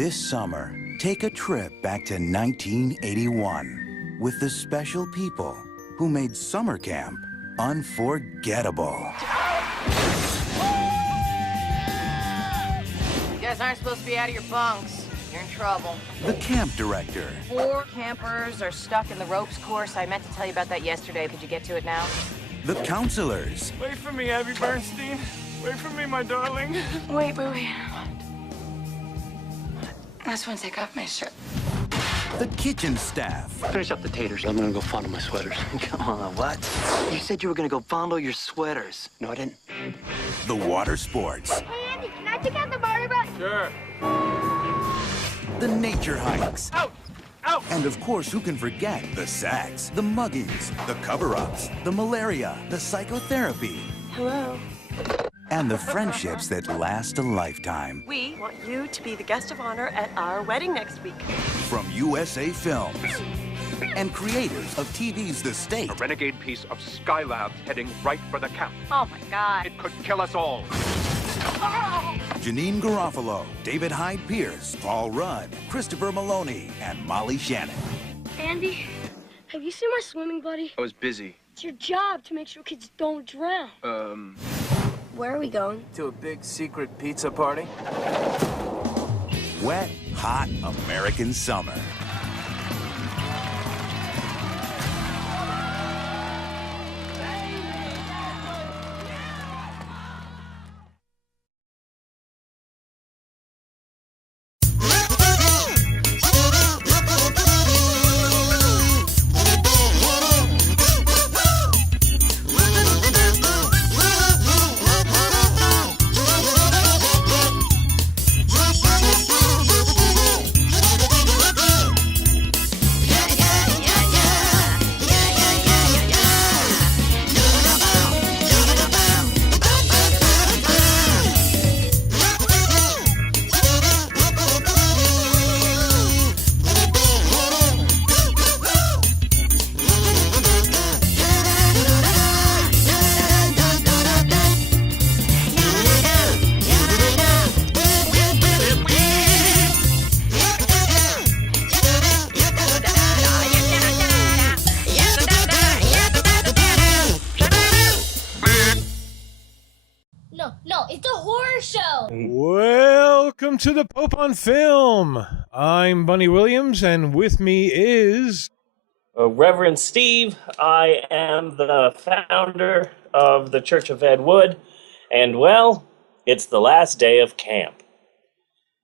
This summer, take a trip back to 1981 with the special people who made summer camp unforgettable. You guys aren't supposed to be out of your bunks. You're in trouble. The camp director. 4 campers are stuck in the ropes course. I meant to tell you about that yesterday. Could you get to it now? The counselors. Wait for me, Abby Bernstein. Wait for me, my darling. Wait. I just want to take off my shirt. The kitchen staff. Finish up the taters. I'm gonna go fondle my sweaters. Come on, what? You said you were gonna go fondle your sweaters. No, I didn't. The water sports. Hey, Andy, can I check out the water boat? Sure. The nature hikes. Out! Out! And of course, who can forget the sex, the muggings, the cover-ups, the malaria, the psychotherapy. Hello. And the friendships that last a lifetime. We want you to be the guest of honor at our wedding next week. From USA Films and creators of TV's The State. A renegade piece of Skylab's heading right for the camp. Oh, my God. It could kill us all. Janine Garofalo, David Hyde Pierce, Paul Rudd, Christopher Maloney, and Molly Shannon. Andy, have you seen my swimming buddy? I was busy. It's your job to make sure kids don't drown. Where are we going? To a big secret pizza party? Wet, hot American summer. No, it's a horror show. Welcome to the Pope on Film. I'm Bunny Williams, and with me is... Reverend Steve. I am the founder of the Church of Ed Wood, and well, it's the last day of camp.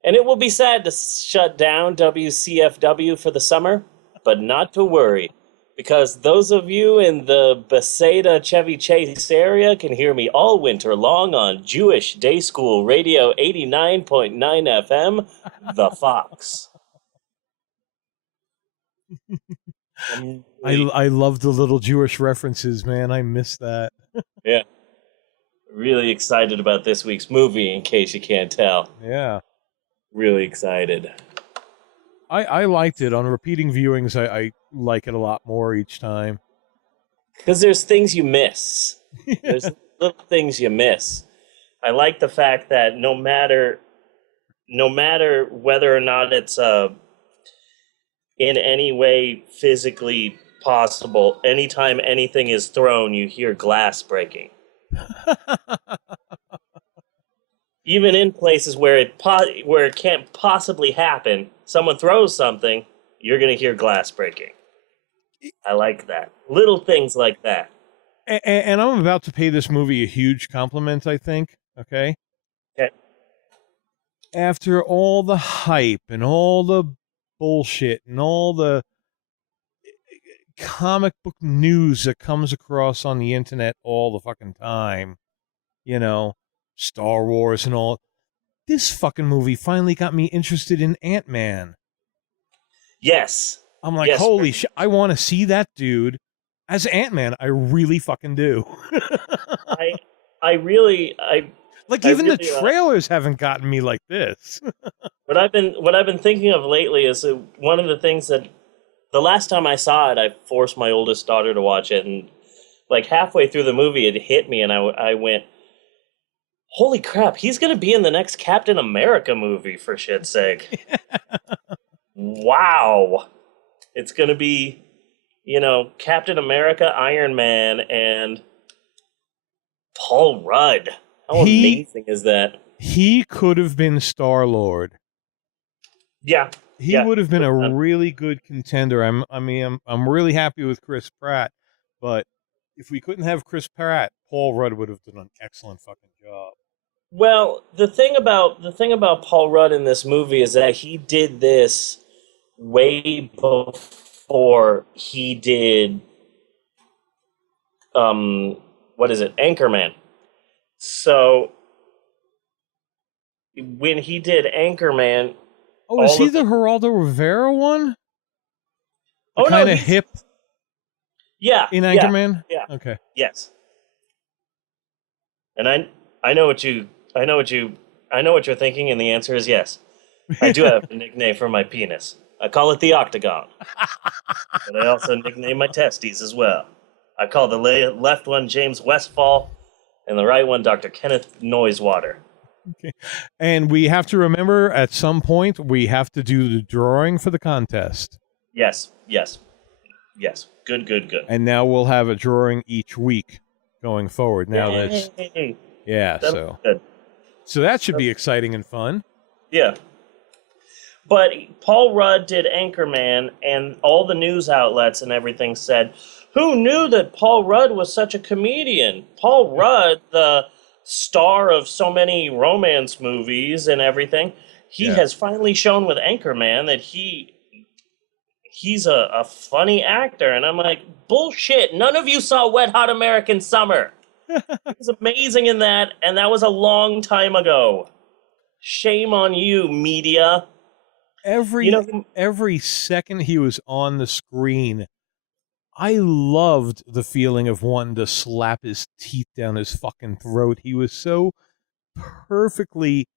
And it will be sad to shut down WCFW for the summer, but not to worry, because those of you in the Bethesda Chevy Chase area can hear me all winter long on Jewish Day School Radio 89.9 FM, The Fox. I love the little Jewish references, man. I miss that. Yeah. Really excited about this week's movie, in case you can't tell. Yeah. Really excited. I liked it. On repeating viewings, I like it a lot more each time. Because there's things you miss. There's little things you miss. I like the fact that no matter whether or not it's in any way physically possible, anytime anything is thrown, you hear glass breaking. Even in places where it can't possibly happen, someone throws something, you're going to hear glass breaking. I like that. Little things like that. And I'm about to pay this movie a huge compliment, I think. Okay? Okay. After all the hype and all the bullshit and all the comic book news that comes across on the internet all the fucking time, you know, Star Wars and all, this fucking movie finally got me interested in Ant-Man. Yes. I'm like, yes, holy shit, I want to see that dude as Ant-Man. I really fucking do. Even the trailers haven't gotten me like this. What I've been thinking of lately is one of the things that the last time I saw it, I forced my oldest daughter to watch it, and like halfway through the movie, it hit me, and I went, Holy crap, he's going to be in the next Captain America movie, for shit's sake. Wow. It's going to be, Captain America, Iron Man, and Paul Rudd. How amazing is that? He could have been Star-Lord. Yeah. He would have been a really good contender. I'm really happy with Chris Pratt, but if we couldn't have Chris Pratt, Paul Rudd would have done an excellent fucking job. Well, the thing about Paul Rudd in this movie is that he did this way before he did Anchorman. So when he did Anchorman, is he the Geraldo Rivera one? Kind of hip. Yeah. In Anchorman? Yeah. Okay. Yes. And I know what you're thinking, and the answer is yes. I do have a nickname for my penis. I call it the Octagon. But I also nickname my testes as well. I call the left one James Westfall, and the right one Dr. Kenneth Noisewater. Okay. And we have to remember, at some point, we have to do the drawing for the contest. Yes. Good. And now we'll have a drawing each week going forward. Now that's good. So that should be exciting and fun. Yeah. But Paul Rudd did Anchorman, and all the news outlets and everything said, who knew that Paul Rudd was such a comedian? Paul Rudd, the star of so many romance movies and everything, he has finally shown with Anchorman that he's a funny actor. And I'm like, bullshit, none of you saw Wet Hot American Summer. He was amazing in that, and that was a long time ago. Shame on you, media. Every second he was on the screen, I loved the feeling of wanting to slap his teeth down his fucking throat. He was so perfectly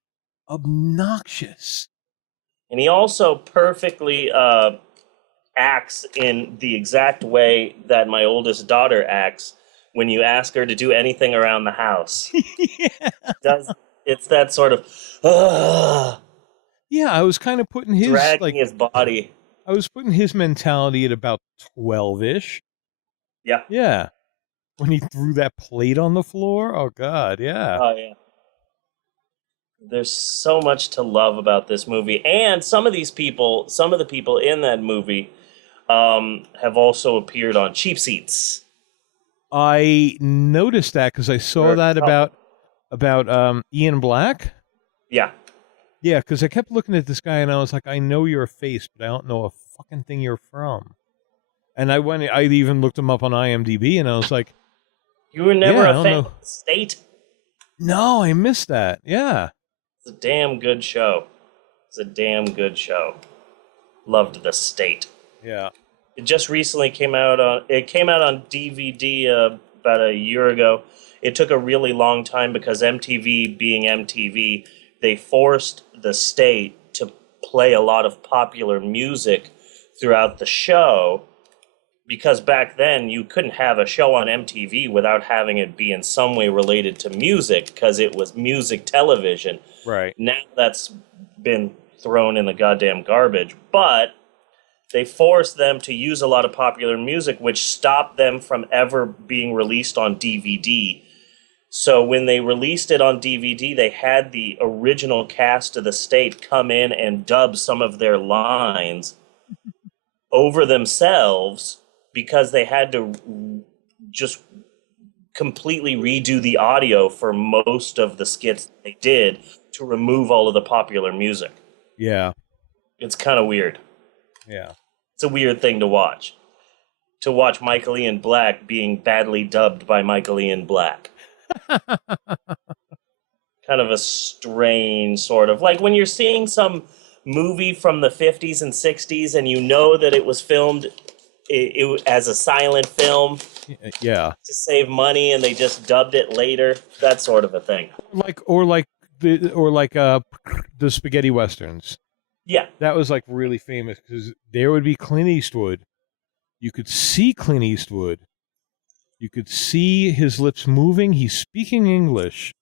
obnoxious. And he also perfectly acts in the exact way that my oldest daughter acts when you ask her to do anything around the house. It's that sort of, Yeah, I was kind of putting his... dragging his body. I was putting his mentality at about 12-ish. Yeah. Yeah. When he threw that plate on the floor. Oh, God, yeah. Oh, yeah. There's so much to love about this movie. And some of the people in that movie have also appeared on Cheap Seats. I noticed that because I saw that about Ian Black. Yeah. Yeah, because I kept looking at this guy and I was like, I know your face, but I don't know a fucking thing you're from. And I even looked him up on IMDb and I was like, you were never a fan of The State? No, I missed that. Yeah. It's a damn good show. Loved The State. Yeah. It just recently came out on DVD about a year ago. It took a really long time because MTV being MTV, they forced The State to play a lot of popular music throughout the show, because back then you couldn't have a show on MTV without having it be in some way related to music, because it was music television. Right. Now that's been thrown in the goddamn garbage, but they forced them to use a lot of popular music, which stopped them from ever being released on DVD. So when they released it on DVD, they had the original cast of The State come in and dub some of their lines over themselves, because they had to just completely redo the audio for most of the skits they did to remove all of the popular music. Yeah. It's kind of weird. Yeah. It's a weird thing to watch. To watch Michael Ian Black being badly dubbed by Michael Ian Black. Kind of a strange sort of, like when you're seeing some movie from the 50s and 60s and you know that it was filmed as a silent film, yeah, to save money, and they just dubbed it later, that sort of a thing. Like the spaghetti westerns. Yeah, that was like really famous because there would be Clint Eastwood. You could see Clint Eastwood. You could see his lips moving. He's speaking English.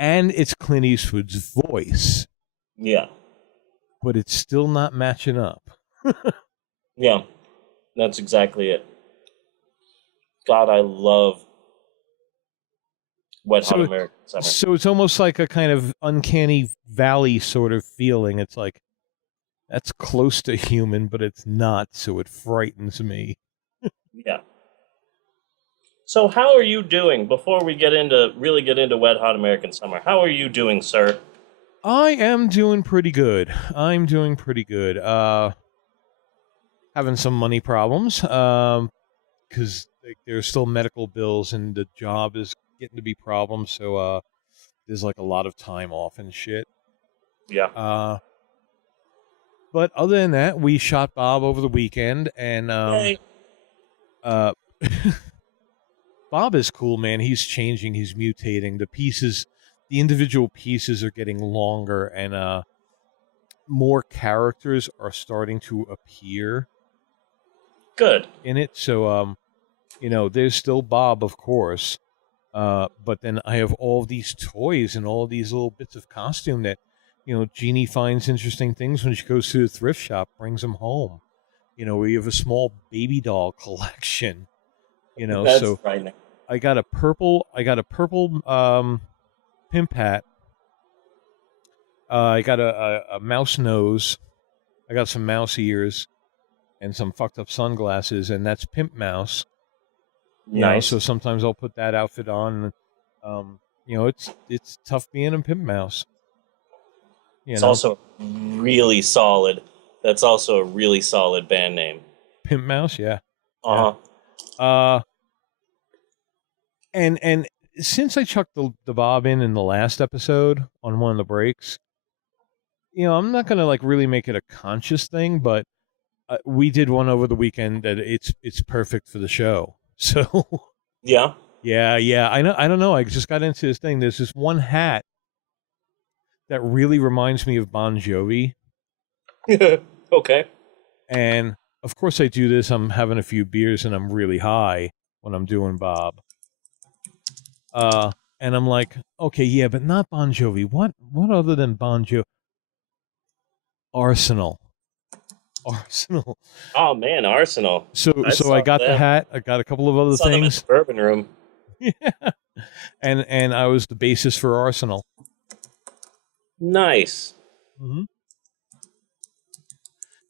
and it's Clint Eastwood's voice. Yeah. But it's still not matching up. Yeah, that's exactly it. God, I love Wet Hot American Summer. So it's almost like a kind of uncanny valley sort of feeling. It's like, that's close to human, but it's not, so it frightens me. Yeah. So how are you doing, before we really get into Wet Hot American Summer? How are you doing, sir? I am doing pretty good. I'm doing pretty good. Having some money problems, because there's still medical bills and the job is getting to be problems, so there's like a lot of time off and shit. Yeah. But other than that, we shot Bob over the weekend, and Bob is cool, man. He's changing, he's mutating. The individual pieces are getting longer, and more characters are starting to appear. Good. In it, so there's still Bob, of course, but then I have all these toys and all these little bits of costume that, Jeannie finds interesting things when she goes to the thrift shop, brings them home. We have a small baby doll collection. That's so frightening. I got a purple pimp hat. I got a mouse nose. I got some mouse ears and some fucked up sunglasses, and that's Pimp Mouse. Nice. So sometimes I'll put that outfit on. It's tough being a Pimp Mouse. It's also really solid. That's also a really solid band name. Pimp Mouse, yeah. Uh-huh. And since I chucked the Bob in the last episode on one of the breaks, I'm not gonna like really make it a conscious thing, but we did one over the weekend that it's perfect for the show. So yeah. I don't know. I just got into this thing. There's this one hat that really reminds me of Bon Jovi. Okay. And of course I do this. I'm having a few beers and I'm really high when I'm doing Bob. And I'm like, okay, yeah, but not Bon Jovi. What other than Bon Jovi? Arsenal. Oh man, Arsenal. So I got the hat. I got a couple of other things. Bourbon Room. Yeah. And I was the bassist for Arsenal. Nice. Mm-hmm.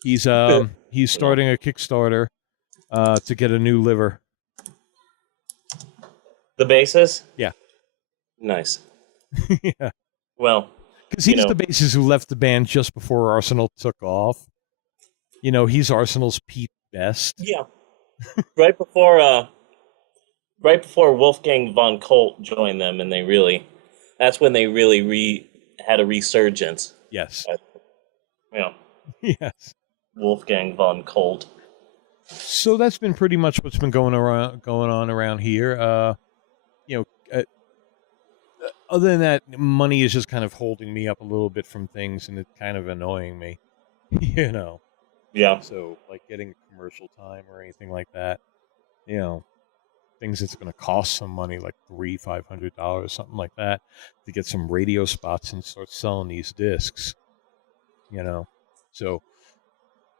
He's starting a Kickstarter to get a new liver. The bassist? Yeah. Nice. Yeah. Well, because he's the bassist who left the band just before Arsenal took off. He's Arsenal's Pete Best. Yeah. right before Wolfgang von Colt joined them, and that's when they really had a resurgence. Yes. Yeah. Yes. Wolfgang von Colt. So that's been pretty much what's been going on around here. Other than that, money is just kind of holding me up a little bit from things, and it's kind of annoying me. Yeah. So, like getting commercial time or anything like that, things that's going to cost some money, like $500, something like that, to get some radio spots and start selling these discs. So,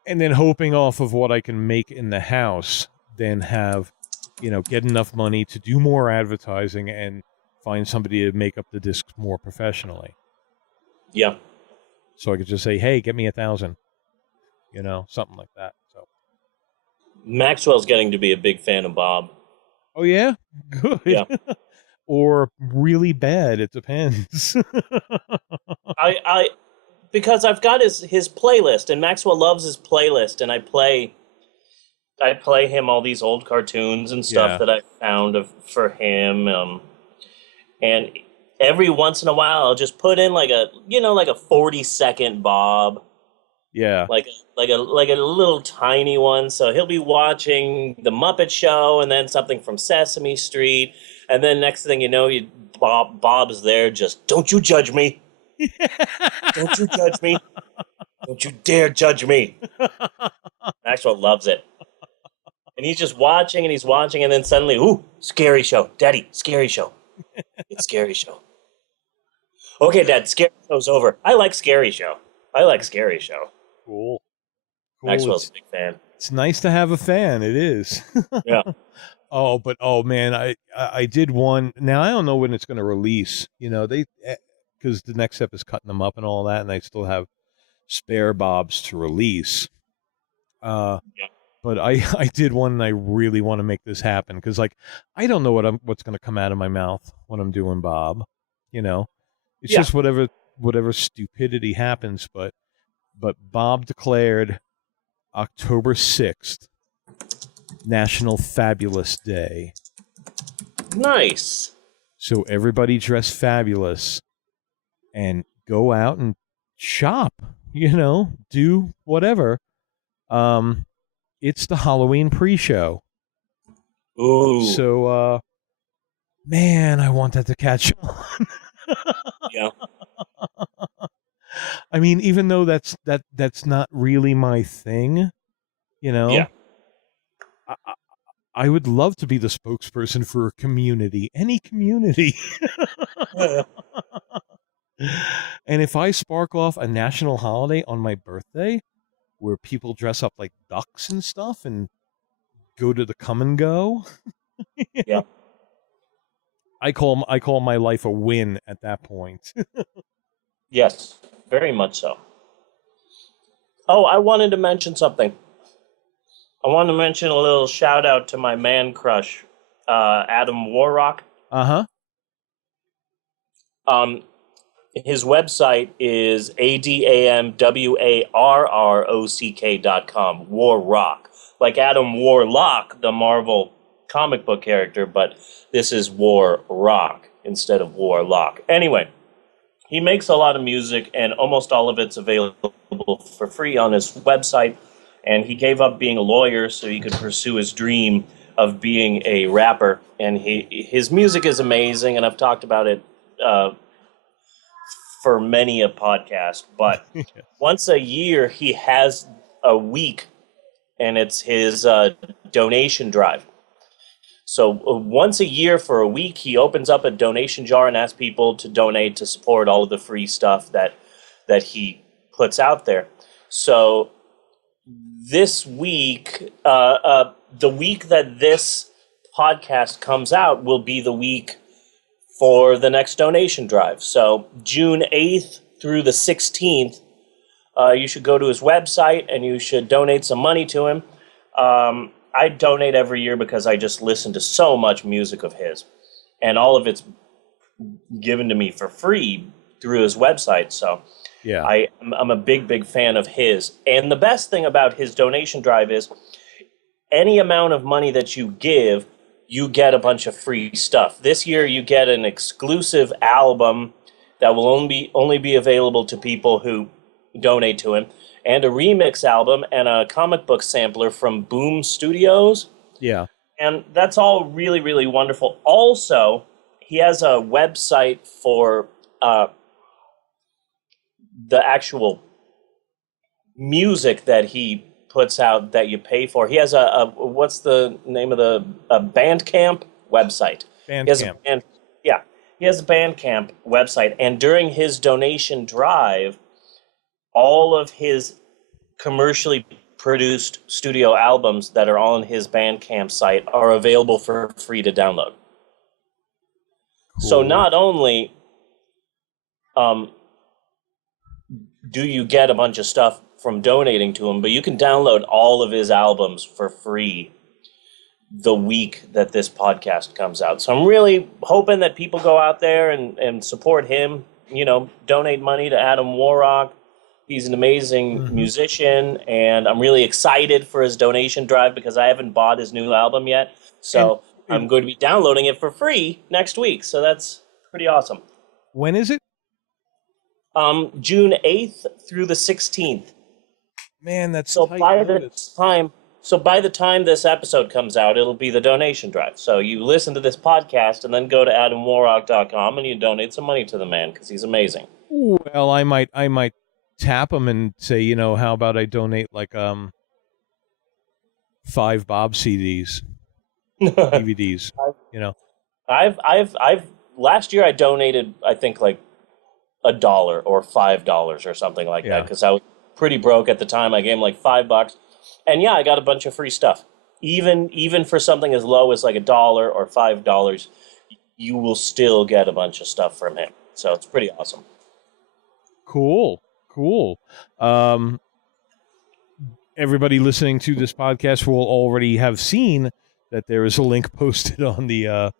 and then hoping off of what I can make in the house, then have, get enough money to do more advertising and find somebody to make up the discs more professionally. Yeah. So I could just say, hey, get me 1,000. Something like that. So Maxwell's getting to be a big fan of Bob. Oh yeah? Good. Yeah. Or really bad, it depends. Because I've got his playlist, and Maxwell loves his playlist, and I play him all these old cartoons and stuff that I found for him. And every once in a while, I'll just put in like a 40-second Bob. Yeah. Like a little tiny one. So he'll be watching The Muppet Show, and then something from Sesame Street, and then next thing you know, Bob's there. Just don't you judge me. Don't you judge me. Don't you dare judge me. Maxwell loves it. And he's just watching, and then suddenly, ooh, scary show. Daddy, scary show. It's scary show. Okay, Dad, Scary Show's over. I like Scary Show. Cool. Maxwell's a big fan. It's nice to have a fan. It is. Yeah. Oh man, I did one. Now I don't know when it's going to release. Because the next step is cutting them up and all that, and I still have spare bobs to release. But I did one, and I really want to make this happen because I don't know what's going to come out of my mouth when I'm doing Bob. It's just whatever stupidity happens. But Bob declared October 6th National Fabulous Day. Nice. So everybody dress fabulous and go out and shop, do whatever. It's the Halloween pre-show. Ooh. So, man, I want that to catch on. Yeah. I mean, even though that's not really my thing, Yeah. I would love to be the spokesperson for a community, any community. And if I spark off a national holiday on my birthday where people dress up like ducks and stuff and go to the come and go, yeah. I call my life a win at that point. Yes, very much so. Oh, I wanted to mention something. I want to mention a little shout out to my man crush, Adam Warrock. Uh-huh. His website is ADAMWARROCK.com, Warrock. Like Adam Warlock, the Marvel comic book character, but this is Warrock instead of Warlock. Anyway, he makes a lot of music, and almost all of it's available for free on his website. And he gave up being a lawyer so he could pursue his dream of being a rapper. And his music is amazing, and I've talked about it for many a podcast. But once a year, he has a week, and it's his donation drive. So once a year for a week, he opens up a donation jar and asks people to donate to support all of the free stuff that he puts out there. So this week, the week that this podcast comes out will be the week for the next donation drive. So June 8th through the 16th, you should go to his website and you should donate some money to him. I donate every year because I just listen to so much music of his, and all of it's given to me for free through his website. So yeah, I'm a big fan of his. And the best thing about his donation drive is any amount of money that you give, you get a bunch of free stuff. This year you get an exclusive album that will only be available to people who donate to him, and a remix album and a comic book sampler from Boom Studios. Yeah. And that's all really, really wonderful. Also, he has a website for the actual music that he puts out that you pay for. He has a what's the name of the Bandcamp website? Bandcamp. He has a Bandcamp website, and during his donation drive, all of his commercially produced studio albums that are on his Bandcamp site are available for free to download. Cool. So not only do you get a bunch of stuff from donating to him, but you can download all of his albums for free the week that this podcast comes out. So I'm really hoping that people go out there and support him, donate money to Adam Warrock. He's an amazing musician, and I'm really excited for his donation drive because I haven't bought his new album yet. So I'm going to be downloading it for free next week. So that's pretty awesome. When is it? June 8th through the 16th. Man, that's so tight by notice. by the time this episode comes out, it'll be the donation drive. So you listen to this podcast and then go to AdamWarrock.com and you donate some money to the man because he's amazing. Well, I might tap him and say, how about I donate like 5 Bob CDs, DVDs, I've last year I donated, I think, like $1 or $5 or something like that, because I was pretty broke at the time. I gave him like $5, and yeah, I got a bunch of free stuff. Even for something as low as like $1 or $5, you will still get a bunch of stuff from him. So it's pretty awesome. Cool. Everybody listening to this podcast will already have seen that there is a link posted on the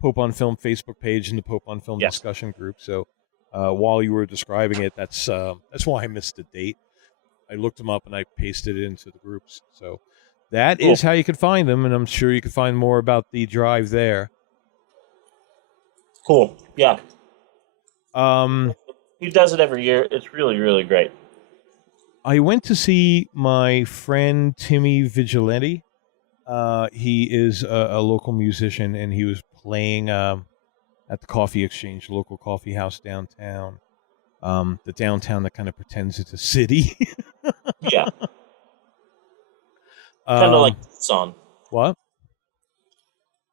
Pope on Film Facebook page and the Pope on Film discussion group. So while you were describing it, that's why I missed the date. I looked them up and I pasted it into the groups. So that is how you could find them, and I'm sure you could find more about the drive there. Cool. Yeah. He does it every year. It's really, really great. I went to see my friend Timmy Vigilante. He is a local musician, and he was playing at the Coffee Exchange, local coffee house downtown. The downtown that kind of pretends it's a city. Yeah. Kind of like Tucson. What?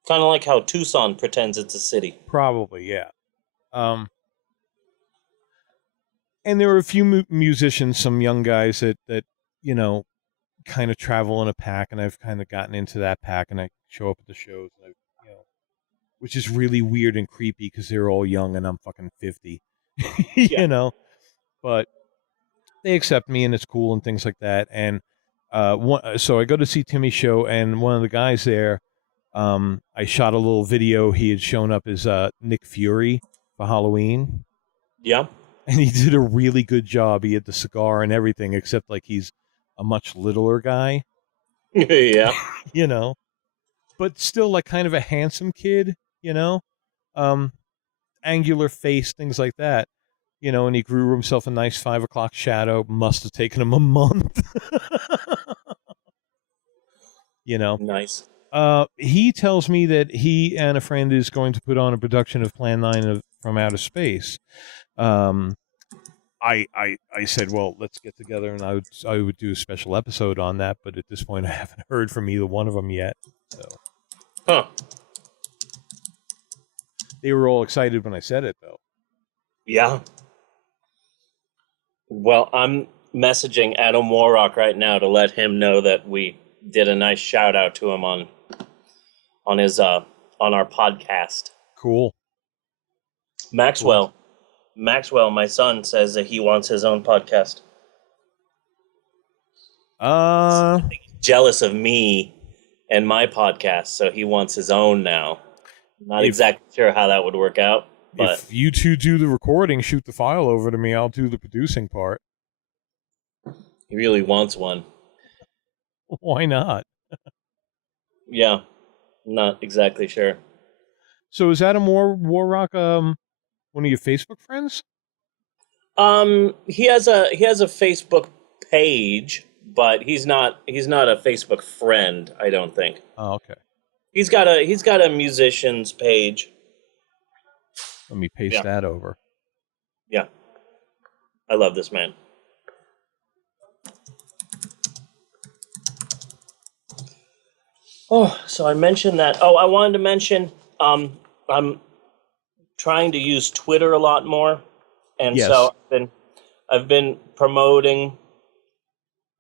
Kind of like how Tucson pretends it's a city. Probably, yeah. And there were a few musicians, some young guys that kind of travel in a pack, and I've kind of gotten into that pack, and I show up at the shows, and which is really weird and creepy because they're all young and I'm fucking 50, but they accept me and it's cool and things like that. And so I go to see Timmy's show, and one of the guys there, I shot a little video. He had shown up as Nick Fury for Halloween. Yeah. And he did a really good job. He had the cigar and everything, except like he's a much littler guy. Yeah. But still like kind of a handsome kid, angular face, things like that, and he grew himself a nice 5 o'clock shadow. Must have taken him a month. Nice. He tells me that he and a friend is going to put on a production of Plan 9 from Outer Space. I said, well, let's get together and I would do a special episode on that, but at this point I haven't heard from either one of them yet. So. Huh. They were all excited when I said it, though. Yeah. Well, I'm messaging Adam Warrock right now to let him know that we did a nice shout out to him on his on our podcast. Cool. Maxwell, my son, says that he wants his own podcast. Jealous of me and my podcast, so he wants his own now. Not exactly sure how that would work out, but if you two do the recording, shoot the file over to me. I'll do the producing part. He really wants one. Why not? Yeah, not exactly sure. So is Adam Warrock one of your Facebook friends? He has a Facebook page, but he's not a Facebook friend, I don't think. Oh, okay. He's got a musician's page. Let me paste that over. Yeah. I love this man. Oh, so I mentioned that. Oh, I wanted to mention I'm trying to use Twitter a lot more. And so I've been promoting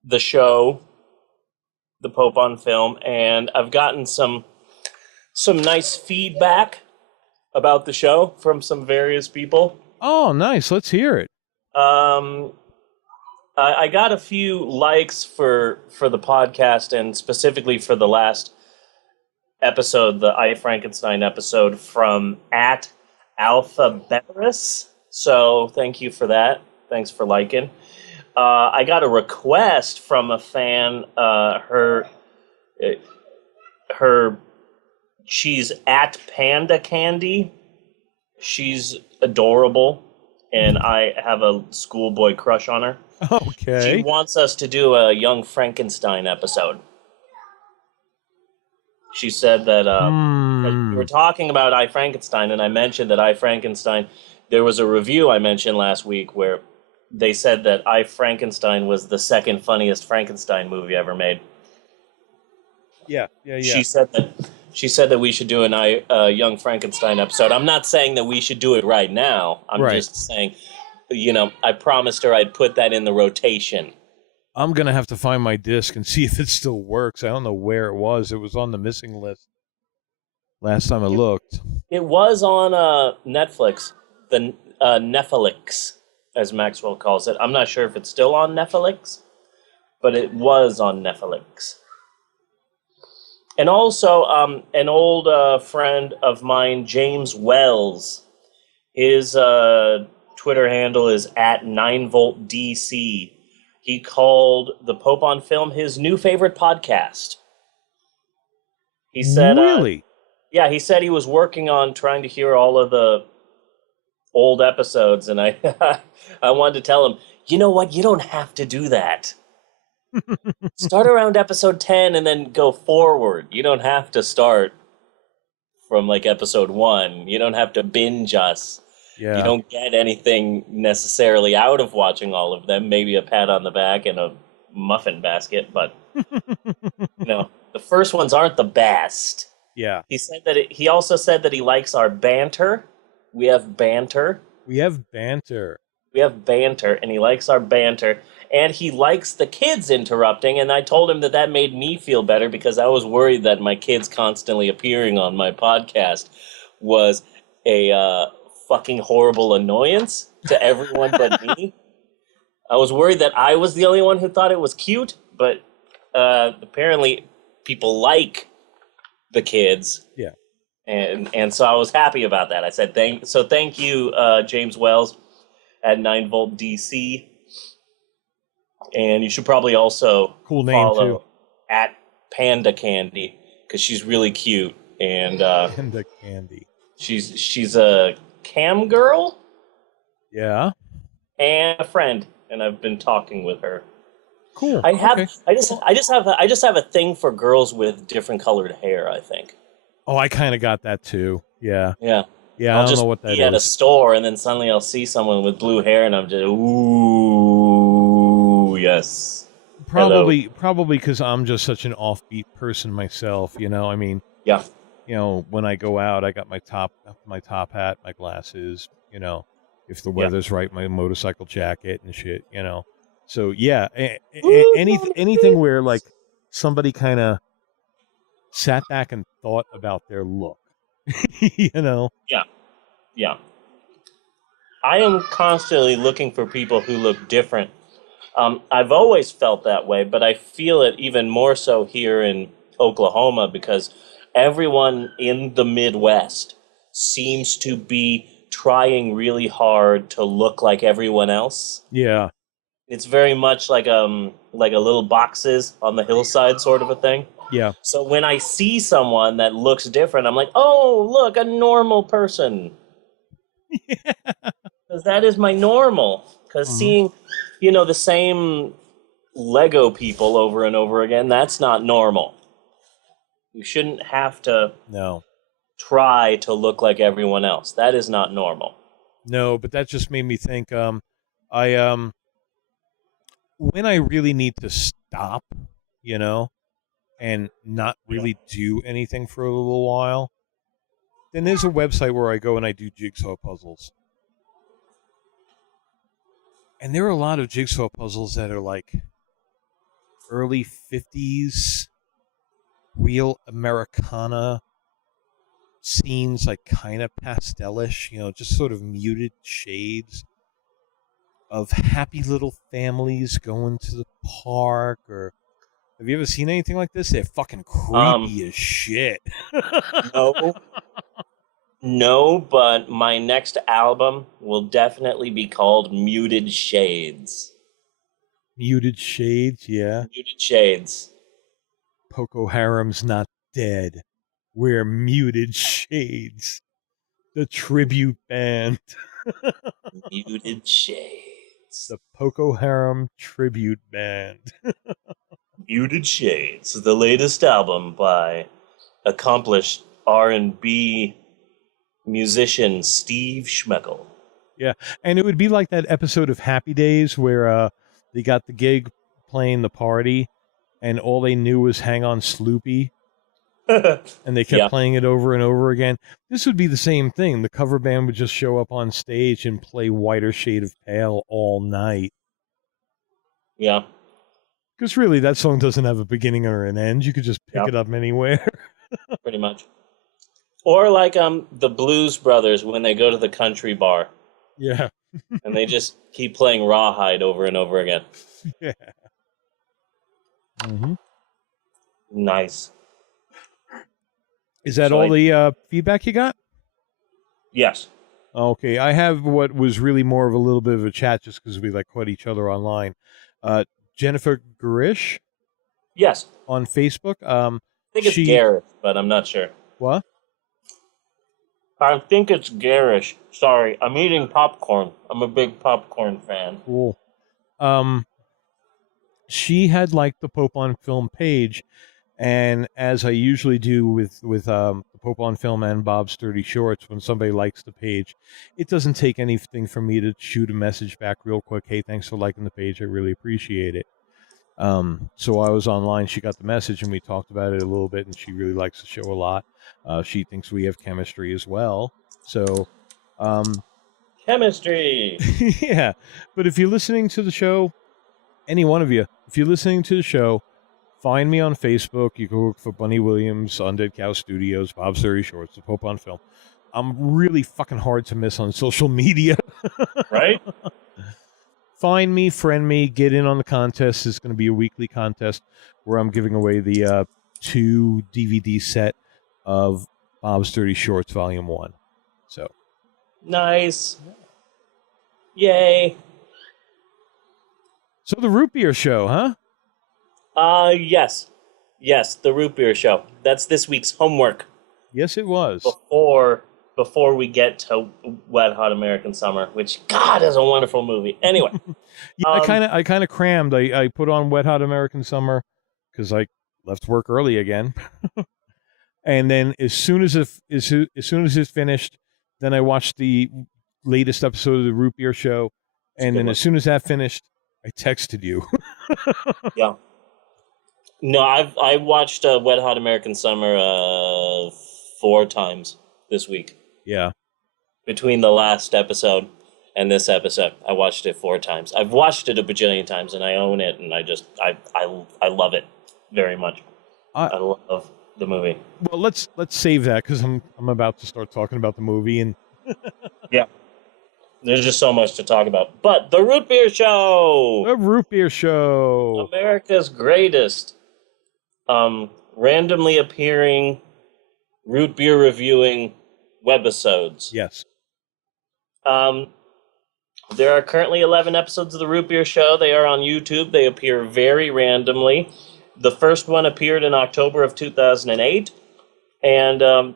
the show, The Pope on Film, and I've gotten some nice feedback about the show from some various people. Oh, nice. Let's hear it. I got a few likes for the podcast, and specifically for the last episode, the I Frankenstein episode, from @AlphaBeris. So thank you for that. Thanks for liking. I got a request from a fan. She's @PandaCandy. She's adorable, and I have a schoolboy crush on her. Okay. She wants us to do a Young Frankenstein episode. She said that we were talking about I Frankenstein, and I mentioned that I Frankenstein. There was a review I mentioned last week where they said that I Frankenstein was the second funniest Frankenstein movie ever made. Yeah. She said that we should do a Young Frankenstein episode. I'm not saying that we should do it right now. I'm just saying I promised her I'd put that in the rotation. I'm going to have to find my disc and see if it still works. I don't know where it was. It was on the missing list last time I looked. It was on Netflix, the Netflix, as Maxwell calls it. I'm not sure if it's still on Netflix, but it was on Netflix. And also, an old friend of mine, James Wells, his Twitter handle is at 9voltdc. He called the Pope on Film his new favorite podcast. He said, really? Yeah, he said he was working on trying to hear all of the old episodes, and I I wanted to tell him, you know what, you don't have to do that. Start around episode 10 and then go forward. You don't have to start from like episode 1. You don't have to binge us. Yeah. You don't get anything necessarily out of watching all of them. Maybe a pat on the back and a muffin basket, but the first ones aren't the best. Yeah. He said that he also said that he likes our banter. We have banter. We have banter. We have banter, and he likes our banter. And he likes the kids interrupting, and I told him that made me feel better because I was worried that my kids constantly appearing on my podcast was a fucking horrible annoyance to everyone but me. I was worried that I was the only one who thought it was cute, but apparently people like the kids. Yeah. And so I was happy about that. I said thank you, James Wells at 9voltdc. And you should probably also cool name follow too. At Panda Candy, because she's really cute. And Panda Candy. She's a cam girl. Yeah. And a friend, and I've been talking with her. Cool. I Okay. just have a thing for girls with different colored hair, I think. Oh, I kind of got that too. Yeah. Yeah. Yeah, I'll I don't just know what that be at a is. store, and then suddenly I'll see someone with blue hair, and I'm just, ooh, yes. Probably because I'm just such an offbeat person myself, I mean, yeah. When I go out, I got my top hat, my glasses, if the weather's right, my motorcycle jacket and shit, So yeah, anything where like somebody kind of sat back and thought about their look, Yeah. Yeah. I am constantly looking for people who look different. I've always felt that way, but I feel it even more so here in Oklahoma because everyone in the Midwest seems to be trying really hard to look like everyone else. Yeah. It's very much like a little boxes on the hillside sort of a thing. Yeah. So when I see someone that looks different, I'm like, oh, look, a normal person. Yeah. Because that is my normal. Because seeing, the same Lego people over and over again, that's not normal. You shouldn't have to try to look like everyone else. That is not normal. No, but that just made me think, when I really need to stop, and not really do anything for a little while, then there's a website where I go and I do jigsaw puzzles. And there are a lot of jigsaw puzzles that are like early 50s, real Americana scenes, like kind of pastelish, just sort of muted shades of happy little families going to the park. Or have you ever seen anything like this? They're fucking creepy as shit. No, but my next album will definitely be called Muted Shades. Muted Shades, yeah. Muted Shades. Poco Haram's not dead. We're Muted Shades. The tribute band. Muted Shades. The Poco Haram tribute band. Muted Shades, the latest album by accomplished R&B musician Steve Schmeckel. Yeah, and it would be like that episode of Happy Days where they got the gig playing the party, and all they knew was "Hang On Sloopy." And they kept playing it over and over again. This would be the same thing. The cover band would just show up on stage and play Whiter Shade of Pale all night. Yeah. Because really, that song doesn't have a beginning or an end. You could just pick it up anywhere. Pretty much. Or like the Blues Brothers when they go to the country bar. Yeah. And they just keep playing Rawhide over and over again. Yeah. Mm-hmm. Nice. Is that all the feedback you got? Yes. Okay, I have what was really more of a little bit of a chat just because we caught each other online. Jennifer Garish? Yes. On Facebook. I think it's Garish, but I'm not sure. What? I think it's Garish. Sorry, I'm eating popcorn. I'm a big popcorn fan. Cool. She had liked the Pope on Film page, and as I usually do with the Pope on Film and Bob's 30 Shorts, when somebody likes the page, it doesn't take anything for me to shoot a message back real quick. Hey, thanks for liking the page. I really appreciate it. So I was online. She got the message, and we talked about it a little bit, and she really likes the show a lot. She thinks we have chemistry as well. So, chemistry. Yeah. But if you're listening to the show, any one of you, if you're listening to the show, find me on Facebook. You can look for Bunny Williams, Undead Cow Studios, Bob's 30 Shorts, the Pope on Film. I'm really fucking hard to miss on social media. Right? Find me, friend me, get in on the contest. It's going to be a weekly contest where I'm giving away the 2 DVD set of Bob's 30 Shorts Volume 1. So nice. Yay. So the Root Beer Show, huh? Yes. Yes, the Root Beer Show. That's this week's homework. Yes, it was. Before we get to Wet Hot American Summer, which, God, is a wonderful movie. Anyway. Yeah, I kind of crammed. I put on Wet Hot American Summer because I left work early again. And then as soon as it's finished, then I watched the latest episode of the Root Beer Show. And then as soon as that finished, I texted you. Yeah. No, I watched Wet Hot American Summer 4 times this week. Yeah. Between the last episode and this episode, I watched it 4 times. I've watched it a bajillion times, and I own it, and I love it very much. I love the movie. Well, let's save that because I'm about to start talking about the movie and. Yeah. There's just so much to talk about. But the Root Beer Show! The Root Beer Show! America's greatest randomly appearing root beer reviewing webisodes. Yes. There are currently 11 episodes of the Root Beer Show. They are on YouTube. They appear very randomly. The first one appeared in October of 2008. And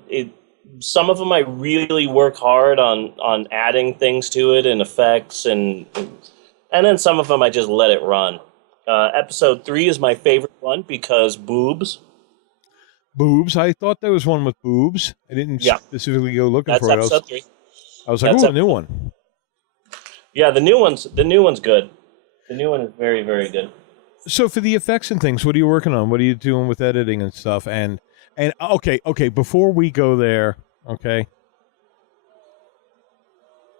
some of them I really work hard on adding things to it and effects, and then some of them I just let it run. Episode 3 is my favorite one because boobs. Boobs? I thought there was one with boobs. I didn't specifically go looking for it. That's episode 3. I was like, oh, a new one. Yeah, the new one's good. The new one is very, very good. So for the effects and things, what are you working on? What are you doing with editing and stuff? And okay, before we go there, okay,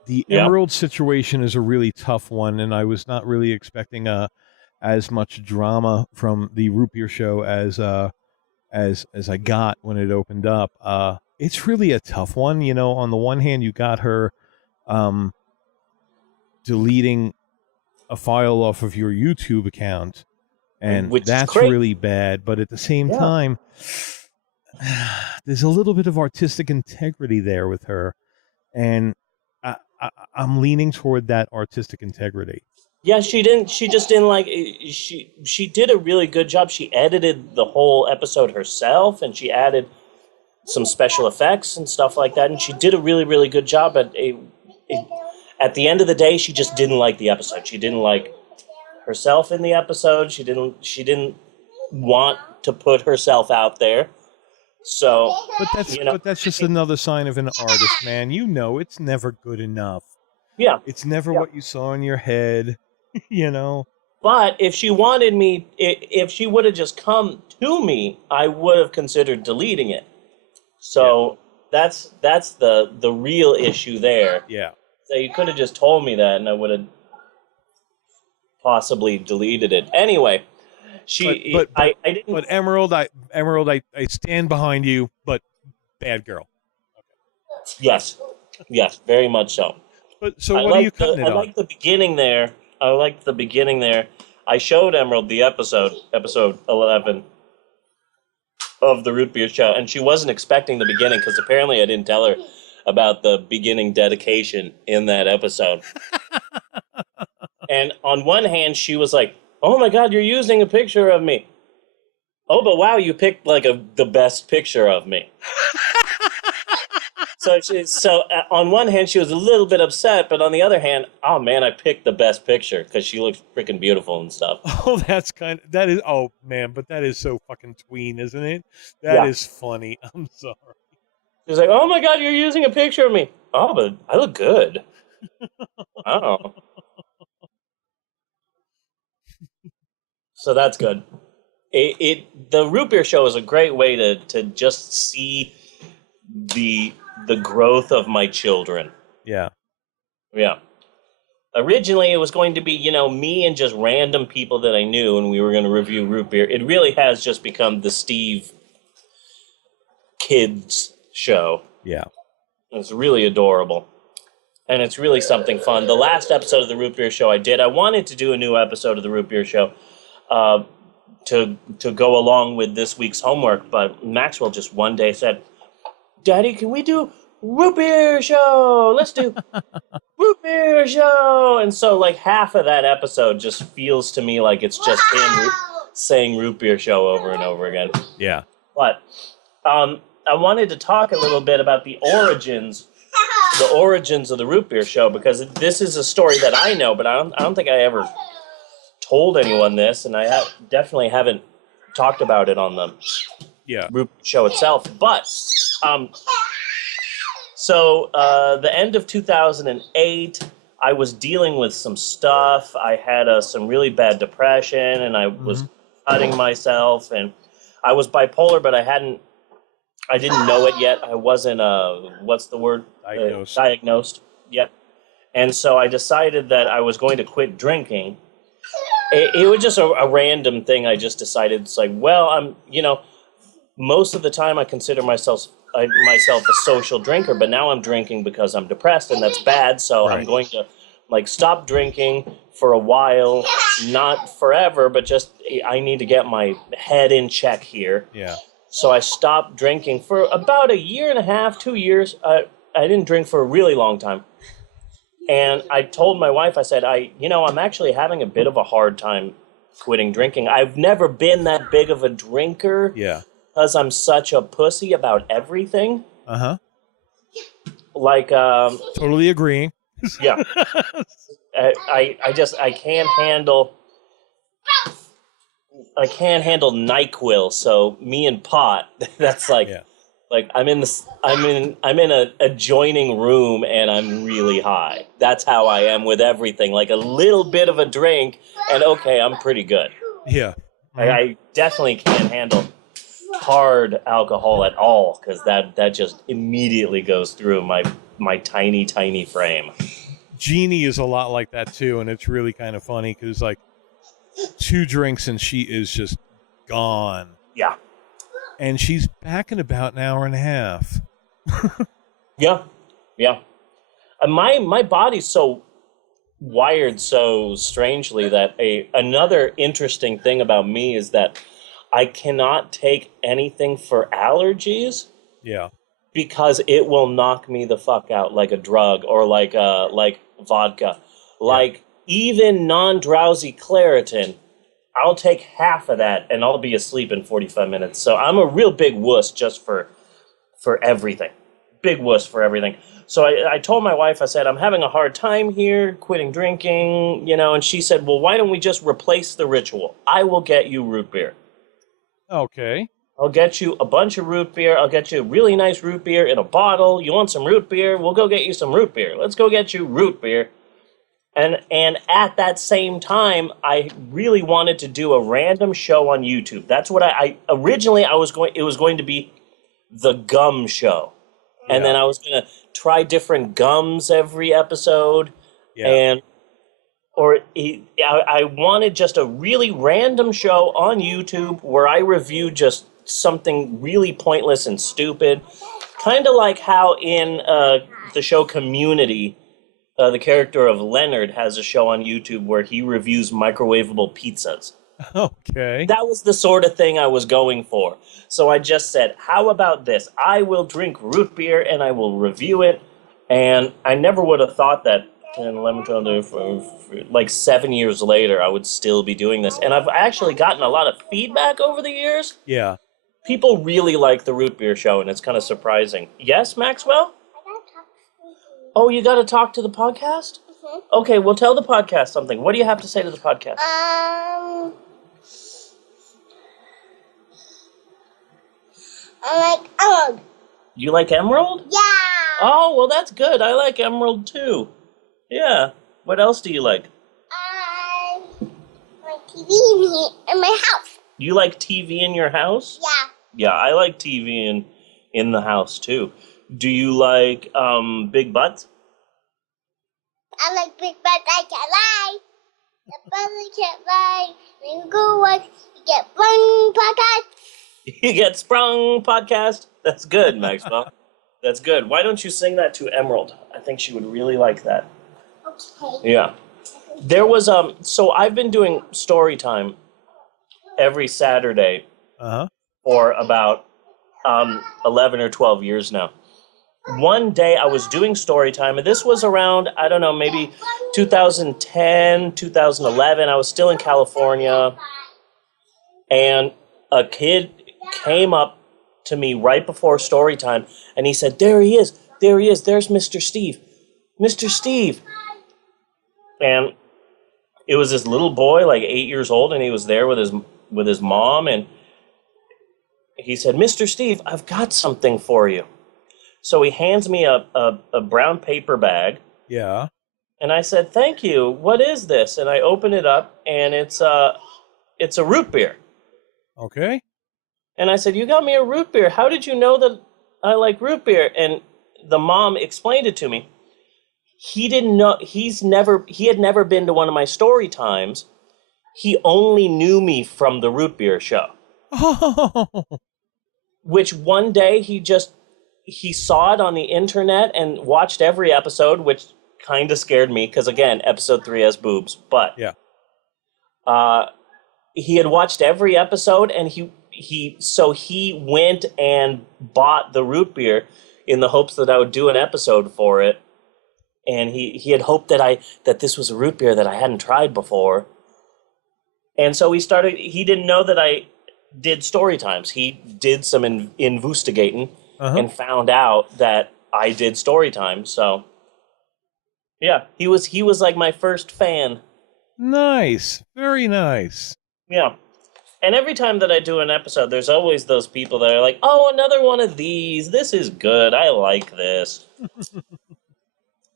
the Emerald situation is a really tough one, and I was not really expecting as much drama from the Root Beer Show as I got when it opened up. It's really a tough one. You know, on the one hand, you got her deleting a file off of your YouTube account, and that's really bad. But at the same time, there's a little bit of artistic integrity there with her, and I'm leaning toward that artistic integrity. Yeah, she just didn't like. She did a really good job. She edited the whole episode herself, and she added some special effects and stuff like that. And she did a really, really good job. But at the end of the day, she just didn't like the episode. She didn't like herself in the episode. She didn't want to put herself out there. So, but that's just another sign of an artist, man. You know, it's never good enough. Yeah, it's never what you saw in your head. You know. But if she wanted me, if she would have just come to me, I would have considered deleting it. So that's the real issue there. Yeah. So you could have just told me that, and I would have possibly deleted it. Anyway, I didn't. But Emerald, I stand behind you. But bad girl. Yes, very much so. But so what are you cutting it on? I like the beginning there. I showed Emerald the episode 11 of the Root Beer Show, and she wasn't expecting the beginning because apparently I didn't tell her about the beginning dedication in that episode. And on one hand, she was like, "Oh my God, you're using a picture of me." Oh, but wow, you picked like the best picture of me. So on one hand, she was a little bit upset, but on the other hand, oh man, I picked the best picture because she looks freaking beautiful and stuff. Oh, oh man, but that is so fucking tween, isn't it? That is funny. I'm sorry. She's like, "Oh my God, you're using a picture of me." Oh, but I look good. Oh. So that's good. The Root Beer Show is a great way to just see the growth of my children. Yeah. Yeah. Originally, it was going to be, me and just random people that I knew, and we were going to review root beer. It really has just become the Steve Kids show. Yeah. It's really adorable. And it's really something fun. The last episode of the Root Beer Show I wanted to do a new episode of the Root Beer Show to go along with this week's homework, but Maxwell just one day said, "Daddy, can we do Root Beer Show? Let's do Root Beer Show." And so like half of that episode just feels to me like it's just him saying Root Beer Show over and over again. Yeah. But I wanted to talk a little bit about the origins of the Root Beer Show, because this is a story that I know, but I don't think I ever told anyone this, and I definitely haven't talked about it on the Root Beer Show itself. But so the end of 2008, I was dealing with some stuff. I had some really bad depression, and I was cutting myself, and I was bipolar, but I didn't know it yet. I wasn't what's the word? Diagnosed yet. And so I decided that I was going to quit drinking. It was just a random thing. I just decided, it's like, well, I'm, most of the time I consider myself a social drinker, but now I'm drinking because I'm depressed, and that's bad. So I'm going to stop drinking for a while, not forever, but just I need to get my head in check here. Yeah. So I stopped drinking for about 1.5 years, 2 years. I didn't drink for a really long time. And I told my wife, I said, I'm actually having a bit of a hard time quitting drinking. I've never been that big of a drinker. Yeah. Because I'm such a pussy about everything. Uh-huh. Totally agreeing. Yeah. I can't handle NyQuil. So me and pot, that's I'm in an adjoining room and I'm really high. That's how I am with everything. Like a little bit of a drink and okay, I'm pretty good. Yeah. I definitely can't handle hard alcohol at all, because that just immediately goes through my tiny frame. Jeannie is a lot like that too, and it's really kind of funny because 2 drinks and she is just gone. Yeah. And she's back in about 1.5 hours. Yeah. My body's so wired so strangely that another interesting thing about me is that I cannot take anything for allergies. Yeah. Because it will knock me the fuck out like a drug or like vodka. Even non-drowsy Claritin, I'll take half of that and I'll be asleep in 45 minutes. So I'm a real big wuss just for everything. Big wuss for everything. So I told my wife, I said, I'm having a hard time here quitting drinking, and she said, well, why don't we just replace the ritual? I will get you root beer. Okay. I'll get you a bunch of root beer. I'll get you a really nice root beer in a bottle. You want some root beer? We'll go get you some root beer. Let's go get you root beer. And at that same time, I really wanted to do a random show on YouTube. That's what I originally I was going. It was going to be the gum show, and then I was going to try different gums every episode, and I wanted just a really random show on YouTube where I reviewed just something really pointless and stupid, kind of like how in the show Community. The character of Leonard has a show on YouTube where he reviews microwavable pizzas. Okay. That was the sort of thing I was going for. So I just said, how about this? I will drink root beer and I will review it. And I never would have thought that 10, 11, 12, for like 7 years later, I would still be doing this. And I've actually gotten a lot of feedback over the years. Yeah. People really like the root beer show, and it's kind of surprising. Yes, Maxwell? Oh, you got to talk to the podcast? Mm-hmm. Okay, well, tell the podcast something. What do you have to say to the podcast? I like Emerald. You like Emerald? Yeah. Oh, well, that's good. I like Emerald, too. Yeah. What else do you like? I like TV in my house. You like TV in your house? Yeah. Yeah, I like TV in the house, too. Do you like big butts? I like big butts. I can't lie. The brother can't lie. When you go work, you get one podcast. You get sprung podcast. That's good, Maxwell. That's good. Why don't you sing that to Emerald? I think she would really like that. Okay. Yeah. There was so I've been doing story time every Saturday for about 11 or 12 years now. One day I was doing story time, and this was around, I don't know, maybe 2010, 2011. I was still in California, and a kid came up to me right before story time, and he said, there he is, there's Mr. Steve. Mr. Steve. And it was this little boy, like 8 years old, and he was there with his mom, and he said, Mr. Steve, I've got something for you. So he hands me a brown paper bag. Yeah. And I said, thank you. What is this? And I open it up, and it's a root beer. Okay. And I said, you got me a root beer. How did you know that I like root beer? And the mom explained it to me. He didn't know. He had never been to one of my story times. He only knew me from the root beer show. Oh. Which one day he saw it on the internet and watched every episode, which kind of scared me because, again, episode 3 has boobs. But yeah, he had watched every episode, and he went and bought the root beer in the hopes that I would do an episode for it. And he had hoped that this was a root beer that I hadn't tried before. And so he didn't know that I did story times. He did some investigating and found out that I did story time. So yeah, he was like my first fan. Nice. Very nice. Yeah. And every time that I do an episode, there's always those people that are like, oh, another one of these. This is good. I like this.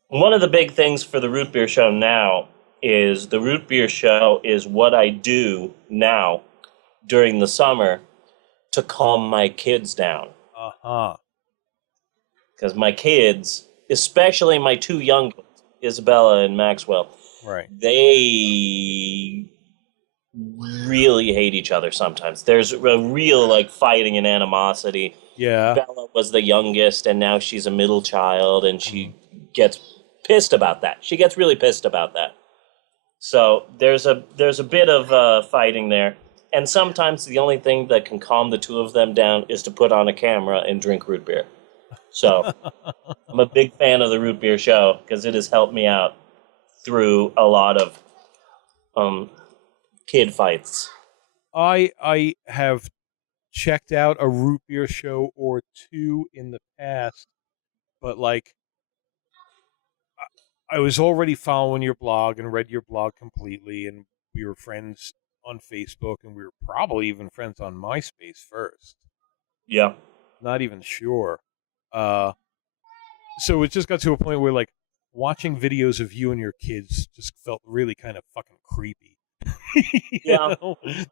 One of the big things for the Root Beer Show now is the Root Beer Show is what I do now during the summer to calm my kids down. Because my kids, especially my two young kids, Isabella and Maxwell, right? They really hate each other sometimes. There's a real like fighting and animosity. Yeah. Bella was the youngest, and now she's a middle child, and she gets pissed about that. She gets really pissed about that. So there's a bit of fighting there. And sometimes the only thing that can calm the two of them down is to put on a camera and drink root beer. So I'm a big fan of the Root Beer Show because it has helped me out through a lot of kid fights. I have checked out a Root Beer Show or two in the past, but like I was already following your blog and read your blog completely, and we were friends on Facebook, and we were probably even friends on MySpace first. Yeah. Not even sure. So it just got to a point where, like, watching videos of you and your kids just felt really kind of fucking creepy. Yeah.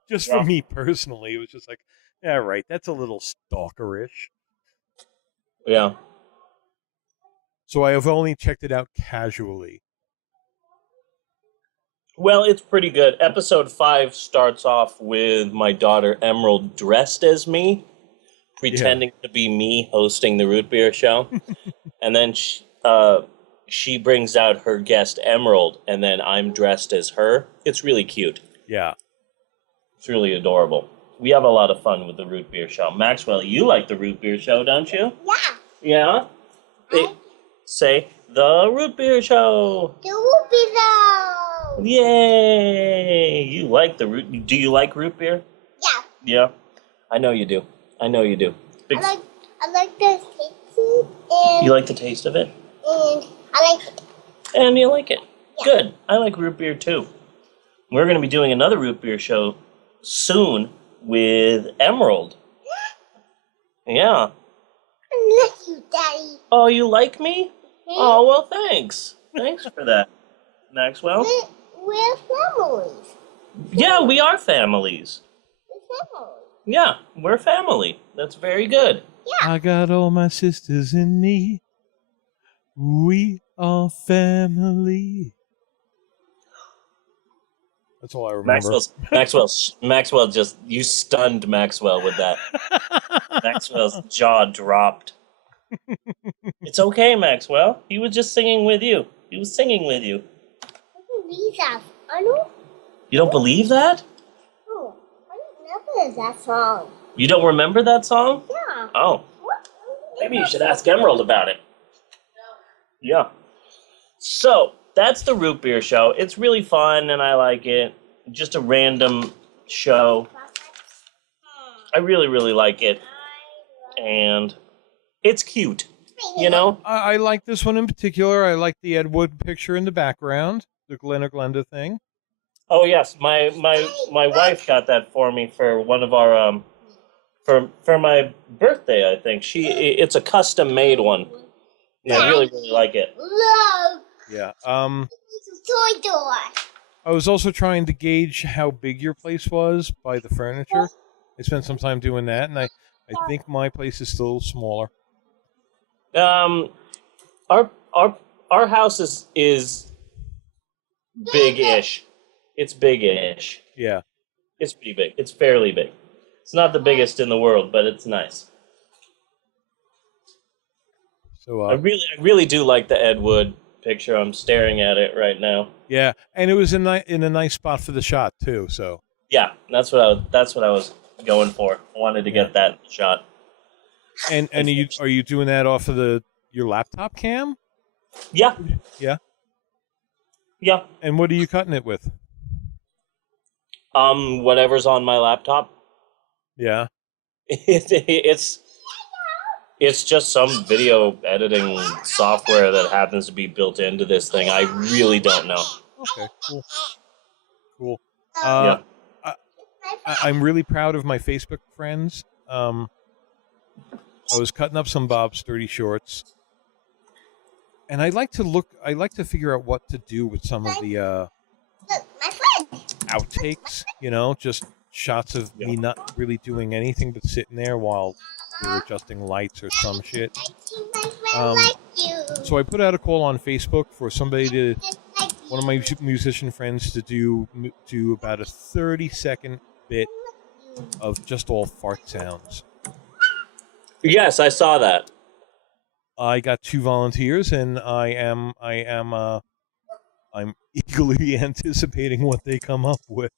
Just for me personally, it was just like, yeah, right, that's a little stalkerish. Yeah. So I have only checked it out casually. Well, it's pretty good. Episode 5 starts off with my daughter Emerald dressed as me, pretending to be me hosting the root beer show. And then she brings out her guest Emerald, and then I'm dressed as her. It's really cute. Yeah. It's really adorable. We have a lot of fun with the root beer show. Maxwell, you like the root beer show, don't you? Yeah. Yeah? Say, the root beer show. The root beer show. Yay! You like the root... Do you like root beer? Yeah. Yeah? I know you do. I know you do. I like the taste and... You like the taste of it? And I like it. And you like it. Yeah. Good. I like root beer too. We're going to be doing another root beer show soon with Emerald. Yeah. I like you, Daddy. Oh, you like me? Oh, well, thanks. Thanks for that, Maxwell. We're families. Yeah, we are families. We're families. Yeah, we're family. That's very good. Yeah. I got all my sisters in me. We are family. That's all I remember. Maxwell just, you stunned Maxwell with that. Maxwell's jaw dropped. It's okay, Maxwell. He was just singing with you. He was singing with you. I don't believe that. I don't. You don't believe that? Oh, I don't remember that song. You don't remember that song? Yeah. Oh. What? Maybe you should ask Emerald about it. Yeah. So, that's the root beer show. It's really fun, and I like it. Just a random show. I really, really like it. And it's cute, you know? I like this one in particular. I like the Ed Wood picture in the background, the Glenda thing. Oh, yes. My wife got that for me for one of our, for my birthday, I think. It's a custom-made one. And I really, really like it. Look. Yeah. Toy door. I was also trying to gauge how big your place was by the furniture. I spent some time doing that, and I think my place is still smaller. Our house is big-ish. It's big-ish. Yeah. It's pretty big. It's fairly big. It's not the biggest in the world, but it's nice. So I really do like the Ed Wood picture. I'm staring at it right now. Yeah, and it was in a nice spot for the shot too. So yeah, that's what I was going for. I wanted to get that shot. And are you doing that off of your laptop cam? Yeah. Yeah. Yeah. And what are you cutting it with? Whatever's on my laptop. Yeah. It's just some video editing software that happens to be built into this thing. I really don't know. Okay, cool. Yeah. I'm really proud of my Facebook friends. I was cutting up some Bob's Sturdy shorts, and I like to figure out what to do with some of the outtakes. You know, just shots of me not really doing anything but sitting there while we're adjusting lights or some shit. So I put out a call on Facebook for one of my musician friends to do about a 30-second bit of just all fart sounds. Yes, I saw that. I got 2 volunteers, and I'm eagerly anticipating what they come up with.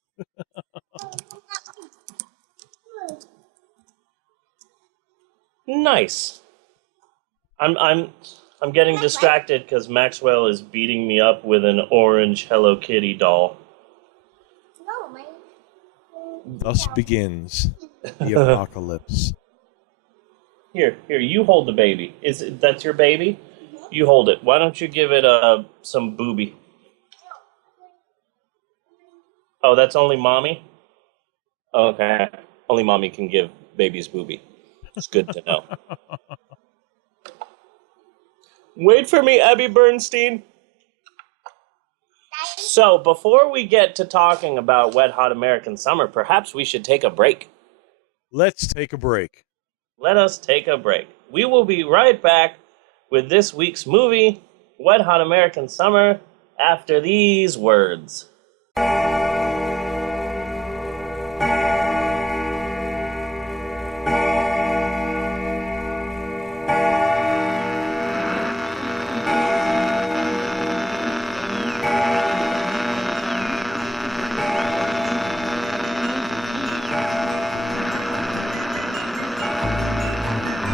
Nice. I'm getting distracted because Maxwell is beating me up with an orange Hello Kitty doll. Thus begins the apocalypse. Here, you hold the baby. That's your baby? You hold it. Why don't you give it some booby? Oh, that's only mommy? Okay. Only mommy can give babies booby. It's good to know. Wait for me, Abby Bernstein. So, before we get to talking about Wet Hot American Summer, perhaps we should take a break. Let's take a break. Let us take a break. We will be right back with this week's movie, Wet Hot American Summer, after these words.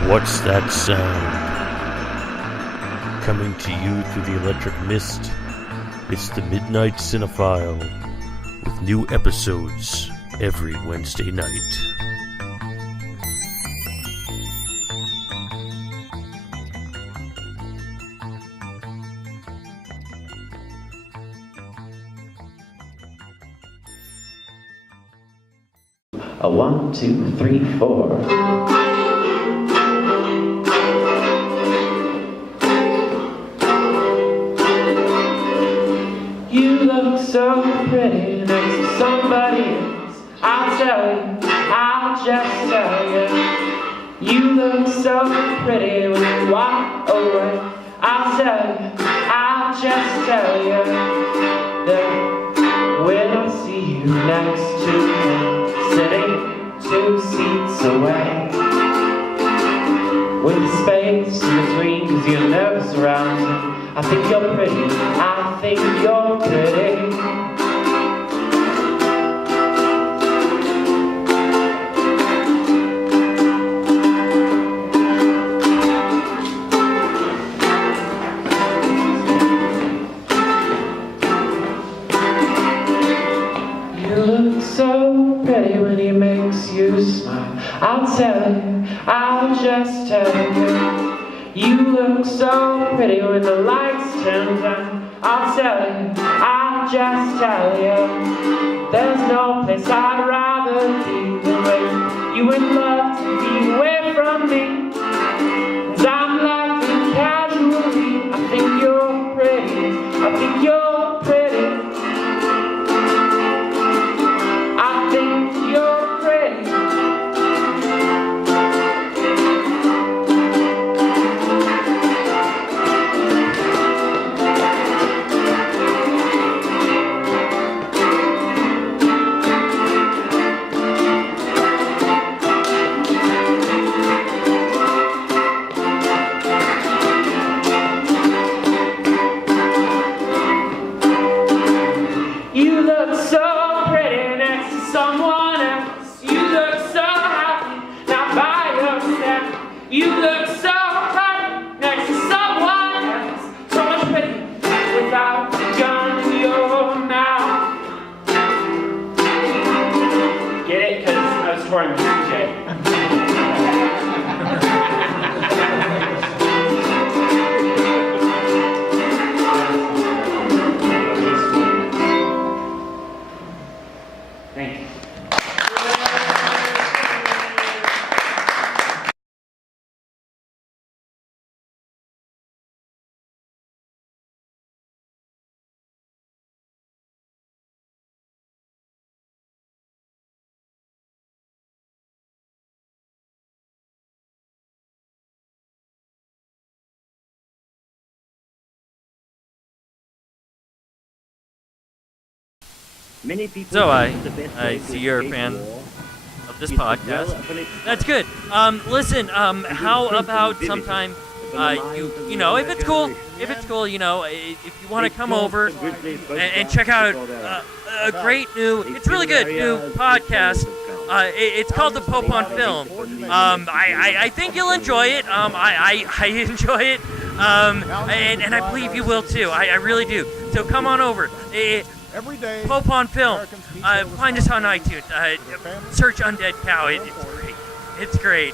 What's that sound? Coming to you through the electric mist, it's the Midnight Cinephile, with new episodes every Wednesday night. A 1, 2, 3, 4. So pretty next to somebody else. I'll tell you, I'll just tell you. You look so pretty when you walk away. I'll tell you, I'll just tell you that when I see you next to me, sitting 2 seats away, with space in between, 'cause you're nervous around me. I think you're pretty, I think you're pretty. You look so pretty when he makes you smile. I'll tell you, I'll just tell you. You look so pretty when the lights turn down. I'll tell you, I'll just tell you. There's no place I'd rather be than where you would love to be away from me. 'Cause I'm laughing casually. I think you're pretty. I think you're pretty. I think you're pretty. You look so pretty next to someone else. You look so happy not by yourself. You look so happy next to someone else. So much pretty without a gun in your mouth. Get it? 'Cause I was touring with DJ. Thank you. So I see you're a fan of this podcast. That's good. Listen, how about sometime you know, if it's cool, you know, if you want to come over and check out a great new, it's really good new podcast. It's called The Pope on Film. I think you'll enjoy it. I enjoy it. And I believe you will too. I really do. So come on over. Every day, Pope on Film. Find us on iTunes. Search Undead Cow. It's great. It's great.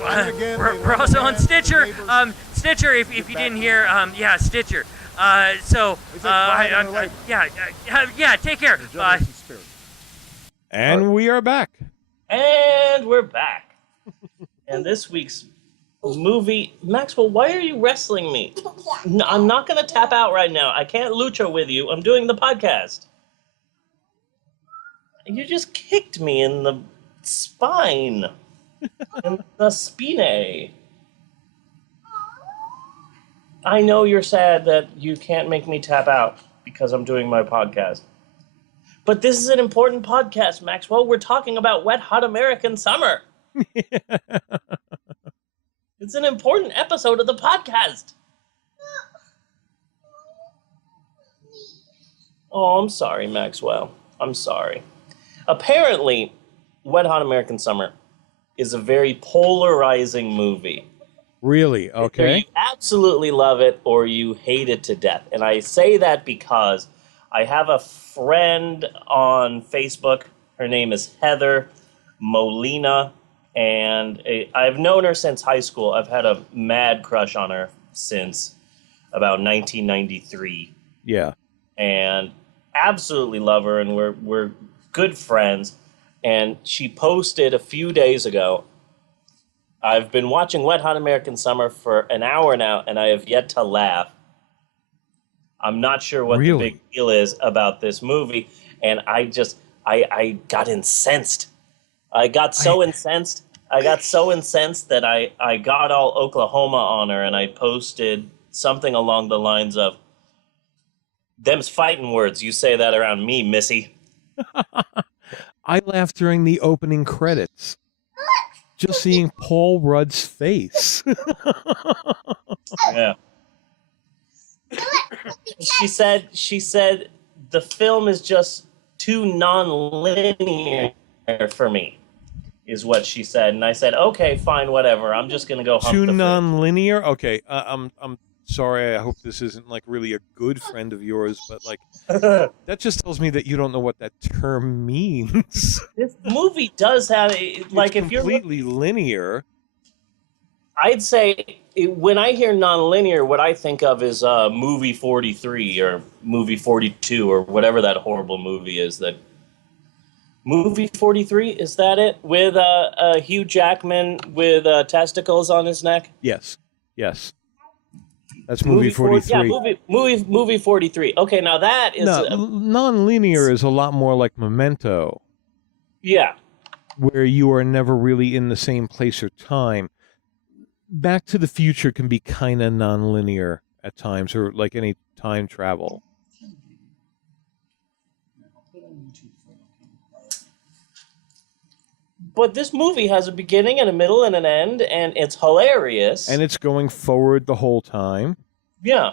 We're also on Stitcher. Stitcher, if you didn't hear, yeah, Stitcher. Yeah. Take care. Bye. And we are back. And we're back. And this week's movie. Maxwell, why are you wrestling me? No, I'm not going to tap out right now. I can't lucha with you. I'm doing the podcast. You just kicked me in the spine. In the spine. I know you're sad that you can't make me tap out because I'm doing my podcast. But this is an important podcast, Maxwell. We're talking about Wet Hot American Summer. It's an important episode of the podcast. Oh, I'm sorry, Maxwell. I'm sorry. Apparently, Wet Hot American Summer is a very polarizing movie. Really? Okay. Either you absolutely love it or you hate it to death. And I say that because I have a friend on Facebook. Her name is Heather Molina. And I've known her since high school. I've had a mad crush on her since about 1993. Yeah. And absolutely love her, and we're good friends. And she posted a few days ago, I've been watching Wet Hot American Summer for an hour now, and I have yet to laugh. I'm not sure what the big deal is about this movie, and I got incensed. I got so incensed that I got all Oklahoma on her, and I posted something along the lines of, "Them's fighting words. You say that around me, missy." I laughed during the opening credits. Just seeing Paul Rudd's face. Yeah. She said the film is just too non-linear for me, is what she said. And I said, okay, fine, whatever. I'm just going to go hump Too the non-linear? Okay, I'm sorry. I hope this isn't like really a good friend of yours, but like that just tells me that you don't know what that term means. This movie does have like, if you're completely linear. I'd say when I hear non-linear, what I think of is movie 43 or movie 42 or whatever that horrible movie is. That movie 43, is that it? With Hugh Jackman with testicles on his neck? Yes. That's movie 43. Yeah, movie 43. Okay, now that is... non-linear is a lot more like Memento. Yeah. Where you are never really in the same place or time. Back to the Future can be kind of non-linear at times, or like any time travel. But this movie has a beginning and a middle and an end, and it's hilarious. And it's going forward the whole time. Yeah.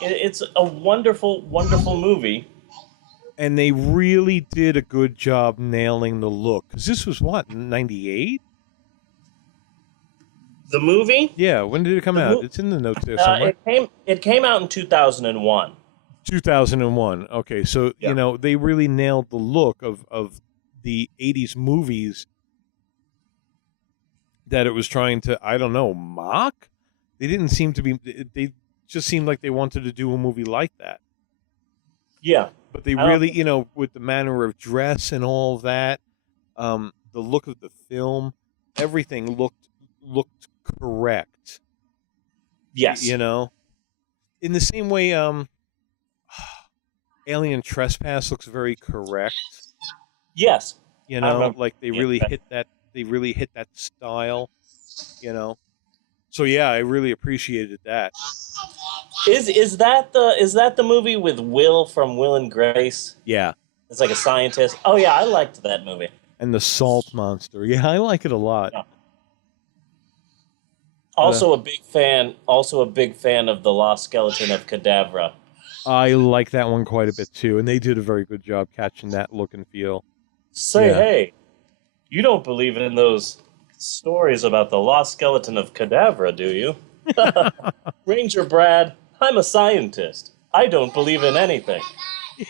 It's a wonderful, wonderful movie. And they really did a good job nailing the look. Because this was, what, 98? The movie? Yeah, when did it come out? It's in the notes there somewhere. It came out in 2001. 2001. Okay, so, you know, they really nailed the look of the 80s movies that it was trying to, I don't know, mock? They didn't seem to be, they just seemed like they wanted to do a movie like that. Yeah. But they really, you know, with the manner of dress and all of that, the look of the film, everything looked correct. Yes. You know? In the same way, Alien Trespass looks very correct. Yes. You know, like they really hit that style, you know. So yeah, I really appreciated that. Is that the movie with Will from Will and Grace? Yeah. It's like a scientist. Oh yeah, I liked that movie. And the Salt Monster. Yeah, I like it a lot. Yeah. Also a big fan of The Lost Skeleton of Cadavra. I like that one quite a bit too, and they did a very good job catching that look and feel. Hey, you don't believe in those stories about the lost skeleton of Cadavra, do you? Ranger Brad, I'm a scientist. I don't believe in anything.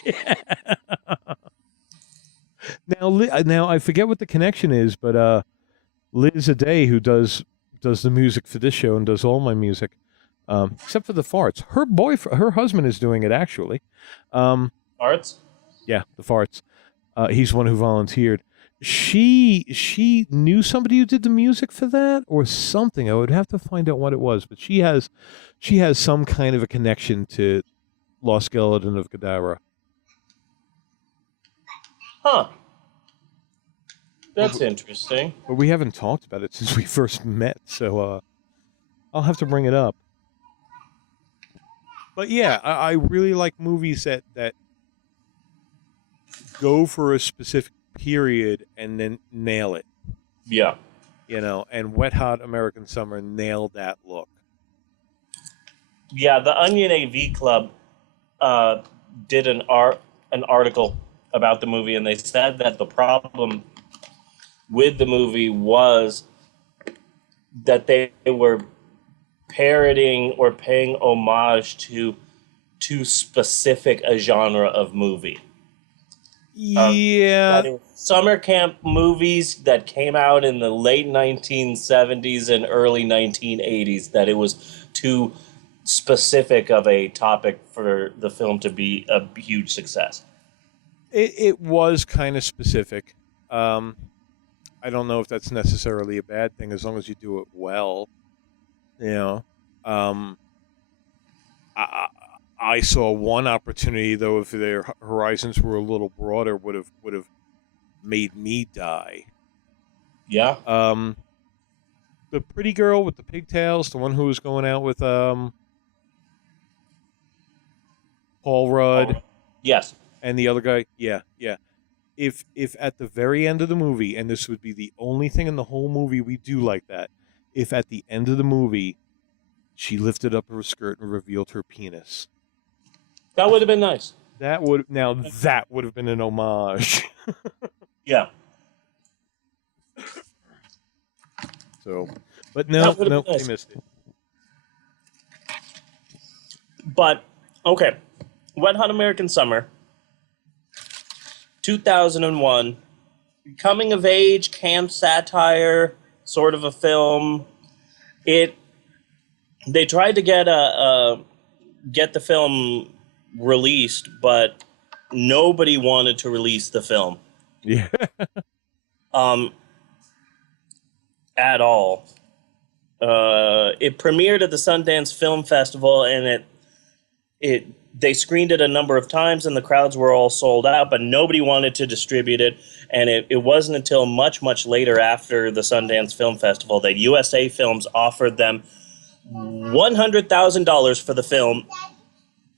Yeah. Now I forget what the connection is, but Liz Aday, who does the music for this show and does all my music, except for the farts. Her husband is doing it actually. Farts? Yeah, the farts. He's the one who volunteered. she knew somebody who did the music for that or something. I would have to find out what it was, but she has some kind of a connection to Lost Skeleton of Gadara. Huh. That's interesting. But we haven't talked about it since we first met, so I'll have to bring it up. But yeah, I really like movies that go for a specific period and then nail it. Yeah. You know, and Wet Hot American Summer nailed that look. Yeah, the Onion AV Club did an article about the movie, and they said that the problem with the movie was that they were parroting or paying homage to too specific a genre of movie. Yeah. Summer camp movies that came out in the late 1970s and early 1980s, that it was too specific of a topic for the film to be a huge success. It was kind of specific. I don't know if that's necessarily a bad thing as long as you do it well. You know, I saw one opportunity though, if their horizons were a little broader, would have made me die. Yeah. The pretty girl with the pigtails, the one who was going out with Paul Rudd. Yes. And the other guy, yeah. If at the very end of the movie, and this would be the only thing in the whole movie we do like that, if at the end of the movie she lifted up her skirt and revealed her penis. That would have been nice. That would have been an homage. Yeah. So, but no, nice. I missed it. But okay, Wet Hot American Summer, 2001, coming of age, camp satire, sort of a film. They tried to get the film released, but nobody wanted to release the film. Yeah. At all. It premiered at the Sundance Film Festival, and they screened it a number of times, and the crowds were all sold out, but nobody wanted to distribute it. And it wasn't until much, much later after the Sundance Film Festival that USA Films offered them $100,000 for the film,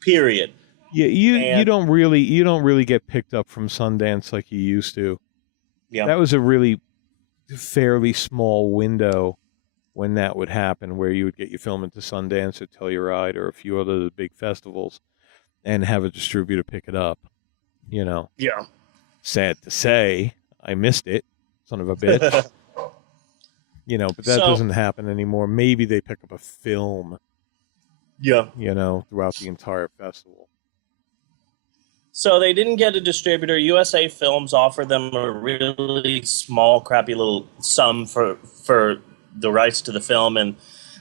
period. Yeah, you don't really get picked up from Sundance like you used to. Yeah. That was a really fairly small window when that would happen, where you would get your film into Sundance or Telluride or a few other big festivals and have a distributor pick it up. You know. Yeah. Sad to say, I missed it, son of a bitch. You know, but that doesn't happen anymore. Maybe they pick up a film. Yeah. You know, throughout the entire festival. So they didn't get a distributor. USA Films offered them a really small, crappy little sum for the rights to the film, and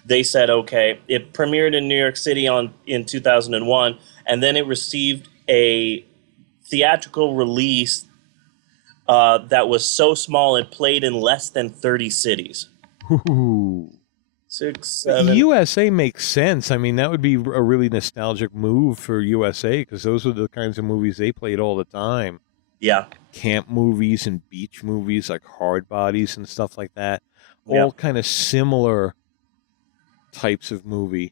they said, okay. It premiered in New York City in 2001, and then it received a theatrical release that was so small it played in less than 30 cities. Ooh. 6, 7. USA makes sense. I mean, that would be a really nostalgic move for USA, because those were the kinds of movies they played all the time. Yeah. Camp movies and beach movies like Hard Bodies and stuff like that. Yeah. All kind of similar types of movie.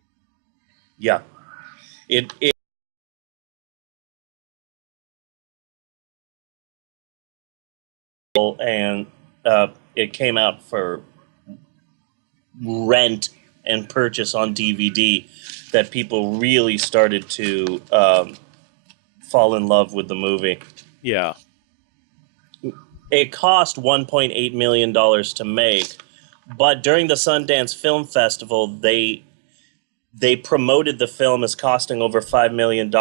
Yeah. It and it came out for rent and purchase on DVD, that people really started to fall in love with the movie. Yeah. It cost $1.8 million to make, but during the Sundance Film Festival, they promoted the film as costing over $5 million.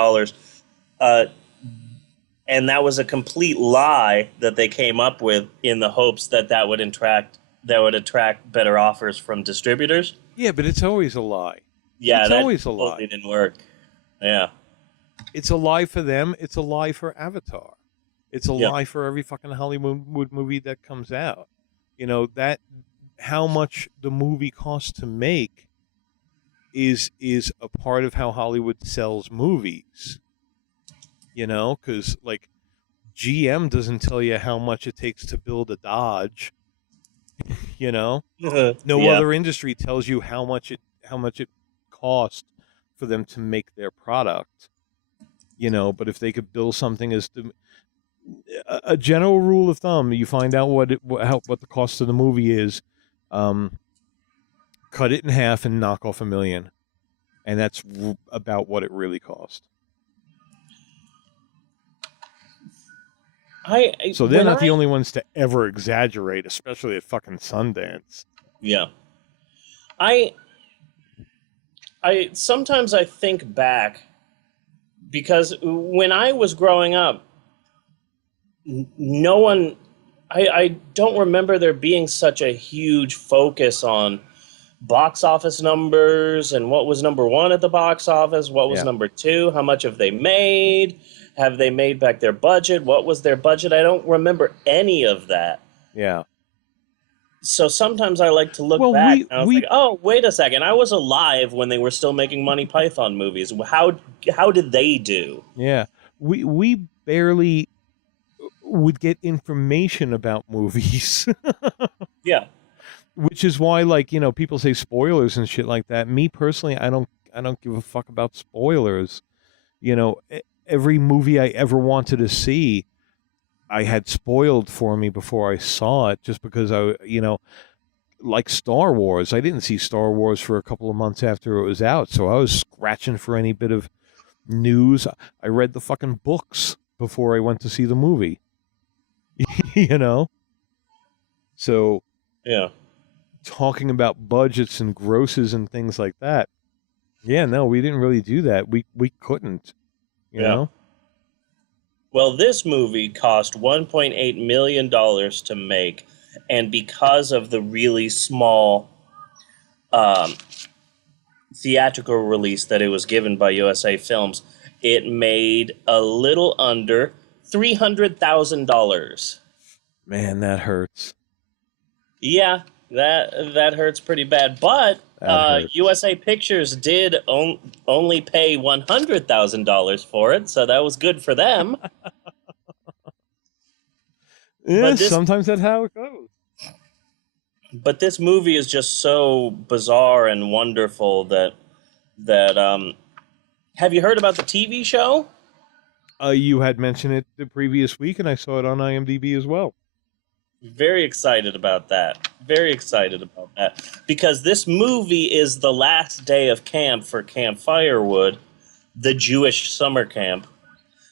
And that was a complete lie that they came up with in the hopes that would attract better offers from distributors. Yeah, but it's always a lie. Yeah, it's that always a lie. Totally didn't work. Yeah. It's a lie for them. It's a lie for Avatar. It's a lie for every fucking Hollywood movie that comes out. You know, that how much the movie costs to make is a part of how Hollywood sells movies. You know, because like GM doesn't tell you how much it takes to build a Dodge. You know, no other industry tells you how much it cost for them to make their product. You know, but if they could build something as a general rule of thumb, you find out what the cost of the movie is, cut it in half and knock off $1 million, and that's about what it really cost. So they're not the only ones to ever exaggerate, especially at fucking Sundance. Yeah. I sometimes I think back, because when I was growing up, no one, I don't remember there being such a huge focus on box office numbers and what was number one at the box office, what was number two, how much have they made, have they made back their budget, what was their budget? I don't remember any of that. Yeah. So sometimes I like to look back and I was like, oh, wait a second, I was alive when they were still making Monty Python movies. How did they do? Yeah. We barely would get information about movies. Yeah. Which is why, like, you know, people say spoilers and shit like that. Me personally, I don't give a fuck about spoilers. You know, every movie I ever wanted to see, I had spoiled for me before I saw it, just because like Star Wars. I didn't see Star Wars for a couple of months after it was out, so I was scratching for any bit of news. I read the fucking books before I went to see the movie. You know? So, yeah. Talking about budgets and grosses and things like that. Yeah, no, we didn't really do that. We couldn't. You know? Well, this movie cost $1.8 million to make, and because of the really small theatrical release that it was given by USA Films, it made a little under $300,000. Man, that hurts. Yeah, that hurts pretty bad. But USA Pictures did only pay $100,000 for it, so that was good for them. Yeah, sometimes that's how it goes. But this movie is just so bizarre and wonderful that have you heard about the TV show? You had mentioned it the previous week, and I saw it on IMDb as well. Very excited about that. Very excited about that. Because this movie is the last day of camp for Camp Firewood, the Jewish summer camp.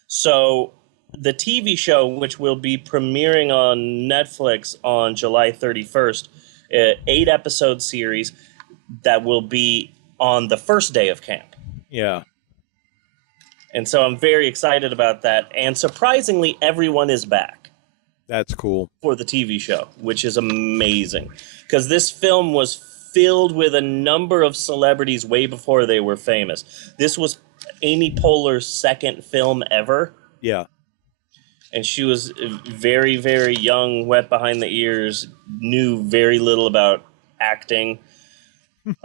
So the TV show, which will be premiering on Netflix on July 31st, 8-episode series that will be on the first day of camp. Yeah. And so I'm very excited about that. And surprisingly, everyone is back. That's cool. For the TV show, which is amazing. Because this film was filled with a number of celebrities way before they were famous. This was Amy Poehler's second film ever. Yeah. And she was very, very young, wet behind the ears, knew very little about acting.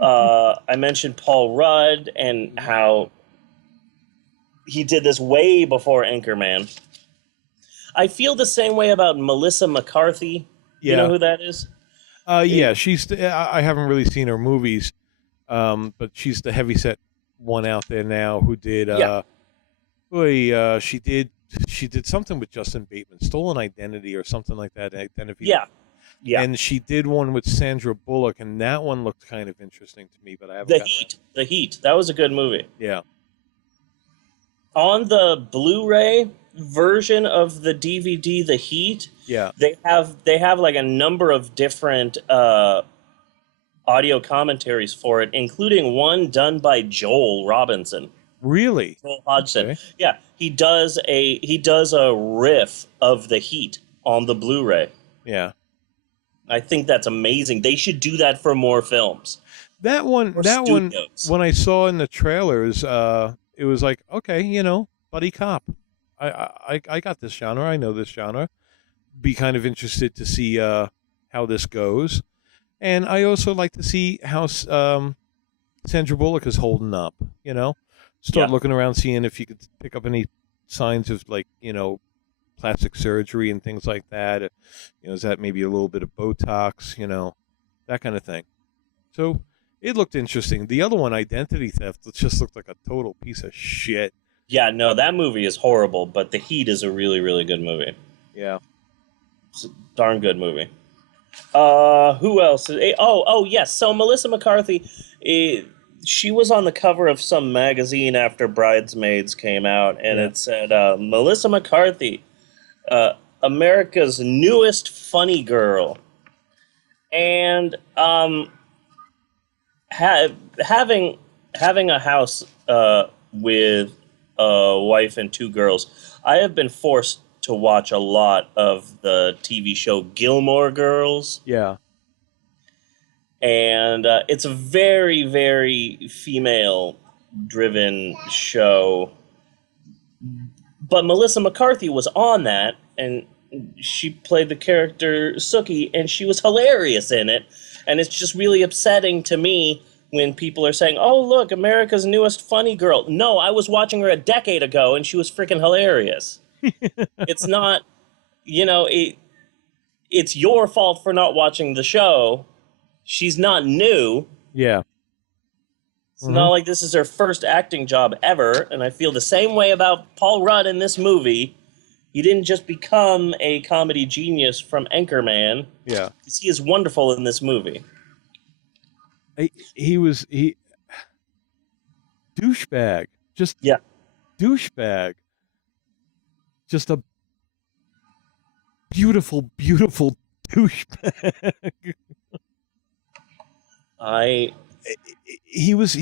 I mentioned Paul Rudd and how he did this way before Anchorman. I feel the same way about Melissa McCarthy. Yeah. You know who that is? Yeah, she's. I haven't really seen her movies, but she's the heavyset one out there now who did. She did something with Justin Bateman, Stolen Identity or something like that. Identity. Yeah. Yeah. And she did one with Sandra Bullock, and that one looked kind of interesting to me, but I haven't. The Heat. That was a good movie. Yeah. On the Blu-ray version of the DVD, The Heat, they have like a number of different audio commentaries for it, including one done by Joel Robinson. Really? Joel Hodgson. Okay. Yeah, he does a riff of The Heat on the Blu-ray. Yeah. I think that's amazing. They should do that for more films. That one, when I saw in the trailers, it was like, okay, buddy cop. I got this genre. I know this genre. Be kind of interested to see how this goes, and I also like to see how Sandra Bullock is holding up. You know, start looking around, seeing if you could pick up any signs of like plastic surgery and things like that. Is that maybe a little bit of Botox? That kind of thing. So it looked interesting. The other one, Identity Theft, it just looked like a total piece of shit. Yeah, no, that movie is horrible, but The Heat is a really, really good movie. Yeah. It's a darn good movie. Who else? Oh, yes. So Melissa McCarthy, she was on the cover of some magazine after Bridesmaids came out, and it said, Melissa McCarthy, America's newest funny girl. And having a house with a wife and two girls, I have been forced to watch a lot of the TV show Gilmore Girls. Yeah. And it's a very, very female-driven show. But Melissa McCarthy was on that, and she played the character Sookie, and she was hilarious in it. And it's just really upsetting to me when people are saying, oh, look, America's newest funny girl. No, I was watching her a decade ago, and she was freaking hilarious. It's not, it's your fault for not watching the show. She's not new. Yeah. It's not like this is her first acting job ever, and I feel the same way about Paul Rudd in this movie. He didn't just become a comedy genius from Anchorman. Yeah. Because he is wonderful in this movie. He douchebag. Just douchebag. Just a beautiful, beautiful douchebag. He was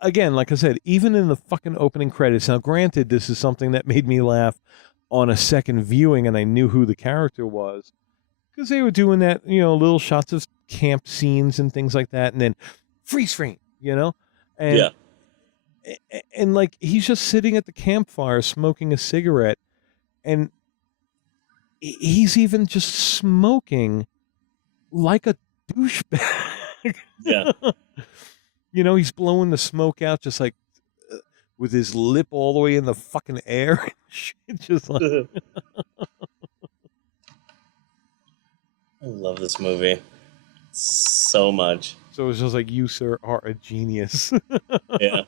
again, like I said, even in the fucking opening credits. Now, granted, this is something that made me laugh on a second viewing, and I knew who the character was because they were doing that, little shots of camp scenes and things like that, and then freeze frame, and and like he's just sitting at the campfire smoking a cigarette, and he's even just smoking like a douchebag. Yeah. He's blowing the smoke out just like with his lip all the way in the fucking air. Just like I love this movie so much. So it's just like, you, sir, are a genius. Yeah.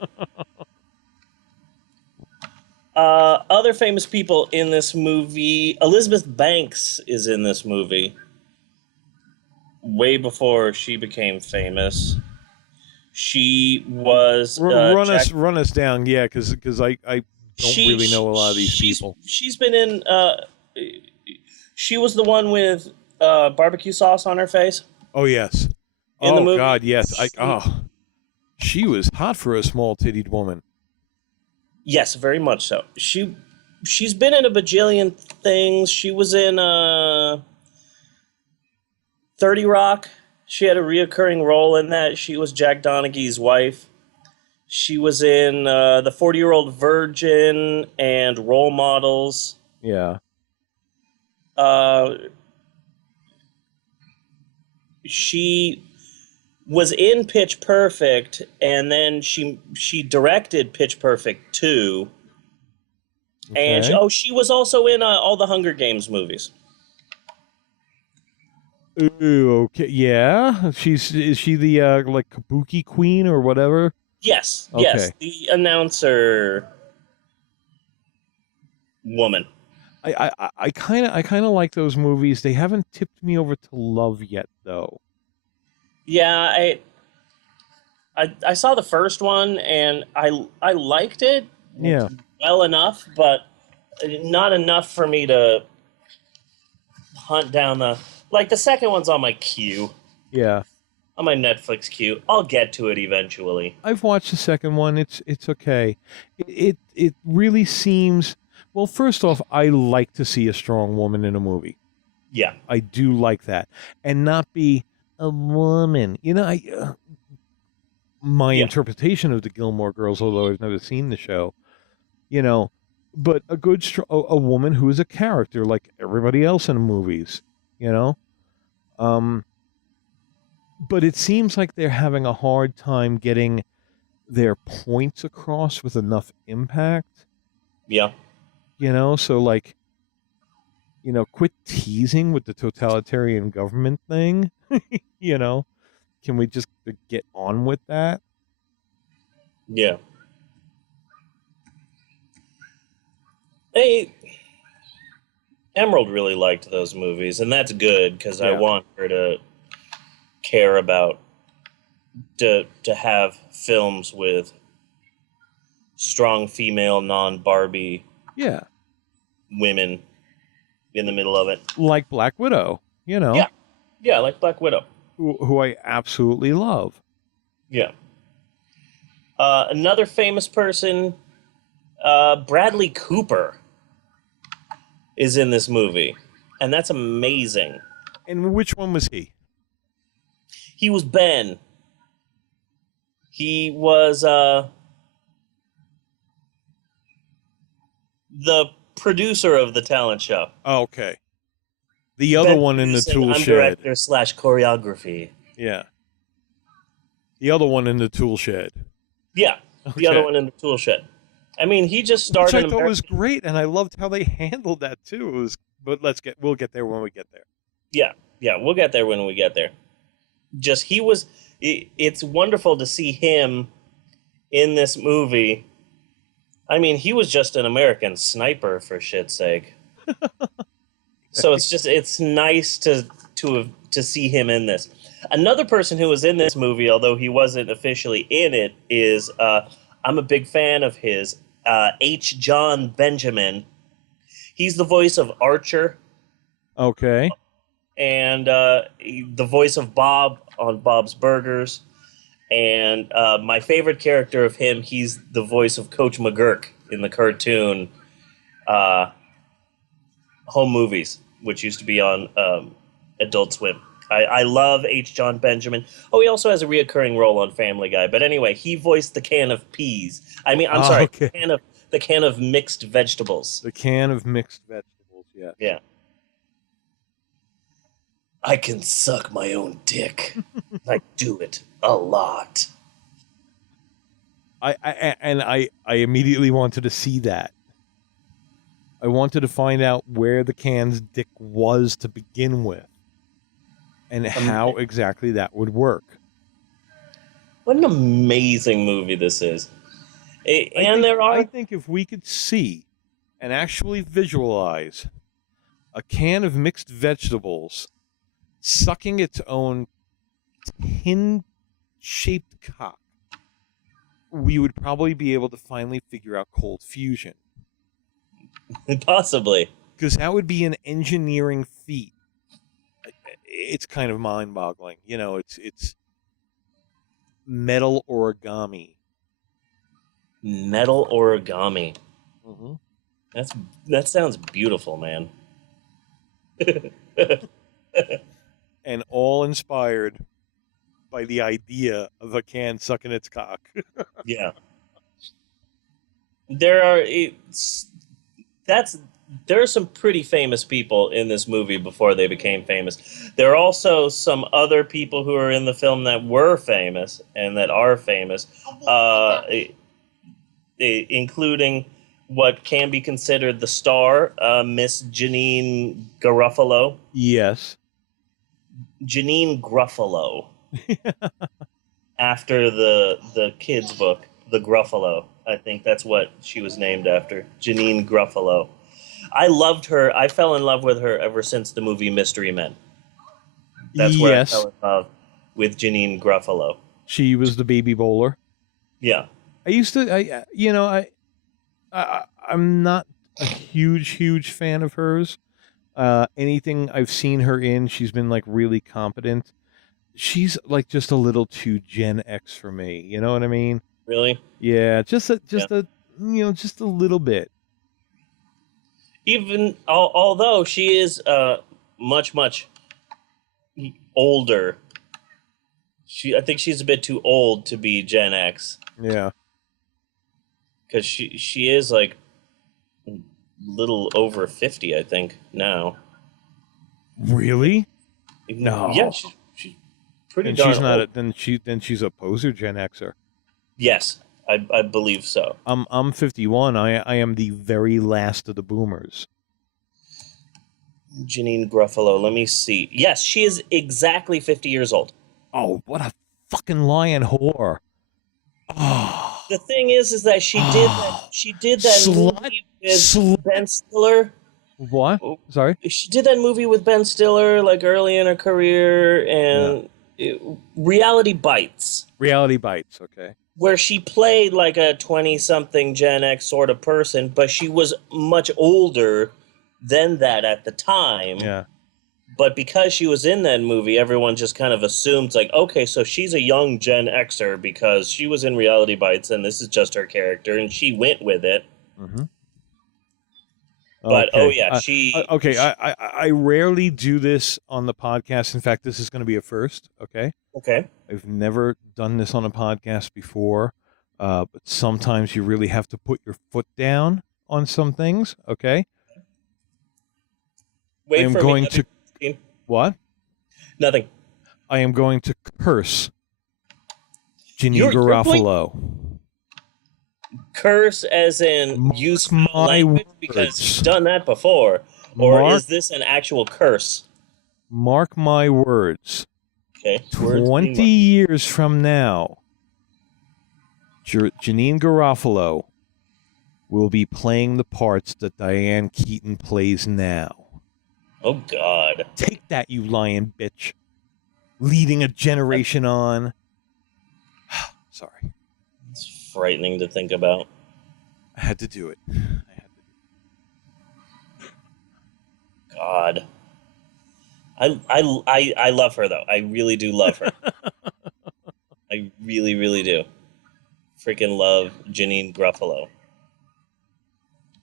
Other famous people in this movie. Elizabeth Banks is in this movie. Way before she became famous. She was... run us down, yeah, because I don't really know a lot of these people. She's been in... she was the one with barbecue sauce on her face. Oh, yes. In the movie. God, yes. She was hot for a small-tittied woman. Yes, very much so. She's been in a bajillion things. She was in 30 Rock. She had a reoccurring role in that. She was Jack Donaghy's wife. She was in The 40-Year-Old Virgin and Role Models. Yeah. She was in Pitch Perfect, and then she directed Pitch Perfect 2. Okay. And she was also in all the Hunger Games movies. Ooh, okay, yeah. Is she the like Kabuki Queen or whatever? Yes, okay. Yes, the announcer woman. I kind of like those movies. They haven't tipped me over to love yet, though. Yeah, I saw the first one and I liked it. Yeah. Well enough, but not enough for me to hunt down the second one's on my queue. Yeah. On my Netflix queue. I'll get to it eventually. I've watched the second one. It's okay. It really seems, well, first off, I like to see a strong woman in a movie. Yeah. I do like that. And not be a woman. My interpretation of the Gilmore Girls, although I've never seen the show, but a good a woman who is a character like everybody else in movies, you know. But it seems like they're having a hard time getting their points across with enough impact. Yeah. You know, so like, you know, quit teasing with the totalitarian government thing. You know, can we just get on with that? Yeah. Hey, Emerald really liked those movies, and that's good because I want her to care about to have films with strong female non-Barbie women in the middle of it, like Black Widow, you know. Yeah, like Black Widow, who I absolutely love. Yeah. Another famous person, Bradley Cooper, is in this movie, and that's amazing. And which one was he? He was Ben. He was the producer of the talent show. Oh, okay. The other one in the tool shed. Director / choreography. Yeah. The other one in the tool shed. Yeah. The other one in the tool shed. I mean, he just started. Which I thought was great, and I loved how they handled that too. It was, but we'll get there when we get there. Yeah, we'll get there when we get there. Just it's wonderful to see him in this movie. I mean, he was just an American sniper, for shit's sake. So it's nice to see him in this. Another person who was in this movie, although he wasn't officially in it, is I'm a big fan of his, H. John Benjamin. He's the voice of Archer. Okay. And the voice of Bob on Bob's Burgers. And my favorite character of him, he's the voice of Coach McGurk in the cartoon Home Movies, which used to be on Adult Swim. I love H. John Benjamin. Oh, he also has a reoccurring role on Family Guy. But anyway, he voiced the can of peas. I mean, I'm sorry, okay. the can of mixed vegetables. The can of mixed vegetables, yeah. Yeah. I can suck my own dick. I do it a lot. I immediately wanted to see that. I wanted to find out where the can's dick was to begin with, and how exactly that would work. What an amazing movie this is. I think if we could see and actually visualize a can of mixed vegetables sucking its own tin-shaped cock, we would probably be able to finally figure out cold fusion. Possibly. Because that would be an engineering feat. It's kind of mind-boggling. You know, it's metal origami. Metal origami. Mm-hmm. That sounds beautiful, man. And all inspired by the idea of a can sucking its cock. Yeah. There are some pretty famous people in this movie before they became famous. There are also some other people who are in the film that were famous and that are famous, including what can be considered the star, Miss Janine Garofalo. Yes. Janine Gruffalo. After the kids' book, The Gruffalo. I think that's what she was named after. Janine Gruffalo. I loved her. I fell in love with her ever since the movie Mystery Men. That's where I fell in love with Janine Gruffalo. She was the baby bowler. Yeah. I'm not a huge fan of hers. Anything I've seen her in, she's been like really competent. She's like just a little too Gen X for me. You know what I mean? Really? Yeah, just a little bit. Even although she is much older, I think she's a bit too old to be Gen X. Yeah. Because she is like little over 50, I think, now. Really? No. Yeah, she's pretty and darn she's not. old. Then she's a poser Gen Xer. Yes, I believe so. I'm 51. I am the very last of the boomers. Janine Gruffalo, let me see. Yes, she is exactly 50 years old. Oh, what a fucking lying whore. The thing is that she did that movie with Ben Stiller. What? Sorry? She did that movie with Ben Stiller, like, early in her career, and Reality Bites. Reality Bites, okay. Where she played like a 20-something Gen X sort of person, but she was much older than that at the time. Yeah. But because she was in that movie, everyone just kind of assumed, like, okay, so she's a young Gen Xer because she was in Reality Bites and this is just her character, and she went with it. Mm-hmm. But, okay. I rarely do this on the podcast. In fact, this is going to be a first, okay? Okay. I've never done this on a podcast before, but sometimes you really have to put your foot down on some things, okay? Wait I'm for going me. to... What? Nothing. I am going to curse Janine You're Garofalo. Curse as in use foul language because you've done that before, or is this an actual curse? Mark my words. Okay. 20 years from now, Janine Garofalo will be playing the parts that Diane Keaton plays now. Oh, God. Take that, you lying bitch. Leading a generation on. Sorry. It's frightening to think about. I had to do it. God. I love her, though. I really do love her. I really, really do. Freaking love Janine Gruffalo.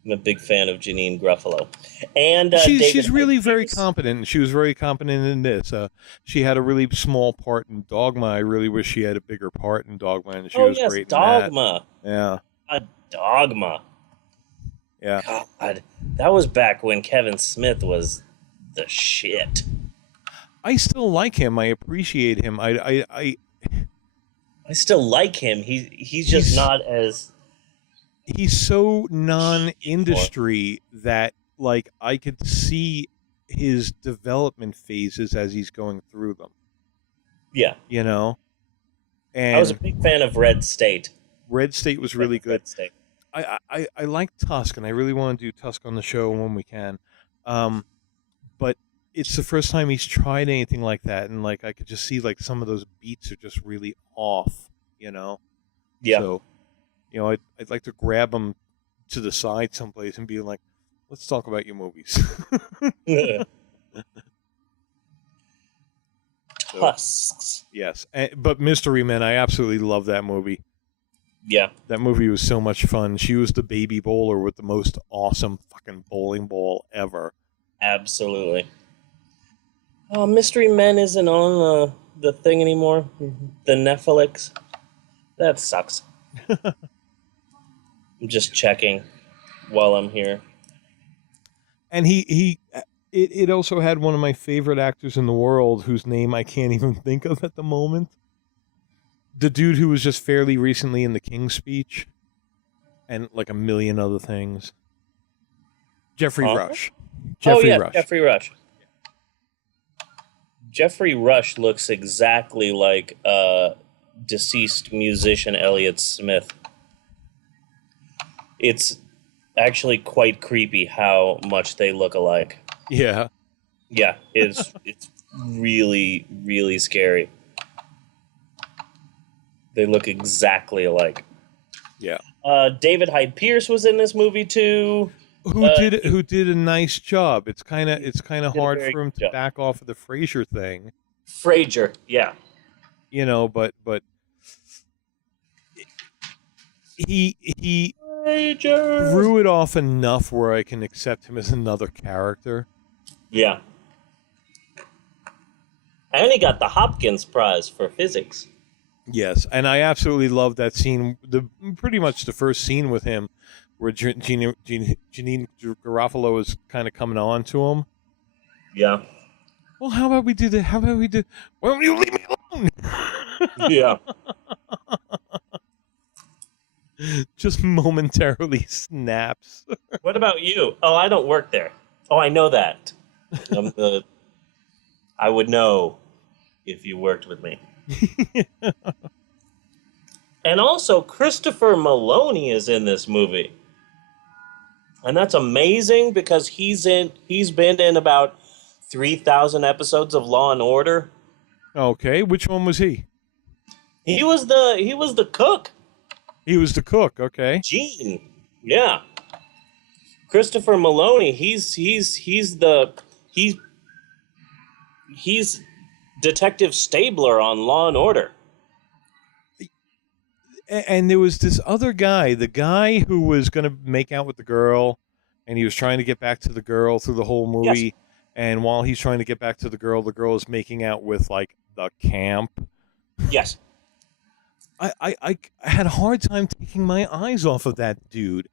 I'm a big fan of Janine Gruffalo. And she's really very competent. She was very competent in this. She had a really small part in Dogma. I really wish she had a bigger part in Dogma, and she was great in Dogma. that. Yeah. A Dogma. Yeah. God, that was back when Kevin Smith was the shit. I still like him. I appreciate him. I still like him. He's just not as... He's so non-industry that, like, I could see his development phases as he's going through them. Yeah. You know? And I was a big fan of Red State. Red State was really good. Red State. I like Tusk, and I really want to do Tusk on the show when we can. But it's the first time he's tried anything like that, and, like, I could just see, like, some of those beats are just really off, you know? Yeah. So, you know, I'd like to grab him to the side someplace and be like, let's talk about your movies. Tusks. Yes. But Mystery Men, I absolutely love that movie. Yeah. That movie was so much fun. She was the baby bowler with the most awesome fucking bowling ball ever. Absolutely. Oh, Mystery Men isn't on the thing anymore. The Netflix. That sucks. I'm just checking while I'm here. And it also had one of my favorite actors in the world whose name I can't even think of at the moment. The dude who was just fairly recently in The King's Speech and like a million other things. Jeffrey Rush. Rush. Jeffrey Rush. Jeffrey Rush looks exactly like deceased musician Elliott Smith. It's actually quite creepy how much they look alike. Yeah. Yeah, it's really, really scary. They look exactly alike. Yeah. David Hyde Pierce was in this movie too. Who did a nice job. It's kind of hard for him to back off of the Frasier thing. Frasier, yeah. You know, but he threw it off enough where I can accept him as another character. Yeah. And he got the Hopkins Prize for physics. Yes, and I absolutely love that scene. Pretty much the first scene with him where Janine Garofalo is kind of coming on to him. Yeah. Well, how about we do that? How about we do? Why don't you leave me alone? Yeah. Just momentarily snaps. What about you? Oh, I don't work there. Oh, I know that. I would know if you worked with me. And also, Christopher Maloney is in this movie. And that's amazing because he's been in about 3,000 episodes of Law and Order. Okay, which one was he? He was the cook. He was the cook, okay. Gene. Yeah. Christopher Maloney, he's Detective Stabler on Law and Order. And there was this other guy, the guy who was going to make out with the girl, and he was trying to get back to the girl through the whole movie. Yes. And while he's trying to get back to the girl is making out with, like, the camp. Yes. I had a hard time taking my eyes off of that dude.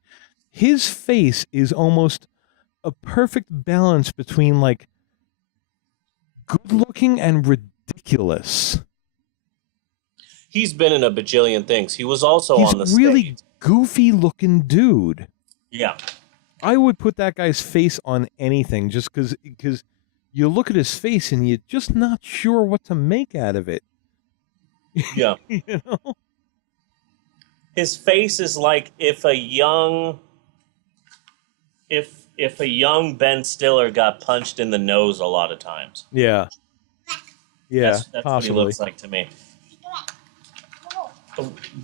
His face is almost a perfect balance between, like, good-looking and ridiculous. He's been in a bajillion things. He was also on the stage. He's a really goofy-looking dude. Yeah. I would put that guy's face on anything just because you look at his face and you're just not sure what to make out of it. Yeah. You know? His face is like if a young Ben Stiller got punched in the nose a lot of times. Yeah. Yeah, that's possibly. What he looks like to me.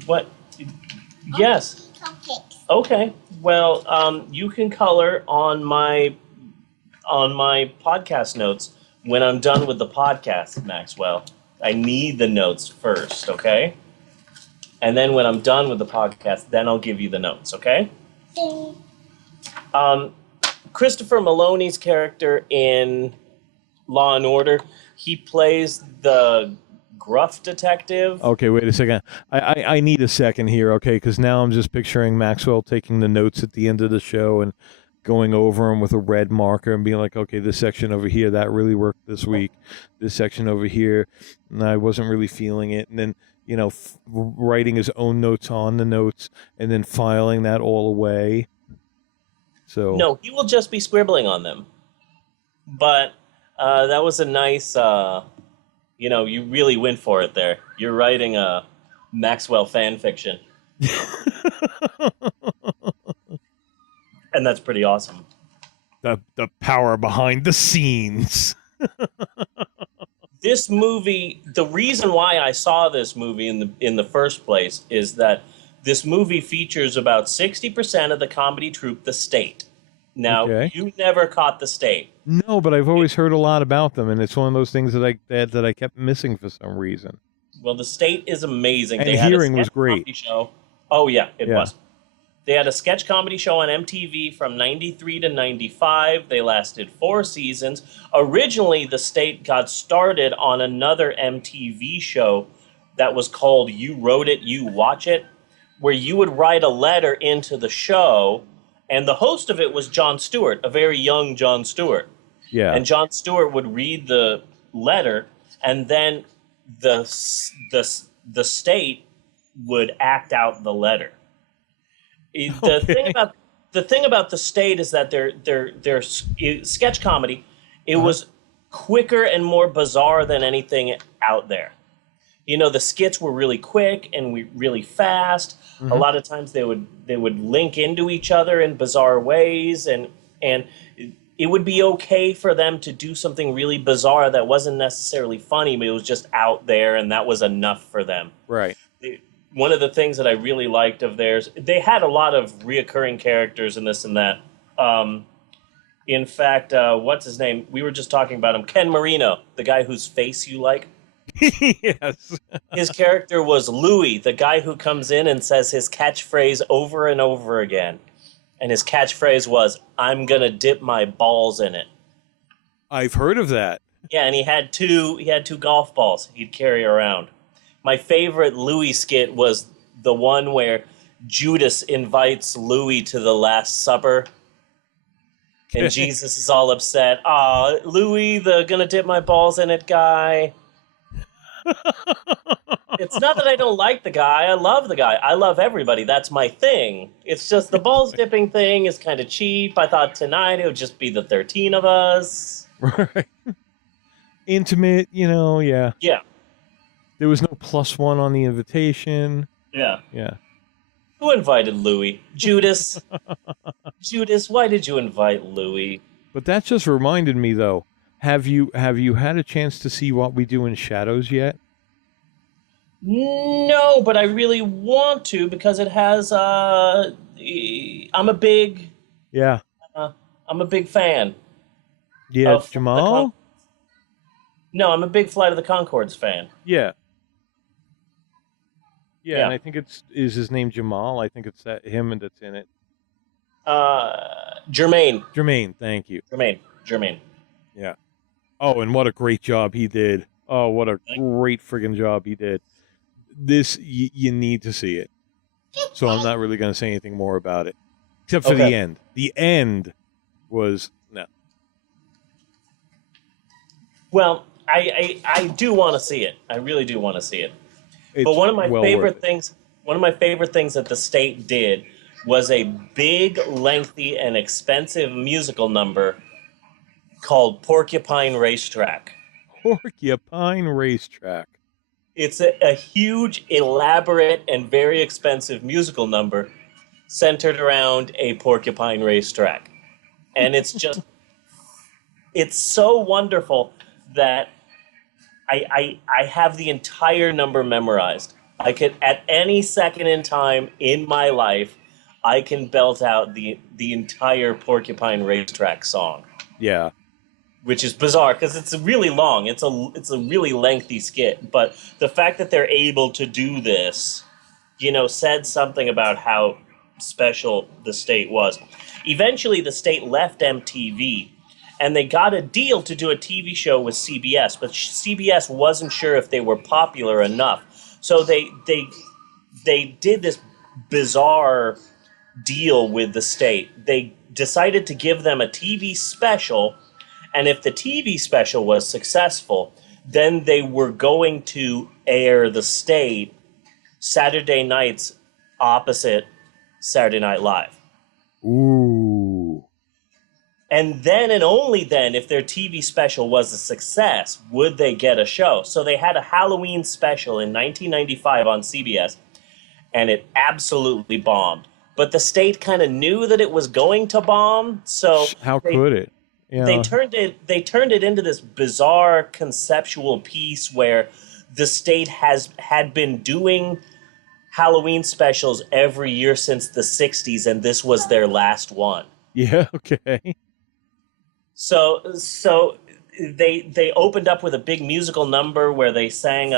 What? Yes. Okay. Well, you can color on my podcast notes when I'm done with the podcast, Maxwell. I need the notes first, okay? And then when I'm done with the podcast, then I'll give you the notes, okay? Christopher Maloney's character in Law and Order, he plays the gruff detective. Okay, wait a second. I need a second here, okay? Because now I'm just picturing Maxwell taking the notes at the end of the show and going over them with a red marker and being like, okay, this section over here, that really worked this week. This section over here, and I wasn't really feeling it. And then, you know, writing his own notes on the notes and then filing that all away. So no, he will just be scribbling on them. But that was a nice, you really went for it there. You're writing a Maxwell fan fiction. And that's pretty awesome. The power behind the scenes. This movie, the reason why I saw this movie in the first place is that this movie features about 60% of the comedy troupe, The State. Now, You never caught The State. No, but I've always heard a lot about them, and it's one of those things that I kept missing for some reason. Well, The State is amazing. And they had Hearing a was great. Show. Oh, yeah, it was. They had a sketch comedy show on MTV from 93 to 95. They lasted 4 seasons. Originally, The State got started on another MTV show that was called You Wrote It, You Watch It, where you would write a letter into the show, and the host of it was Jon Stewart, a very young Jon Stewart. Yeah. And Jon Stewart would read the letter, and then the State would act out the letter. The thing about The State is that their sketch comedy, it was quicker and more bizarre than anything out there. You know, the skits were really quick and really fast. Mm-hmm. A lot of times they would link into each other in bizarre ways, and it would be okay for them to do something really bizarre that wasn't necessarily funny, but it was just out there, and that was enough for them. Right. One of the things that I really liked of theirs, they had a lot of reoccurring characters in this and that. In fact, what's his name? We were just talking about him. Ken Marino, the guy whose face you like. Yes. His character was Louis, the guy who comes in and says his catchphrase over and over again. And his catchphrase was, "I'm going to dip my balls in it." I've heard of that. Yeah, and he had two golf balls he'd carry around. My favorite Louis skit was the one where Judas invites Louis to the Last Supper. And Jesus is all upset. Aw, Louis, the gonna dip my balls in it guy. It's not that I don't like the guy. I love the guy. I love everybody. That's my thing. It's just the balls dipping thing is kind of cheap. I thought tonight it would just be the 13 of us. Right. Intimate, yeah. Yeah. There was no +1 on the invitation. Yeah. Yeah. Who invited Louis? Judas. Judas, why did you invite Louis? But that just reminded me, though. Have you had a chance to see What We Do in Shadows yet? No, but I really want to because it has. I'm a big. Yeah. I'm a big fan. Yeah, Jamal? No, I'm a big Flight of the Conchords fan. Yeah. Yeah, and I think is his name Jamal? I think it's him that's in it. Jermaine. Jermaine, thank you. Jermaine. Yeah. Oh, and what a great job he did. Oh, what a great friggin' job he did. This, you need to see it. So I'm not really going to say anything more about it. Except for the end. The end was, no. Well, I do want to see it. I really do want to see it. It's but one of my well favorite things that the state did was a big, lengthy, and expensive musical number called Porcupine Racetrack. Porcupine Racetrack. It's a huge, elaborate, and very expensive musical number centered around a porcupine racetrack. And it's just, it's so wonderful that I have the entire number memorized. I could, at any second in time in my life, I can belt out the entire Porcupine Racetrack song. Yeah. Which is bizarre because it's really long. It's a really lengthy skit. But the fact that they're able to do this, said something about how special the state was. Eventually, the state left MTV, and they got a deal to do a TV show with CBS, but CBS wasn't sure if they were popular enough. So they did this bizarre deal with the state. They decided to give them a TV special, and if the TV special was successful, then they were going to air the state Saturday nights opposite Saturday Night Live. Ooh. And then and only then, if their TV special was a success, would they get a show. So they had a Halloween special in 1995 on CBS, and it absolutely bombed. But the state kind of knew that it was going to bomb, so how could it? Yeah. They turned it into this bizarre conceptual piece where the state had been doing Halloween specials every year since the 60s, and this was their last one. Yeah, okay. So they opened up with a big musical number where they sang,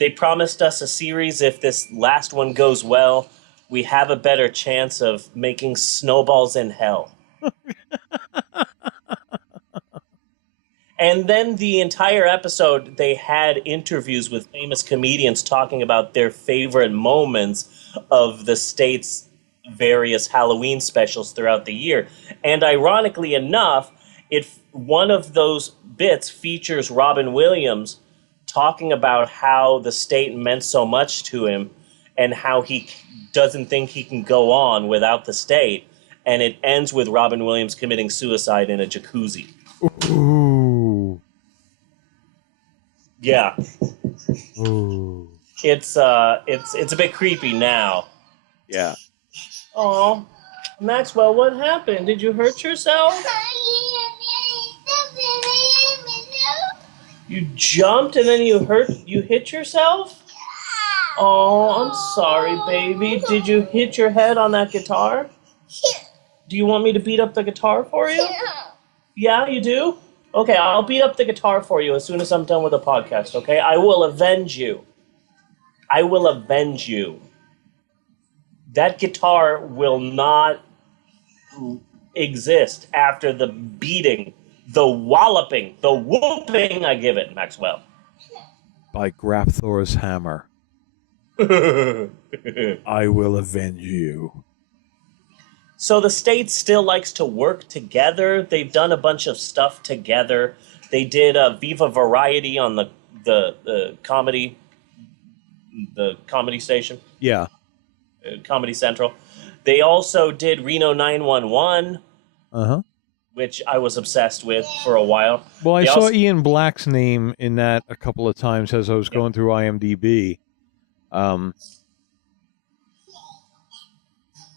they promised us a series. If this last one goes well, we have a better chance of making snowballs in hell. And then the entire episode, they had interviews with famous comedians talking about their favorite moments of the state's various Halloween specials throughout the year. And ironically enough, one of those bits features Robin Williams talking about how the state meant so much to him and how he doesn't think he can go on without the state. And it ends with Robin Williams committing suicide in a jacuzzi. Ooh. Yeah. Ooh. It's a bit creepy now. Yeah. Oh, Maxwell, what happened? Did you hurt yourself? You jumped and then you hit yourself? Oh, I'm sorry, baby. Did you hit your head on that guitar? Do you want me to beat up the guitar for you? Yeah, you do? Okay, I'll beat up the guitar for you as soon as I'm done with the podcast, okay? I will avenge you. I will avenge you. That guitar will not exist after the beating, the walloping, the whooping I give it, Maxwell. By Grapthor's hammer. I will avenge you. So the state still likes to work together. They've done a bunch of stuff together. They did Viva Variety on the comedy station. Yeah. Comedy Central. They also did Reno 911. Uh-huh. Which I was obsessed with for a while. Well, I saw Ian Black's name in that a couple of times as I was going through IMDb.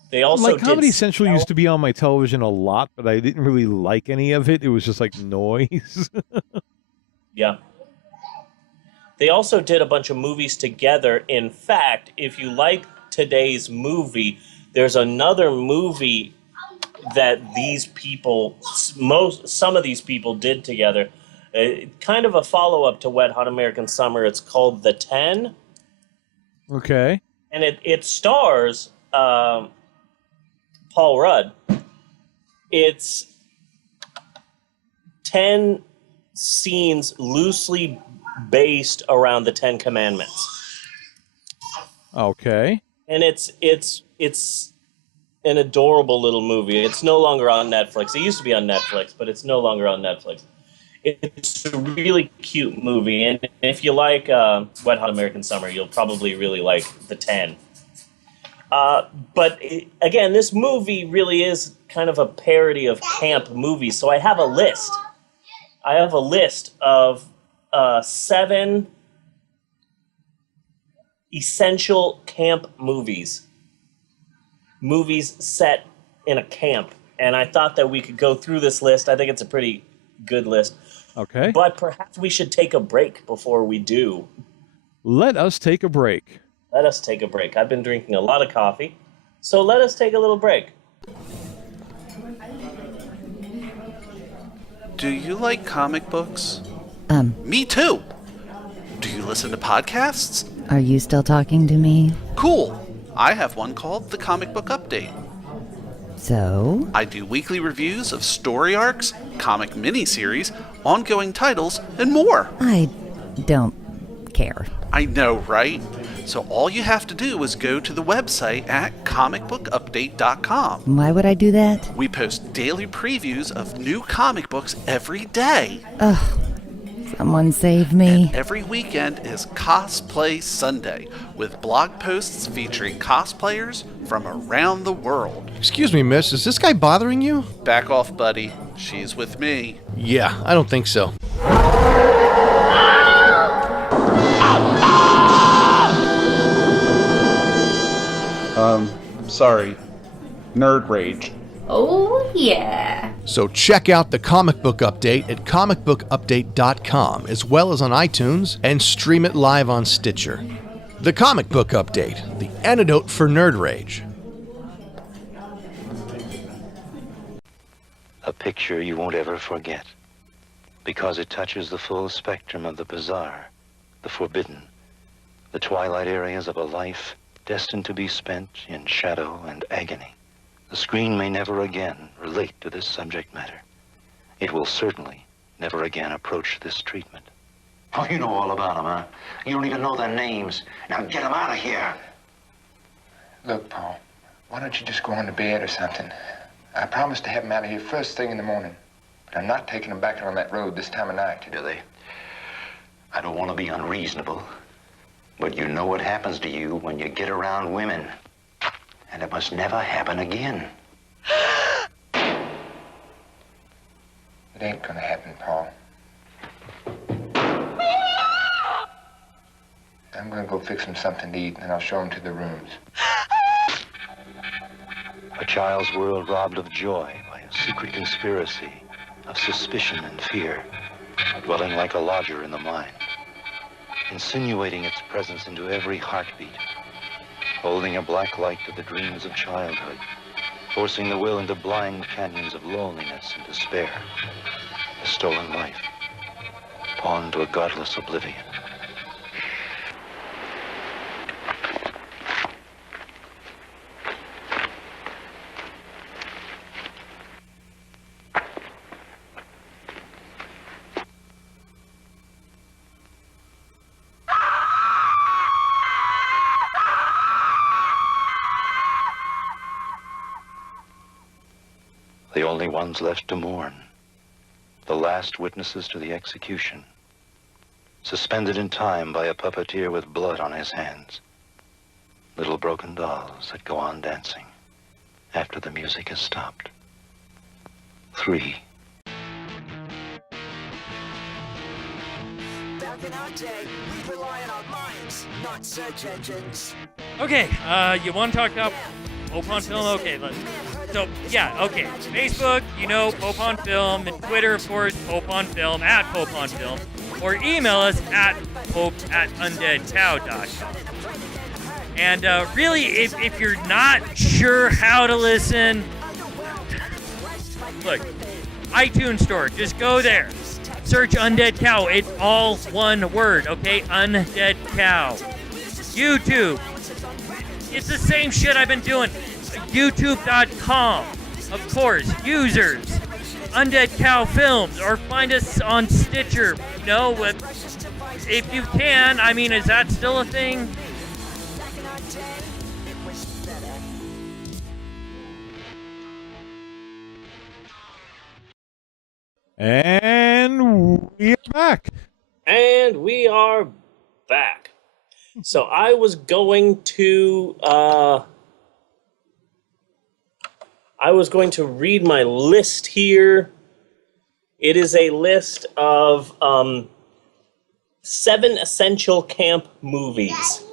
They also Comedy Central used to be on my television a lot, but I didn't really like any of it. It was just like noise. Yeah. They also did a bunch of movies together. In fact, if you like today's movie, there's another movie that these people, some of these people did together. Kind of a follow-up to Wet Hot American Summer. It's called The 10. Okay. And it stars Paul Rudd. It's 10 scenes loosely based around the 10 Commandments. Okay. And it's an adorable little movie. It's no longer on Netflix. It used to be on Netflix, but it's no longer on Netflix. It's a really cute movie, and if you like Wet Hot American Summer, you'll probably really like The 10. But again, this movie really is kind of a parody of camp movies, so I have a list. I have a list of 7 essential camp movies. Movies set in a camp. And I thought that we could go through this list. I think it's a pretty good list. Okay. But perhaps we should take a break before we do. Let us take a break. Let us take a break. I've been drinking a lot of coffee, so let us take a little break. Do you like comic books? Me too. Do you listen to podcasts? Are you still talking to me? Cool. I have one called The Comic Book Update. So? I do weekly reviews of story arcs, comic miniseries, ongoing titles, and more. I don't care. I know, right? So all you have to do is go to the website at comicbookupdate.com. Why would I do that? We post daily previews of new comic books every day. Ugh. Someone save me. And every weekend is Cosplay Sunday, with blog posts featuring cosplayers from around the world. Excuse me, miss, is this guy bothering you? Back off, buddy. She's with me. Yeah, I don't think so. Sorry. Nerd rage. Oh, yeah. So check out the Comic Book Update at comicbookupdate.com, as well as on iTunes, and stream it live on Stitcher. The Comic Book Update, the antidote for nerd rage. A picture you won't ever forget, because it touches the full spectrum of the bizarre, the forbidden, the twilight areas of a life destined to be spent in shadow and agony. The screen may never again relate to this subject matter. It will certainly never again approach this treatment. Oh, you know all about them, huh? You don't even know their names. Now get them out of here. Look, Paul, why don't you just go on to bed or something? I promised to have them out of here first thing in the morning. But I'm not taking them back on that road this time of night. Billy, I don't want to be unreasonable, but you know what happens to you when you get around women. And it must never happen again. It ain't gonna happen, Paul. I'm gonna go fix them something to eat, and I'll show them to the rooms. A child's world robbed of joy by a secret conspiracy of suspicion and fear, dwelling like a lodger in the mind, insinuating its presence into every heartbeat, holding a black light to the dreams of childhood, forcing the will into blind canyons of loneliness and despair. A stolen life, pawned to a godless oblivion. the only ones left to mourn, the last witnesses to the execution, suspended in time by a puppeteer with blood on his hands. Little broken dolls that go on dancing after the music has stopped. 3. Back in our day, we rely on our minds, not search engines. Okay, you want to talk about Pope on Film? Okay, so, yeah, okay. Facebook, Pope on Film, and Twitter, of course, Pope on Film, at Pope on Film, or email us at pope@undeadcow.com. And really, if you're not sure how to listen, look, iTunes Store, just go there. Search Undead Cow. It's all one word, okay? Undead Cow. YouTube. It's the same shit I've been doing. YouTube.com. Of course, users. Undead Cow Films. Or find us on Stitcher. If you can. I mean, is that still a thing? And we are back. And we are back. So I was going to read my list here. It is a list of 7 essential camp movies.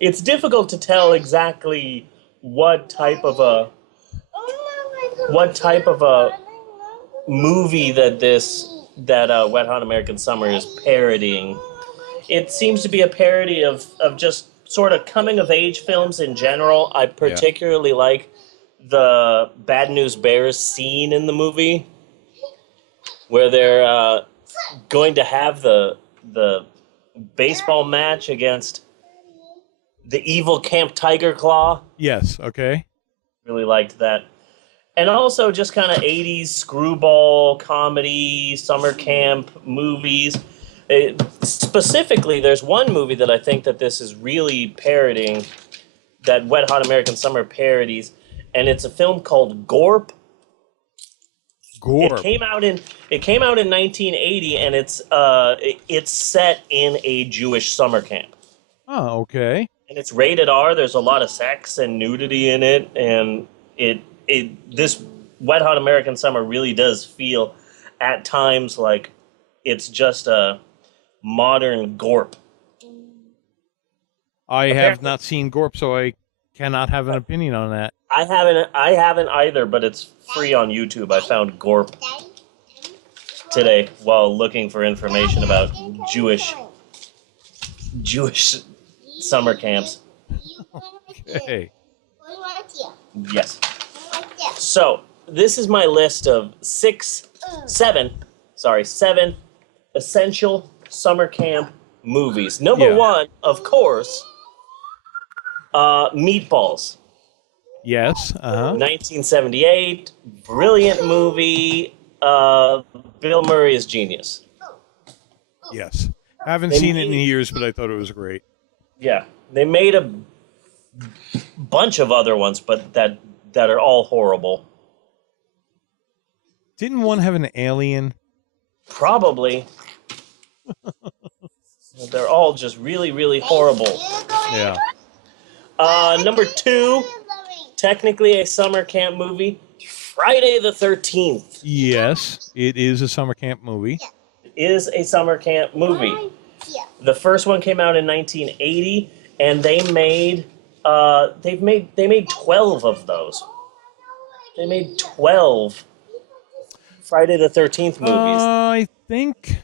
It's difficult to tell exactly what type of a movie that Wet Hot American Summer is parodying. It seems to be a parody of just sort of coming of age films in general. I particularly like the Bad News Bears scene in the movie where they're going to have the baseball match against the evil Camp Tiger Claw. Yes, okay. Really liked that. And also just kind of 80s screwball comedy, summer camp movies. Specifically, there's one movie that I think that this is really parodying, that Wet Hot American Summer parodies, and it's a film called Gorp. Gorp. It came out in 1980, and it's set in a Jewish summer camp. Oh, okay. And it's rated R. There's a lot of sex and nudity in it, and this Wet Hot American Summer really does feel at times like it's just a modern Gorp. I have not seen Gorp, so I cannot have an opinion on that. I haven't either, but it's free on YouTube. I found Gorp today while looking for information about Jewish summer camps. Okay. Yes. So, this is my list of 7 essential summer camp movies. Number 1, of course, Meatballs. Yes. 1978, brilliant movie. Bill Murray is genius. Yes. Haven't seen it in years, but I thought it was great. Yeah. They made a bunch of other ones, but that are all horrible. Didn't one have an alien? Probably. They're all just really, really horrible. Yeah. Number 2, technically a summer camp movie, Friday the 13th. Yes, it is a summer camp movie. It is a summer camp movie. The first one came out in 1980, and they made 12 of those. They made 12 Friday the 13th movies. I think,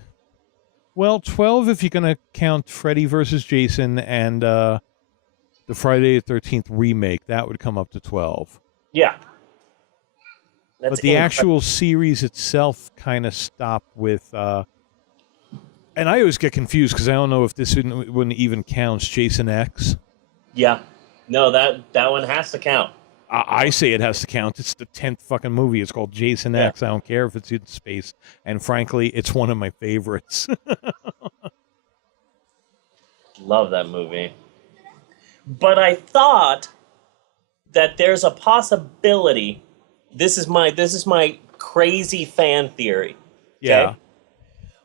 12 if you're going to count Freddy versus Jason and the Friday the 13th remake. That would come up to 12. Yeah. But the actual series itself kind of stopped with... and I always get confused because I don't know if this wouldn't even count Jason X. Yeah. No, that one has to count. I say it has to count. It's the 10th fucking movie. It's called Jason X. I don't care if it's in space. And frankly, it's one of my favorites. Love that movie. But I thought that there's a possibility This is my crazy fan theory. Okay? Yeah.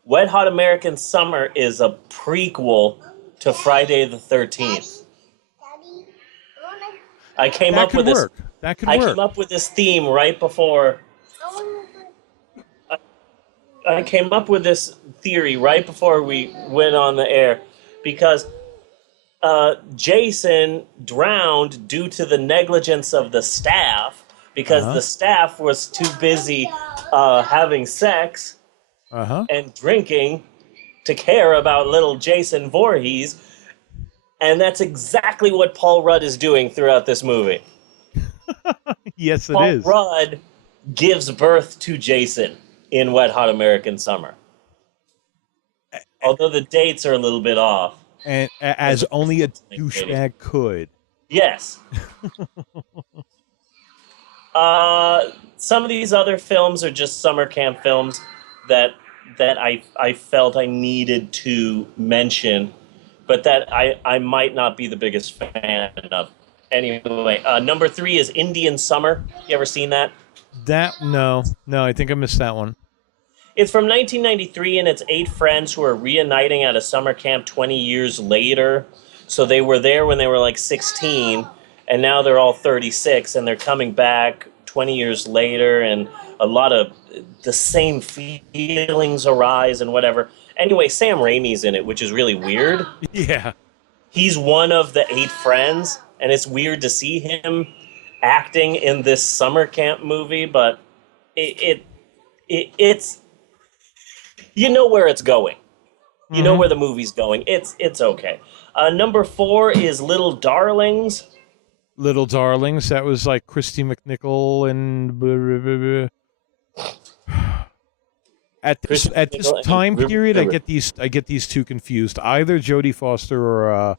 Wet Hot American Summer is a prequel to Friday the 13th. I came That up could with this. work. That could I work. came up with this theme right before. I came up with this theory right before we went on the air, because Jason drowned due to the negligence of the staff, because the staff was too busy having sex and drinking to care about little Jason Voorhees. And that's exactly what Paul Rudd is doing throughout this movie. Yes, it Paul is. Rudd gives birth to Jason in Wet Hot American Summer. Although the dates are a little bit off. And as only a douchebag could. Yes. Some of these other films are just summer camp films that I felt I needed to mention, but that I might not be the biggest fan of. Anyway, number 3 is Indian Summer. You ever seen that? No, I think I missed that one. It's from 1993, and it's 8 friends who are reuniting at a summer camp 20 years later. So they were there when they were like 16, and now they're all 36, and they're coming back 20 years later, and a lot of the same feelings arise and whatever. Anyway, Sam Raimi's in it, which is really weird. Yeah. He's one of the 8 friends, and it's weird to see him acting in this summer camp movie, but it's you know where it's going. You know where the movie's going. It's okay. Number 4 is Little Darlings. Little Darlings. That was like Christy McNichol and at this time period, I get these two confused. Either Jodie Foster or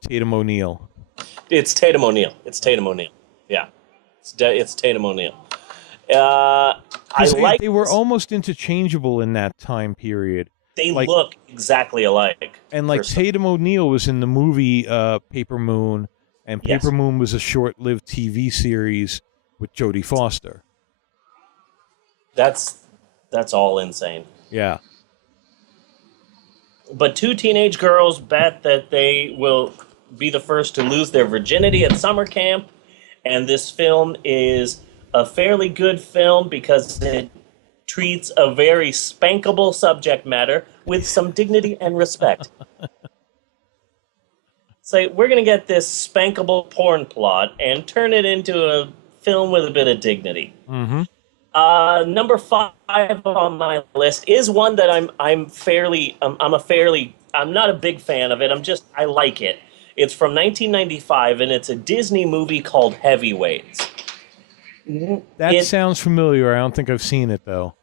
Tatum O'Neal. It's Tatum O'Neal. Yeah, it's Tatum O'Neal. They were almost interchangeable in that time period. They look exactly alike. And like Tatum O'Neal was in the movie Paper Moon, and Paper Moon was a short-lived TV series with Jodie Foster. That's all insane. Yeah. But 2 teenage girls bet that they will be the first to lose their virginity at summer camp, and this film is a fairly good film because it treats a very spankable subject matter with some dignity and respect. So we're going to get this spankable porn plot and turn it into a film with a bit of dignity. Mm-hmm. Number 5 on my list is one that I'm not a big fan of it. I like it. It's from 1995, and it's a Disney movie called Heavyweights. That sounds familiar. I don't think I've seen it, though.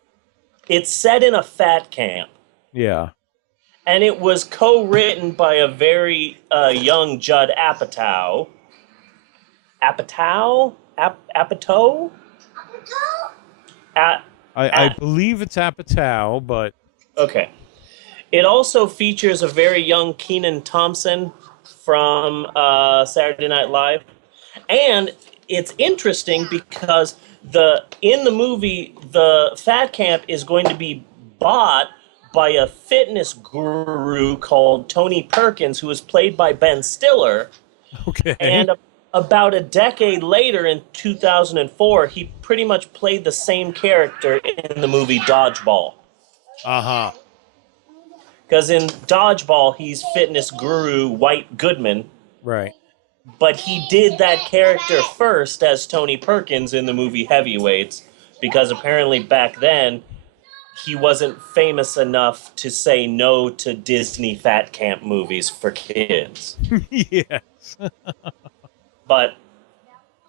It's set in a fat camp. Yeah. And it was co-written by a very young Judd Apatow. Apatow? I believe it's Apatow, but... Okay. It also features a very young Kenan Thompson from Saturday Night Live. And it's interesting because in the movie, the fat camp is going to be bought by a fitness guru called Tony Perkins, who was played by Ben Stiller. Okay. And about a decade later, in 2004, he pretty much played the same character in the movie Dodgeball. Uh-huh. Because in Dodgeball, he's fitness guru White Goodman. Right. But he did that character first as Tony Perkins in the movie Heavyweights, because apparently back then, he wasn't famous enough to say no to Disney fat camp movies for kids. Yes. But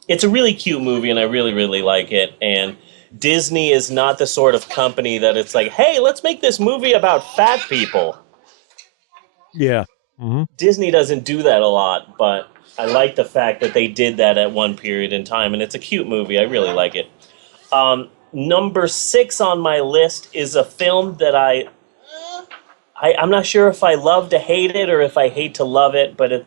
it's a really cute movie, and I really, really like it. And Disney is not the sort of company that it's like, hey, let's make this movie about fat people. Yeah. Mm-hmm. Disney doesn't do that a lot, but I like the fact that they did that at one period in time, and it's a cute movie. I really like it. Number 6 on my list is a film that I'm not sure if I love to hate it or if I hate to love it, but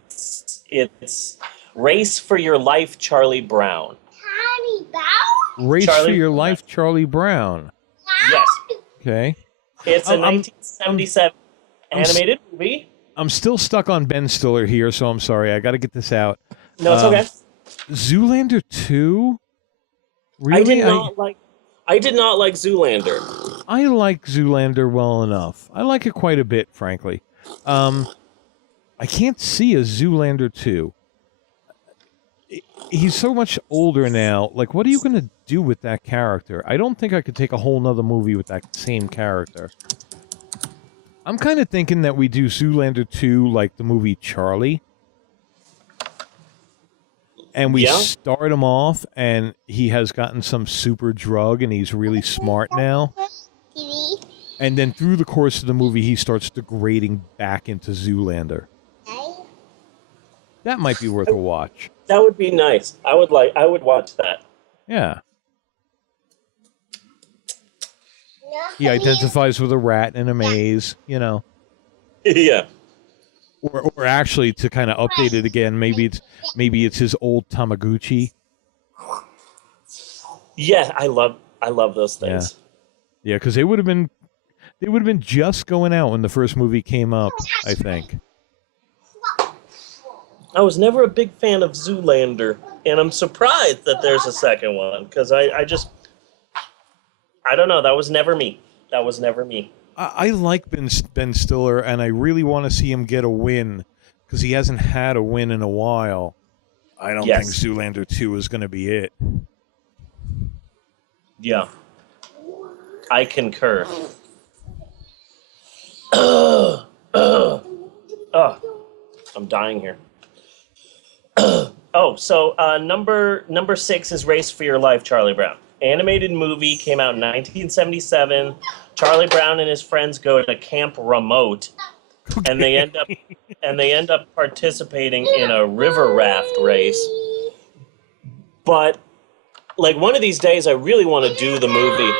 it's Race for Your Life, Charlie Brown. Charlie Brown? Race for Your Life, Charlie Brown. Yes. Okay. It's a 1977 animated movie. I'm still stuck on Ben Stiller here, so I'm sorry. I got to get this out. No, it's okay. Zoolander 2? Really? I did not like Zoolander. I like Zoolander well enough. I like it quite a bit, frankly. I can't see a Zoolander 2. He's so much older now. Like, what are you going to do with that character? I don't think I could take a whole nother movie with that same character. I'm kind of thinking that we do Zoolander 2 like the movie Charlie. And we start him off, and he has gotten some super drug, and he's really smart now. And then through the course of the movie, he starts degrading back into Zoolander. That might be worth a watch. That would be nice. I would watch that. Yeah. He identifies with a rat in a maze, you know. Yeah. Or actually, to kind of update it again, maybe it's his old Tamagotchi. Yeah, I love those things. Yeah, because they would have been just going out when the first movie came up, I think. I was never a big fan of Zoolander, and I'm surprised that there's a second one, because I don't know, that was never me. I like Ben Stiller, and I really want to see him get a win, because he hasn't had a win in a while. I don't think Zoolander 2 is going to be it. Yeah. I concur. I'm dying here. So number 6 is Race for Your Life, Charlie Brown. Animated movie, came out in 1977. Charlie Brown and his friends go to Camp Remote, and they end up participating in a river raft race. But like one of these days, I really want to do the movie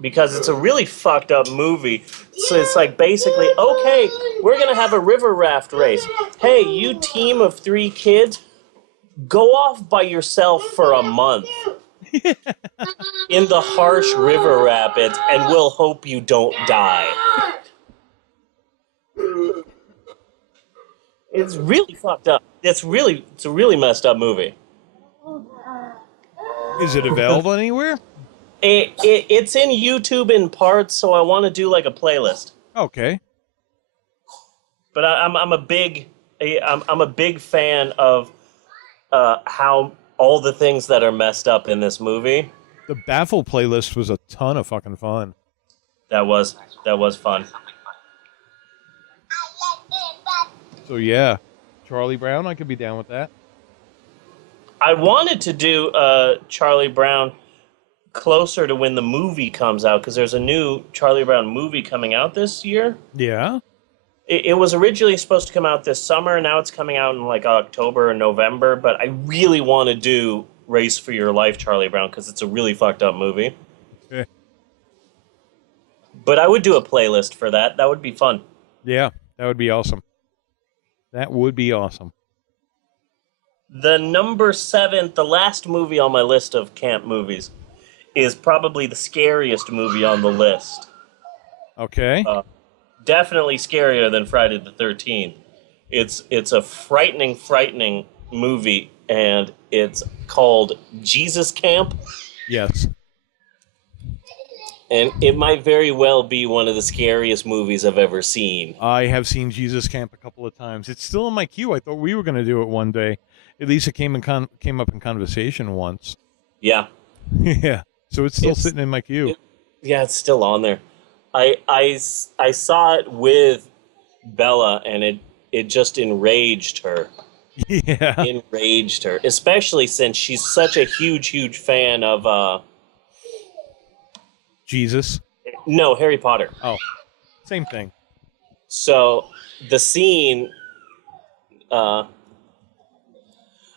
because it's a really fucked up movie. So it's like basically, okay, we're gonna have a river raft race. Hey, you team of 3 kids, go off by yourself for a month. In the harsh river rapids, and we'll hope you don't die. It's really fucked up. It's a really messed up movie. Is it available anywhere? It's in YouTube in parts, so I want to do like a playlist. Okay. But I'm a big fan of how all the things that are messed up in this movie. The Baffle playlist was a ton of fucking fun. That was fun. So yeah, Charlie Brown, I could be down with that. I wanted to do Charlie Brown closer to when the movie comes out, because there's a new Charlie Brown movie coming out this year. Yeah? It was originally supposed to come out this summer, and now it's coming out in like October or November, but I really want to do Race for Your Life, Charlie Brown, because it's a really fucked up movie. Yeah. But I would do a playlist for that. That would be fun. Yeah, that would be awesome. That would be awesome. The number 7, the last movie on my list of camp movies, is probably the scariest movie on the list. Okay. Definitely scarier than Friday the 13th. It's a frightening movie, and it's called Jesus Camp. Yes. And it might very well be one of the scariest movies I've ever seen. I have seen Jesus Camp a couple of times. It's still in my queue. I thought we were going to do it one day. At least it came up in conversation once. Yeah. Yeah. So it's still sitting in my queue. It's still on there. I saw it with Bella, and it just enraged her. Yeah. Enraged her, especially since she's such a huge fan of Jesus? No, Harry Potter. Oh, same thing. So the scene,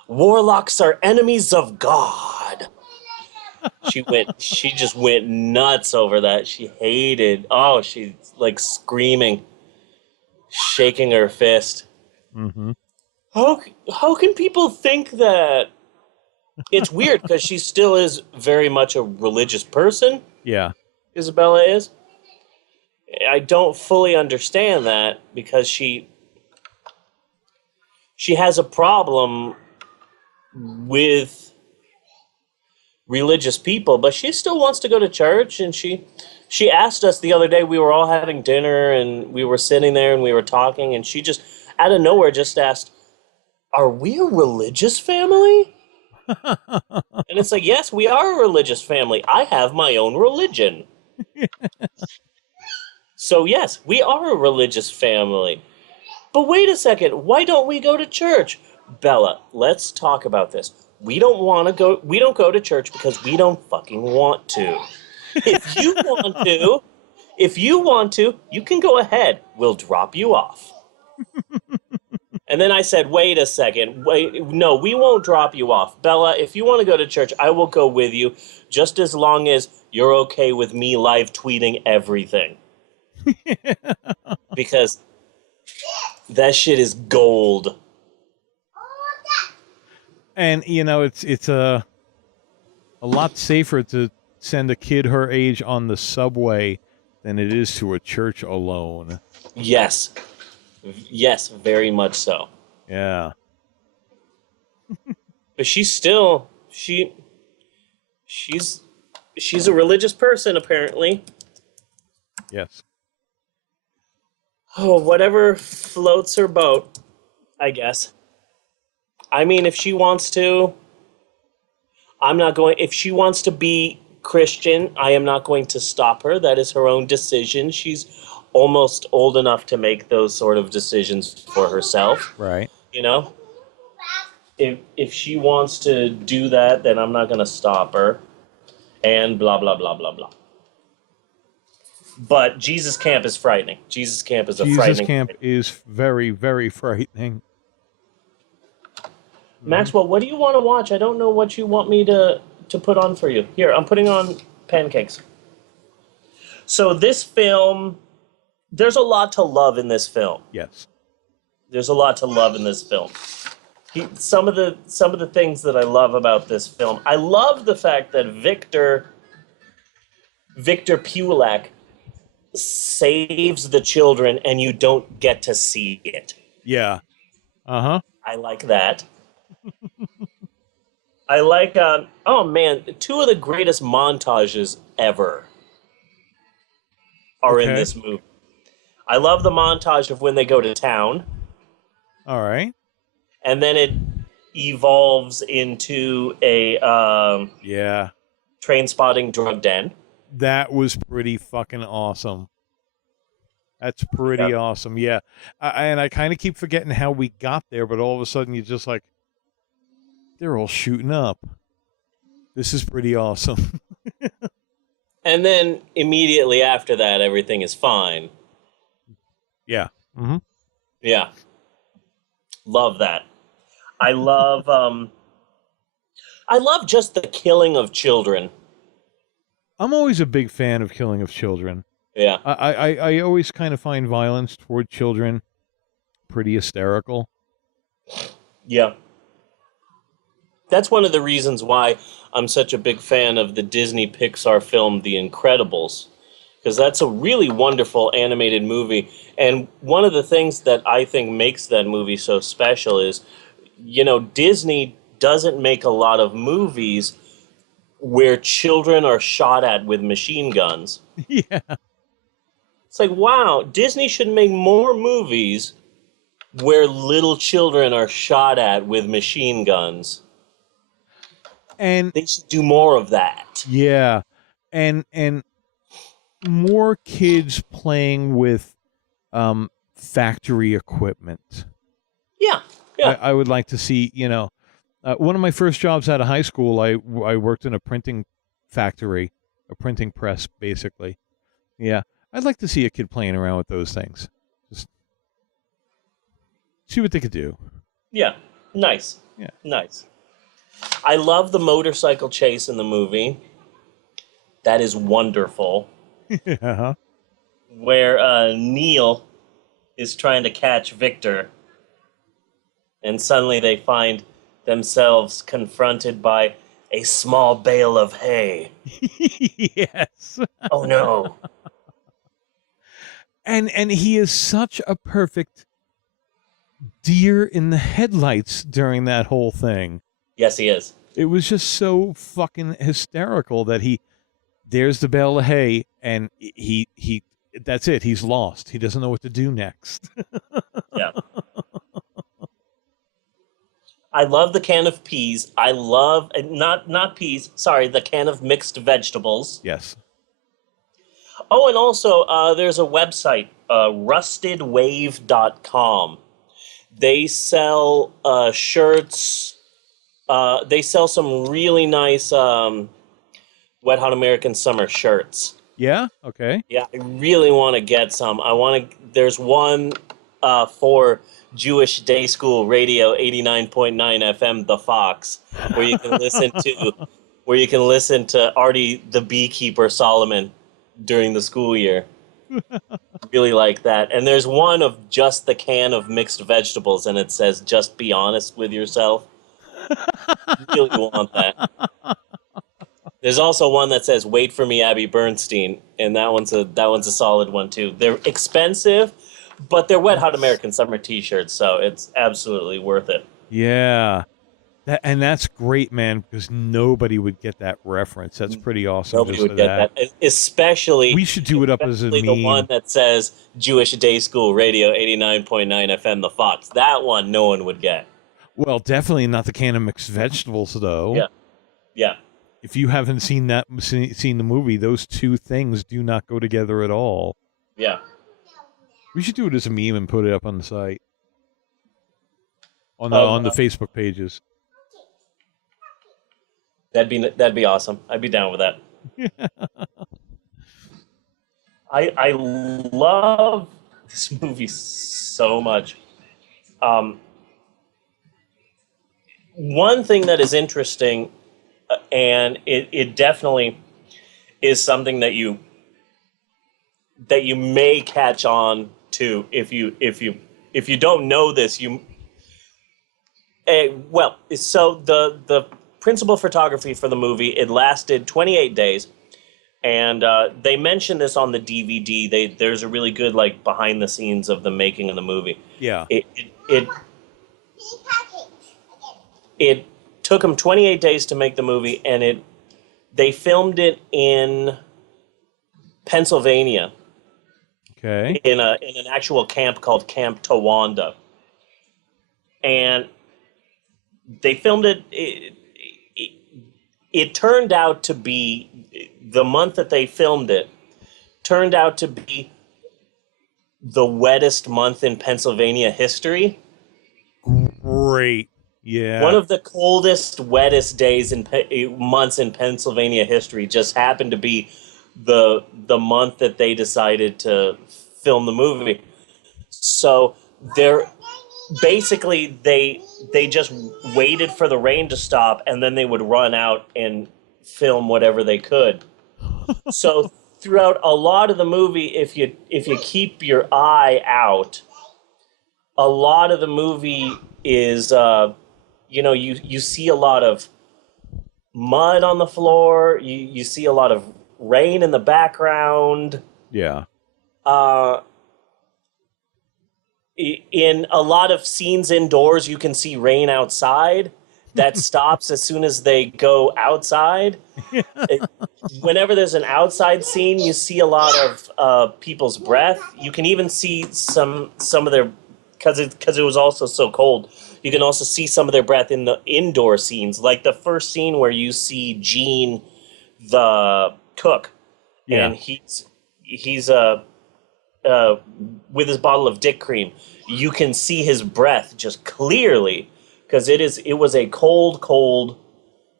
warlocks are enemies of God. She just went nuts over that. She hated. Oh, she's like screaming, shaking her fist. Mm-hmm. How can people think that? It's weird because she still is very much a religious person. Yeah. Isabella is. I don't fully understand that because she has a problem with religious people, but she still wants to go to church. And she asked us the other day, we were all having dinner and we were sitting there and we were talking, and she just out of nowhere just asked, "Are we a religious family?" And it's like, yes, we are a religious family. I have my own religion. So yes, we are a religious family. But wait a second, why don't we go to church? Bella, let's talk about this. We don't go to church because we don't fucking want to. If you want to, you can go ahead. We'll drop you off. And then I said, wait a second. No, we won't drop you off. Bella, if you want to go to church, I will go with you, just as long as you're okay with me live tweeting everything. Because that shit is gold. And, it's a lot safer to send a kid her age on the subway than it is to a church alone. Yes. Yes, very much so. Yeah. But she's still she's a religious person, apparently. Yes. Oh, whatever floats her boat, I guess. I mean, if she wants to, if she wants to be Christian, I am not going to stop her. That is her own decision. She's almost old enough to make those sort of decisions for herself. Right. If she wants to do that, then I'm not going to stop her. And blah, blah, blah, blah, blah. But Jesus Camp is frightening. Jesus Camp is frightening. Jesus Camp is very, very frightening. Maxwell, what do you want to watch? I don't know what you want me to put on for you. Here, I'm putting on pancakes. So this film, there's a lot to love in this film. Yes. There's a lot to love in this film. Some of the things that I love about this film, I love the fact that Victor Pulak saves the children and you don't get to see it. Yeah. Uh-huh. I like that. I like, oh man, two of the greatest montages ever are in this movie. I love the montage of when they go to town. All right. And then it evolves into a train spotting drug den. That was pretty fucking awesome. That's pretty awesome. Yeah. And I kind of keep forgetting how we got there, but all of a sudden you're just like, they're all shooting up. This is pretty awesome. And then immediately after that, everything is fine. Yeah. Mm-hmm. Yeah. Love that. I love just the killing of children. I'm always a big fan of killing of children. Yeah. I always kind of find violence toward children pretty hysterical. Yeah. That's one of the reasons why I'm such a big fan of the Disney Pixar film The Incredibles, because that's a really wonderful animated movie. And one of the things that I think makes that movie so special is, Disney doesn't make a lot of movies where children are shot at with machine guns. Yeah. It's like, wow, Disney should make more movies where little children are shot at with machine guns. And they should do more of that. Yeah. And more kids playing with factory equipment. Yeah. Yeah. I would like to see, one of my first jobs out of high school, I worked in a printing factory, a printing press, basically. Yeah. I'd like to see a kid playing around with those things. Just see what they could do. Yeah. Nice. Yeah. Nice. I love the motorcycle chase in the movie. That is wonderful. Uh-huh. Where Neil is trying to catch Victor, and suddenly they find themselves confronted by a small bale of hay. Yes. Oh no. And he is such a perfect deer in the headlights during that whole thing. Yes, he is. It was just so fucking hysterical that there's the bale of hay, and he that's it. He's lost. He doesn't know what to do next. Yeah. I love the can of peas. I love not peas. Sorry, the can of mixed vegetables. Yes. Oh, and also there's a website, rustedwave.com. They sell shirts. They sell some really nice Wet Hot American Summer shirts. Yeah. Okay. Yeah, I really want to get some. There's one for Jewish Day School Radio 89.9 FM The Fox, where you can listen to Artie the Beekeeper Solomon during the school year. Really like that. And there's one of just the can of mixed vegetables, and it says "Just be honest with yourself." Really want that. There's also one that says "Wait for me, Abby Bernstein," and that one's a solid one too. They're expensive, but they're Wet Hot American Summer T-shirts, so it's absolutely worth it. Yeah. And that's great, man, because nobody would get that reference. That's pretty awesome. Nobody would get that. Especially... We should do it up as a meme. The one that says Jewish Day School Radio 89.9 FM The Fox. That one no one would get. Well, definitely not the can of mixed vegetables, though. Yeah. Yeah. If you haven't seen the movie, those two things do not go together at all. Yeah. We should do it as a meme and put it up on the site. On the Facebook pages. That'd be awesome. I'd be down with that. I love this movie so much. One thing that is interesting, and it definitely is something that you may catch on to if you don't know this, so the principal photography for the movie, it lasted 28 days, and they mentioned this on the DVD. There's a really good behind the scenes of the making of the movie. Yeah. It took them 28 days to make the movie, and they filmed it in Pennsylvania. Okay. In an actual camp called Camp Towanda. And they filmed it. It turned out to be, the month that they filmed it, turned out to be the wettest month in Pennsylvania history. Great. Yeah. One of the coldest, wettest days months in Pennsylvania history just happened to be the month that they decided to film the movie. So they just waited for the rain to stop, and then they would run out and film whatever they could. So throughout a lot of the movie, if you keep your eye out, a lot of the movie is you see a lot of mud on the floor, you see a lot of rain in the background. Yeah. In a lot of scenes indoors, you can see rain outside. That stops as soon as they go outside. Whenever there's an outside scene, you see a lot of people's breath. You can even see some of their, because it was also so cold, you can also see some of their breath in the indoor scenes. Like the first scene where you see Gene, the cook, and he's with his bottle of Dick Cream. You can see his breath just clearly, because it was a cold,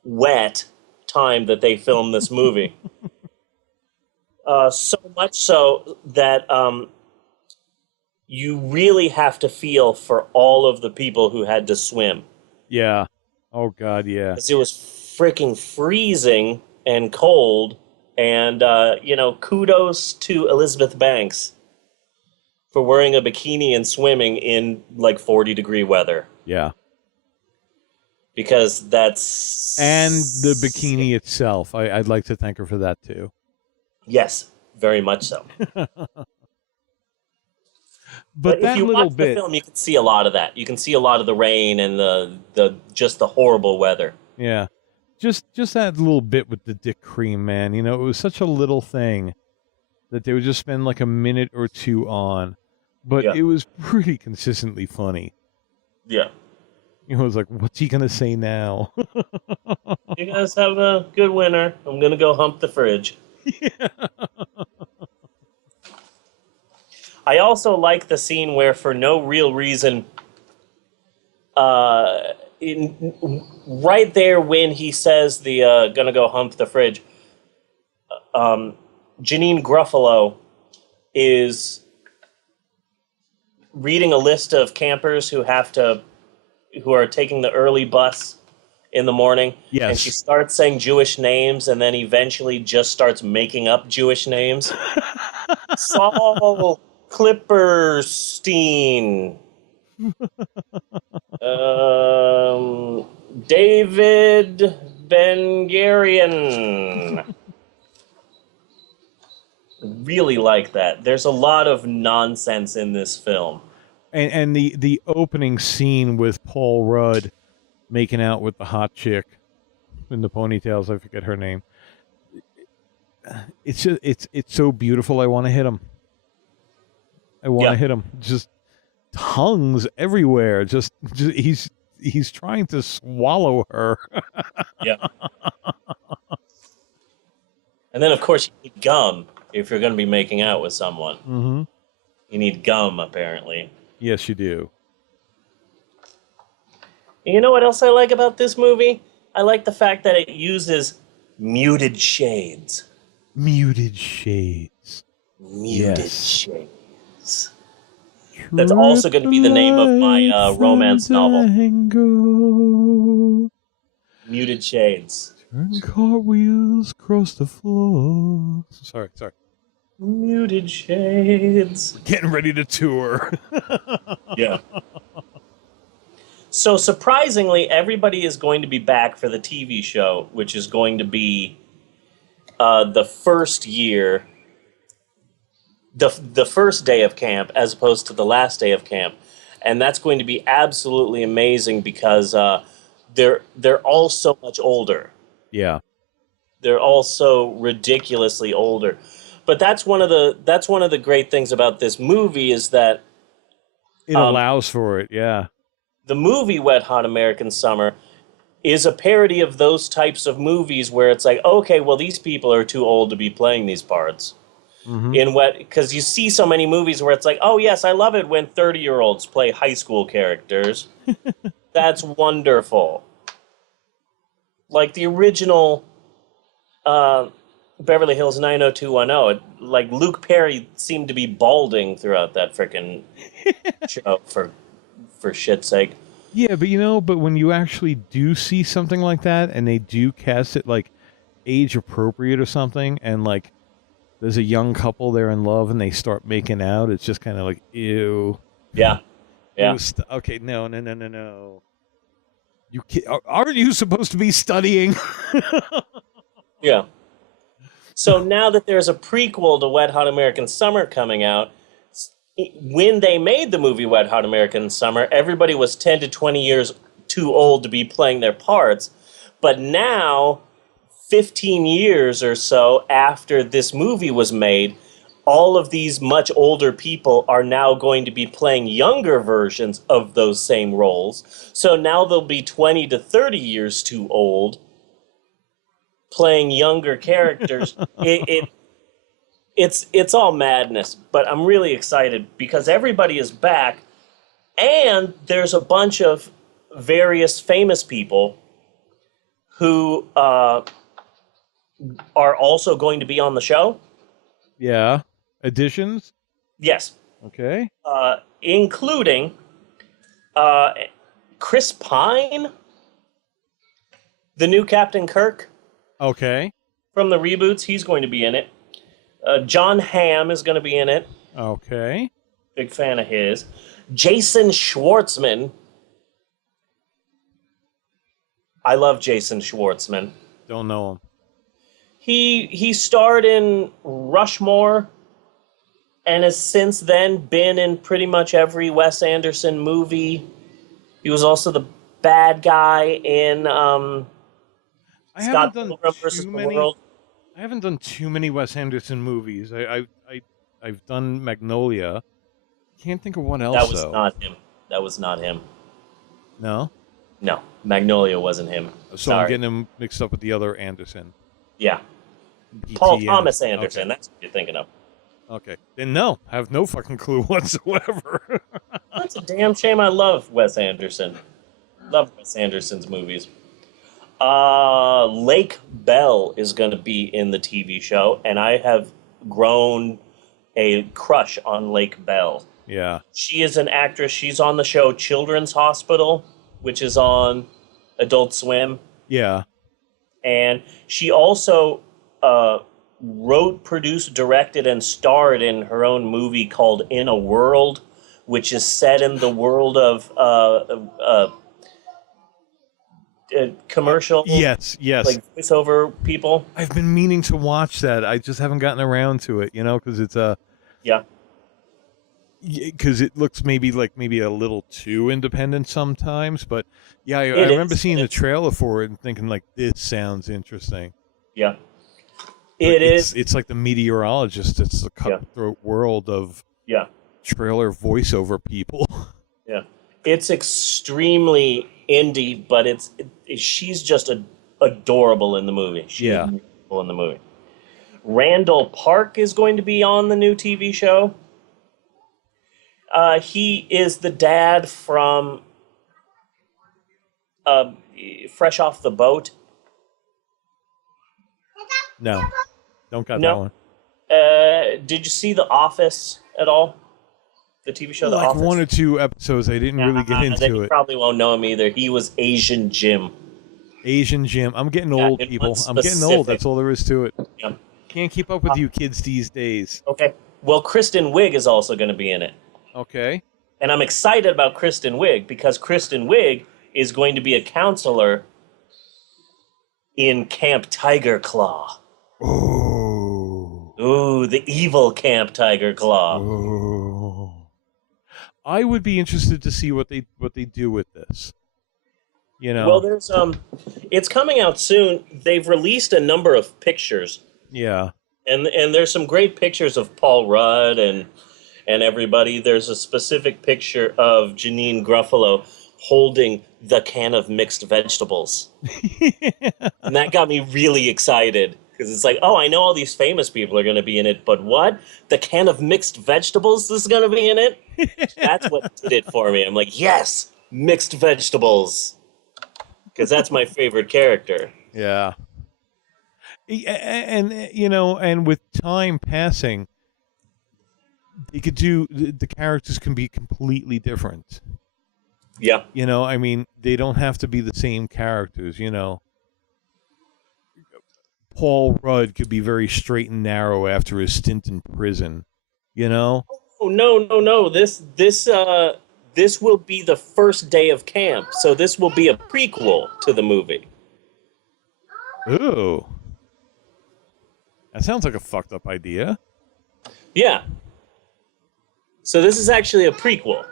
wet time that they filmed this movie. So much so that you really have to feel for all of the people who had to swim. Yeah. Oh, God, yeah. Because it was freaking freezing and cold, and, kudos to Elizabeth Banks for wearing a bikini and swimming in 40-degree weather. Yeah. because that's... And the bikini itself. I'd like to thank her for that, too. Yes, very much so. But if that you little watch bit... the film, you can see a lot of that. You can see a lot of the rain and the just the horrible weather. Yeah. Just that little bit with the dick cream, man. You know, it was such a little thing that they would just spend like a minute or two on. But it was pretty consistently funny. Yeah. You know, it was like, what's he going to say now? You guys have a good winter. I'm going to go hump the fridge. Yeah. I also like the scene where, for no real reason, right there when he says the gonna go hump the fridge, Janine Gruffalo is reading a list of campers who are taking the early bus in the morning. Yes. And she starts saying Jewish names and then eventually just starts making up Jewish names. Saul Clipperstein. David Ben-Gurion. Really like that. There's a lot of nonsense in this film. And the opening scene with Paul Rudd making out with the hot chick in the ponytails, I forget her name. It's just it's so beautiful. I want to hit him. I want to hit him. Just tongues everywhere. Just he's trying to swallow her. Yeah. And then, of course, you need gum if you're going to be making out with someone. Mm-hmm. You need gum, apparently. Yes, you do. You know what else I like about this movie? I like the fact that it uses muted shades. Muted shades. Muted shades. That's also going to be the name of my romance novel. Muted Shades. Turn cartwheels across the floor. Sorry. Muted Shades. We're getting ready to tour. Yeah. So surprisingly, everybody is going to be back for the TV show, which is going to be the first year, the first day of camp, as opposed to the last day of camp, and that's going to be absolutely amazing because they're all so much older. Yeah, they're all so ridiculously older. But that's one of the great things about this movie is that it allows for it. Yeah. The movie Wet Hot American Summer is a parody of those types of movies where it's like, okay, well, these people are too old to be playing these parts. Mm-hmm. Because you see so many movies where it's like, oh, yes, I love it when 30-year-olds play high school characters. That's wonderful. Like the original Beverly Hills 90210, like Luke Perry seemed to be balding throughout that frickin' show for shit's sake. Yeah, but when you actually do see something like that and they do cast it like age appropriate or something, and like there's a young couple, they're in love and they start making out, it's just kind of like, ew. Yeah. Yeah. Okay, no. Aren't you supposed to be studying? Yeah. So now that there's a prequel to Wet Hot American Summer coming out, when they made the movie Wet Hot American Summer, everybody was 10 to 20 years too old to be playing their parts. But now, 15 years or so after this movie was made, all of these much older people are now going to be playing younger versions of those same roles. So now they'll be 20 to 30 years too old playing younger characters. It's all madness, but I'm really excited because everybody is back, and there's a bunch of various famous people who are also going to be on the show. Yeah. Additions? Yes. Okay. Including Chris Pine, the new Captain Kirk. Okay. From the reboots, he's going to be in it. John Hamm is going to be in it. Okay. Big fan of his. Jason Schwartzman. I love Jason Schwartzman. Don't know him. He starred in Rushmore and has since then been in pretty much every Wes Anderson movie. He was also the bad guy in I haven't Scott done Pilgrim versus too the many. World. I haven't done too many Wes Anderson movies. I've done Magnolia. Can't think of one else. That was though. not him. That was not him. No. No, Magnolia wasn't him. So Sorry. I'm getting him mixed up with the other Anderson. Yeah. P.T. Paul Thomas Anderson. Okay. That's what you're thinking of. Okay. Then no, I have no fucking clue whatsoever. That's a damn shame. I love Wes Anderson. Love Wes Anderson's movies. Lake Bell is going to be in the TV show, and I have grown a crush on Lake Bell. Yeah. She is an actress. She's on the show Children's Hospital, which is on Adult Swim. Yeah. And she also wrote, produced, directed, and starred in her own movie called In a World, which is set in the world of commercial. Yes. Like voiceover people. I've been meaning to watch that. I just haven't gotten around to it, because it's a... Yeah. Because it looks maybe a little too independent sometimes, but yeah, I remember seeing the trailer for it and thinking like, this sounds interesting. Yeah. It's like the meteorologist. It's the cutthroat world of trailer voiceover people. Yeah. It's extremely indie, but she's just adorable in the movie. She's beautiful in the movie. Randall Park is going to be on the new TV show. He is the dad from Fresh Off the Boat. No, don't got that one. Did you see The Office at all? The TV show The Like Office? 1 or 2 episodes. I didn't really get into then you it. probably won't know him either. He was Asian Jim. Asian Jim. I'm getting old, people. I'm getting old. That's all there is to it. Yeah. Can't keep up with you kids these days. Okay. Well, Kristen Wiig is also going to be in it. Okay. And I'm excited about Kristen Wiig because Kristen Wiig is going to be a counselor in Camp Tiger Claw. Ooh, the evil Camp Tiger Claw. I would be interested to see what they do with this. Well, there's it's coming out soon. They've released a number of pictures. Yeah. And there's some great pictures of Paul Rudd and everybody. There's a specific picture of Janine Gruffalo holding the can of mixed vegetables. And that got me really excited because it's like, oh, I know all these famous people are going to be in it, but what? The can of mixed vegetables is going to be in it? That's what did it for me. I'm like, yes, mixed vegetables. Because that's my favorite character. Yeah. And with time passing, they could do the characters can be completely different. Yeah. I mean, they don't have to be the same characters, Paul Rudd could be very straight and narrow after his stint in prison, Oh, no. This will be the first day of camp, so this will be a prequel to the movie. Ooh. That sounds like a fucked up idea. Yeah. So this is actually a prequel.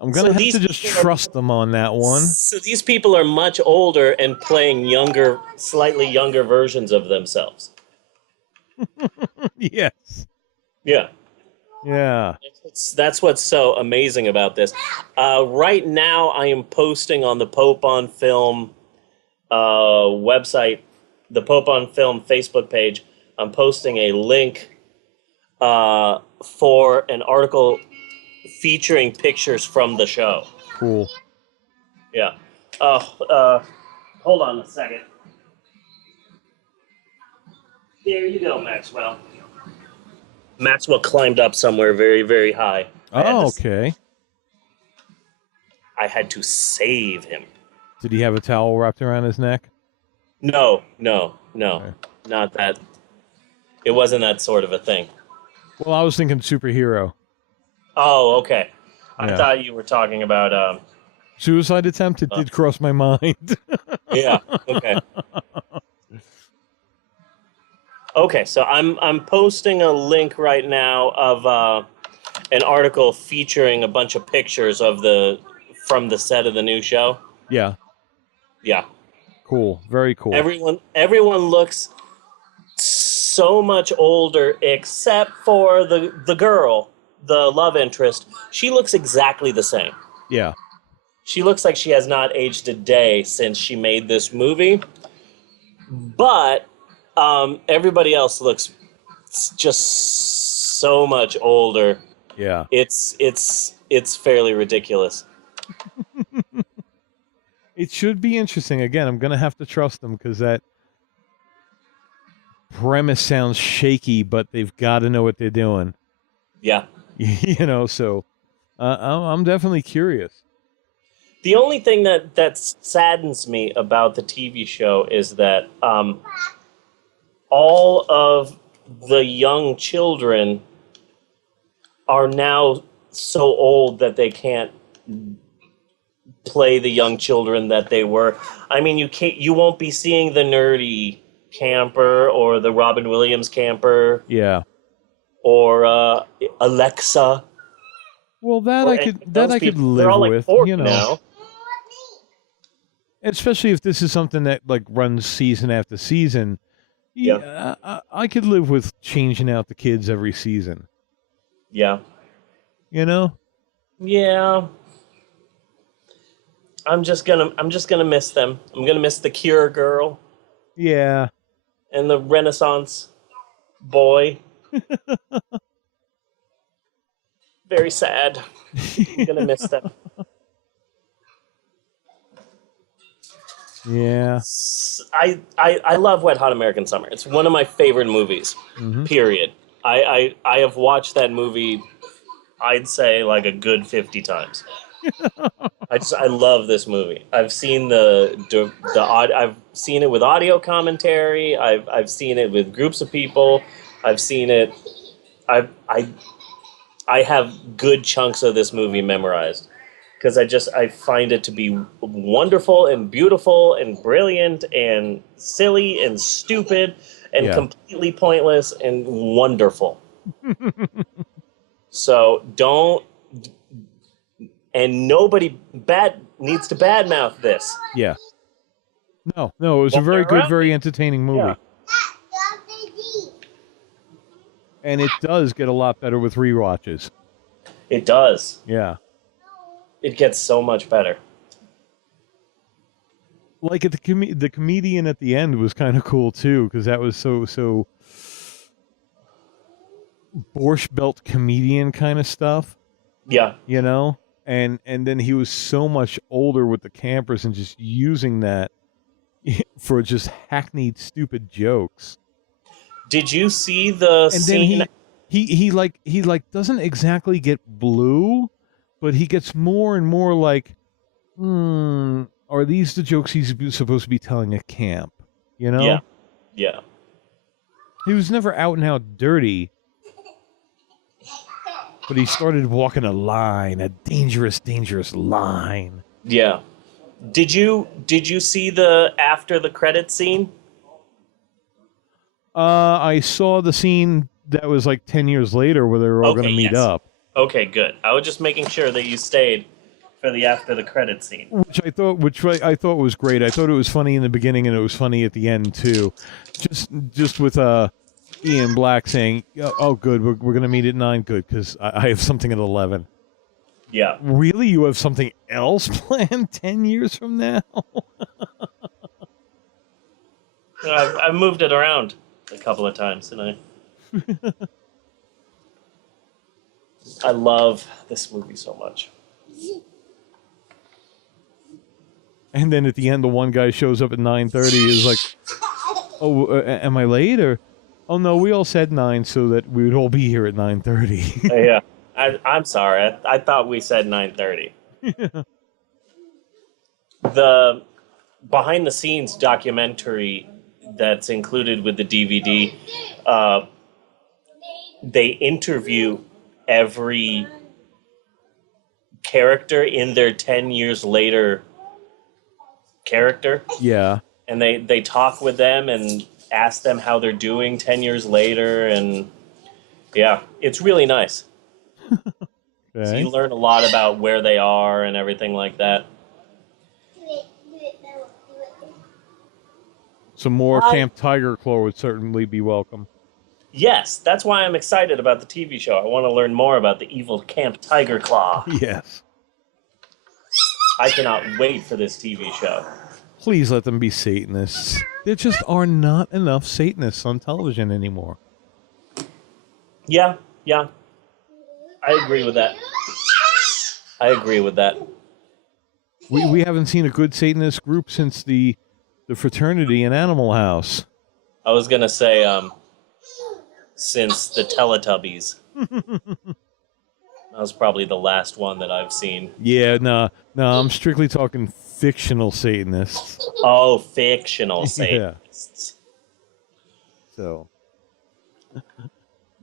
I'm going to have to just trust them on that one. So these people are much older and playing slightly younger versions of themselves. Yes. Yeah. Yeah. That's what's so amazing about this. Right now, I am posting on the Pope on Film website, the Pope on Film Facebook page. I'm posting a link for an article featuring pictures from the show. Cool. Yeah. Hold on a second. There you go, Maxwell. Maxwell climbed up somewhere very, very high. Okay. I had to save him. Did he have a towel wrapped around his neck? No. Okay. Not that. It wasn't that sort of a thing. Well, I was thinking superhero. Oh, okay. I Yeah. thought you were talking about Suicide attempt? It did cross my mind. Yeah. Okay. Okay, so I'm posting a link right now of an article featuring a bunch of pictures of from the set of the new show. Yeah. Yeah. Cool. Very cool. Everyone looks so much older except for the girl, the love interest. She looks exactly the same. Yeah. She looks like she has not aged a day since she made this movie. But everybody else looks just so much older. Yeah. It's fairly ridiculous. It should be interesting. Again, I'm going to have to trust them because that premise sounds shaky, but they've got to know what they're doing. Yeah. So I'm definitely curious. The only thing that saddens me about the TV show is that all of the young children are now so old that they can't play the young children that they were. I mean, you won't be seeing the nerdy camper or the Robin Williams camper. Yeah. Or Alexa. Well, that I could live they're all like with, 40 now. Especially if this is something that like runs season after season. Yeah, I could live with changing out the kids every season. Yeah. Yeah. I'm just gonna miss them. I'm gonna miss the Cure girl. Yeah. And the Renaissance boy. Very sad. I'm gonna miss them. Yeah. I love Wet Hot American Summer. It's one of my favorite movies. Mm-hmm. Period. I have watched that movie, I'd say like a good 50 times. I love this movie. I've seen I've seen it with audio commentary. I've seen it with groups of people. I've seen it. I have good chunks of this movie memorized because I find it to be wonderful and beautiful and brilliant and silly and stupid and completely pointless and wonderful. So nobody needs to badmouth this. Yeah. No, it was a very good, very entertaining movie. Yeah. And it does get a lot better with rewatches. It does. Yeah. It gets so much better. Like at the comedian at the end was kind of cool too, because that was so Borscht Belt comedian kind of stuff. Yeah. And then he was so much older with the campers and just using that for just hackneyed stupid jokes. Did you see the scene? Then he doesn't exactly get blue, but he gets more and more like, are these the jokes he's supposed to be telling at camp? Yeah. He was never out and out dirty, but he started walking a line, a dangerous, dangerous line. Yeah. Did you see the after the credits scene? I saw the scene that was like 10 years later where they were all going to meet up. Okay, good. I was just making sure that you stayed for the after the credits scene. Which I thought was great. I thought it was funny in the beginning and it was funny at the end too. Just with Ian Black saying, "Oh, good, we're going to meet at 9. Good, because I have something at 11." Yeah. Really, you have something else planned 10 years from now? I've moved it around a couple of times, and I love this movie so much. And then at the end, the one guy shows up at 9:30. Is like, "Oh, am I late?" Or, "Oh no, we all said 9 so that we would all be here at 9:30." Yeah, I'm sorry. I thought we said 9:30. The behind the scenes documentary that's included with the DVD, they interview every character in their 10 years later character. Yeah. And they talk with them and ask them how they're doing 10 years later. And yeah, it's really nice. Okay. So you learn a lot about where they are and everything like that. Some more Camp Tiger Claw would certainly be welcome. Yes, that's why I'm excited about the TV show. I want to learn more about the evil Camp Tiger Claw. Yes. I cannot wait for this TV show. Please let them be Satanists. There just are not enough Satanists on television anymore. Yeah. I agree with that. We haven't seen a good Satanist group since the fraternity in Animal House. I was going to say, since the Teletubbies. That was probably the last one that I've seen. Yeah, no, I'm strictly talking fictional Satanists. Oh, fictional Satanists. Yeah. So.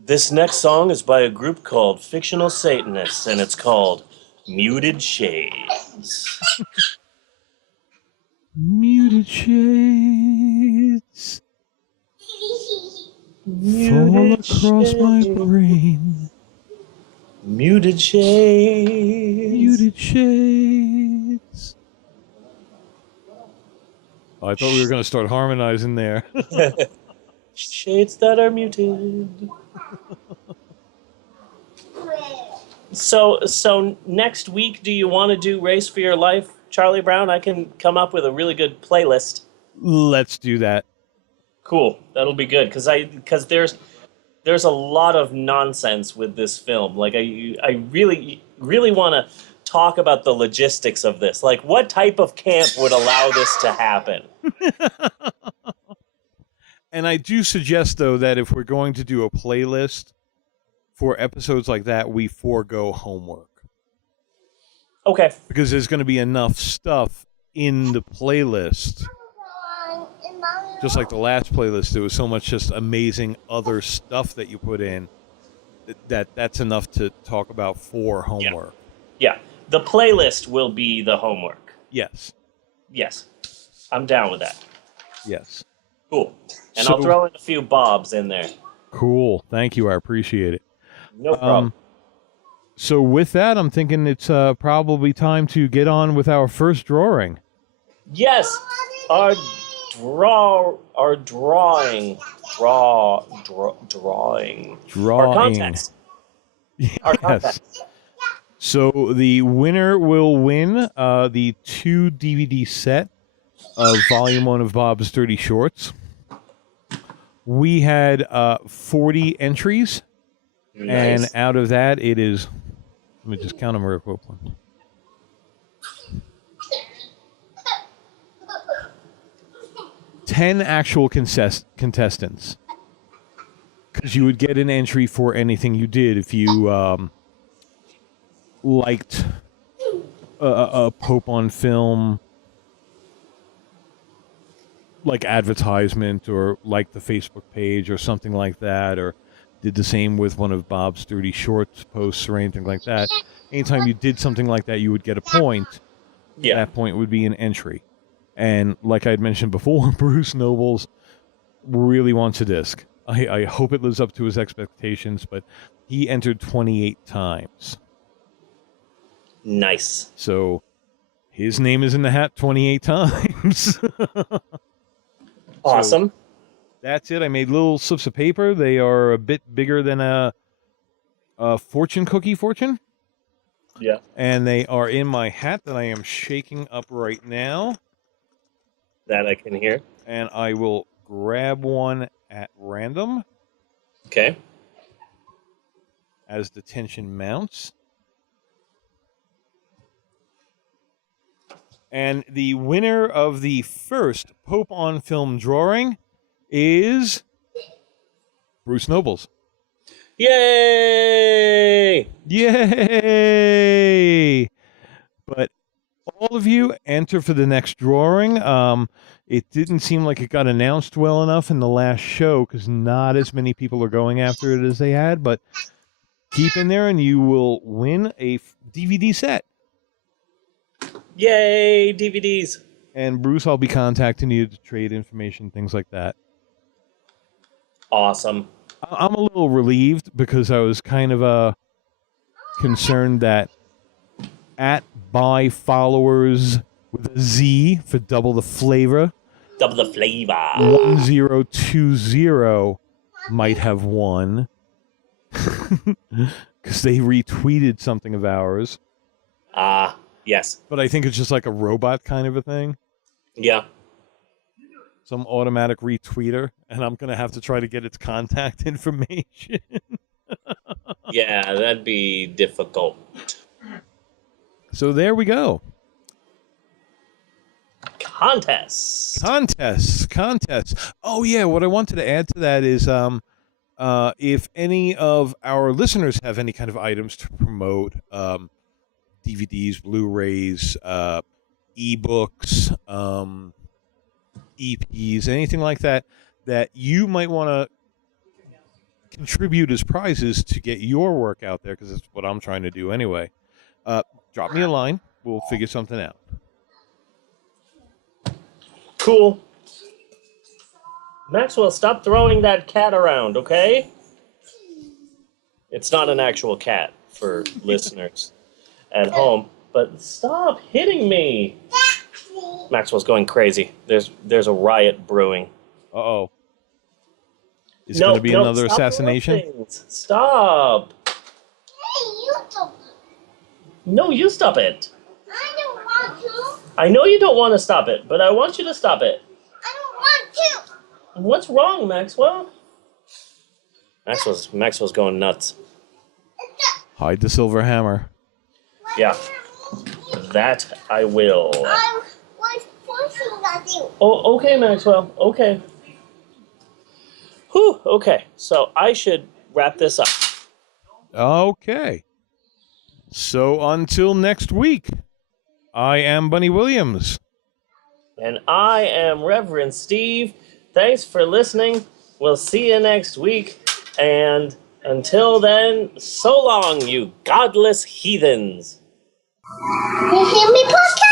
This next song is by a group called Fictional Satanists, and it's called Muted Shades. Muted shades fall across my brain. Muted shades. Muted shades. Oh, I thought we were going to start harmonizing there. Shades that are muted. So next week, do you want to do Race for Your Life, Charlie Brown? I can come up with a really good playlist. Let's do that. Cool. That'll be good because there's a lot of nonsense with this film. Like I really want to talk about the logistics of this. Like, what type of camp would allow this to happen? And I do suggest, though, that if we're going to do a playlist for episodes like that, we forego homework. Okay. Because there's going to be enough stuff in the playlist. Just like the last playlist, there was so much just amazing other stuff that you put in that's enough to talk about for homework. Yeah. The playlist will be the homework. Yes. Yes. I'm down with that. Yes. Cool. And I'll throw in a few bobs in there. Cool. Thank you. I appreciate it. No problem. So with that, I'm thinking it's probably time to get on with our first drawing. Yes. Our drawing. Our contest. Yes. Our contest. So the winner will win the 2 DVD set of Volume 1 of Bob's Dirty Shorts. We had 40 entries, Nice. and out of that, it is... Let me just count them real quick. 10 actual contestants. Because you would get an entry for anything you did if you liked a Pope on Film like advertisement, or like the Facebook page or something like that, or did the same with one of Bob's Dirty Shorts posts or anything like that. Anytime you did something like that, you would get a point. Yeah. That point would be an entry. And like I had mentioned before, Bruce Nobles really wants a disc. I hope it lives up to his expectations, but he entered 28 times. Nice. So his name is in the hat 28 times. Awesome. So that's it. I made little slips of paper. They are a bit bigger than a fortune cookie fortune. Yeah. And they are in my hat that I am shaking up right now. That I can hear. And I will grab one at random. Okay. As the tension mounts. And the winner of the first Pope on Film drawing is Bruce Nobles. Yay! Yay! But all of you enter for the next drawing. It didn't seem like it got announced well enough in the last show because not as many people are going after it as they had. But keep in there and you will win a DVD set. Yay, DVDs. And Bruce, I'll be contacting you to trade information, things like that. Awesome. I'm a little relieved because I was kind of concerned that @by followers with a Z for double the flavor. Double the flavor. 1020 might have won because they retweeted something of ours. Yes. But I think it's just like a robot kind of a thing. Yeah. Some automatic retweeter, and I'm going to have to try to get its contact information. Yeah, that'd be difficult. So there we go. Contests. Oh, yeah, what I wanted to add to that is if any of our listeners have any kind of items to promote, DVDs, Blu-rays, ebooks, EPs, anything like that, that you might want to contribute as prizes to get your work out there, because that's what I'm trying to do anyway, drop me a line. We'll figure something out. Cool. Maxwell, stop throwing that cat around, okay? It's not an actual cat for listeners at home, but stop hitting me. Maxwell's going crazy. There's a riot brewing. Uh-oh. Is it going to be another assassination? Stop. Hey, you stop it. No, you stop it. I don't want to. I know you don't want to stop it, but I want you to stop it. I don't want to. What's wrong, Maxwell? Maxwell's going nuts. Hide the silver hammer. Yeah. That I will. I was forcing at you. Oh, okay, Maxwell. Okay. Whew, okay. So I should wrap this up. Okay. So until next week, I am Bunny Williams. And I am Reverend Steve. Thanks for listening. We'll see you next week. And until then, so long, you godless heathens. You hear me, podcast?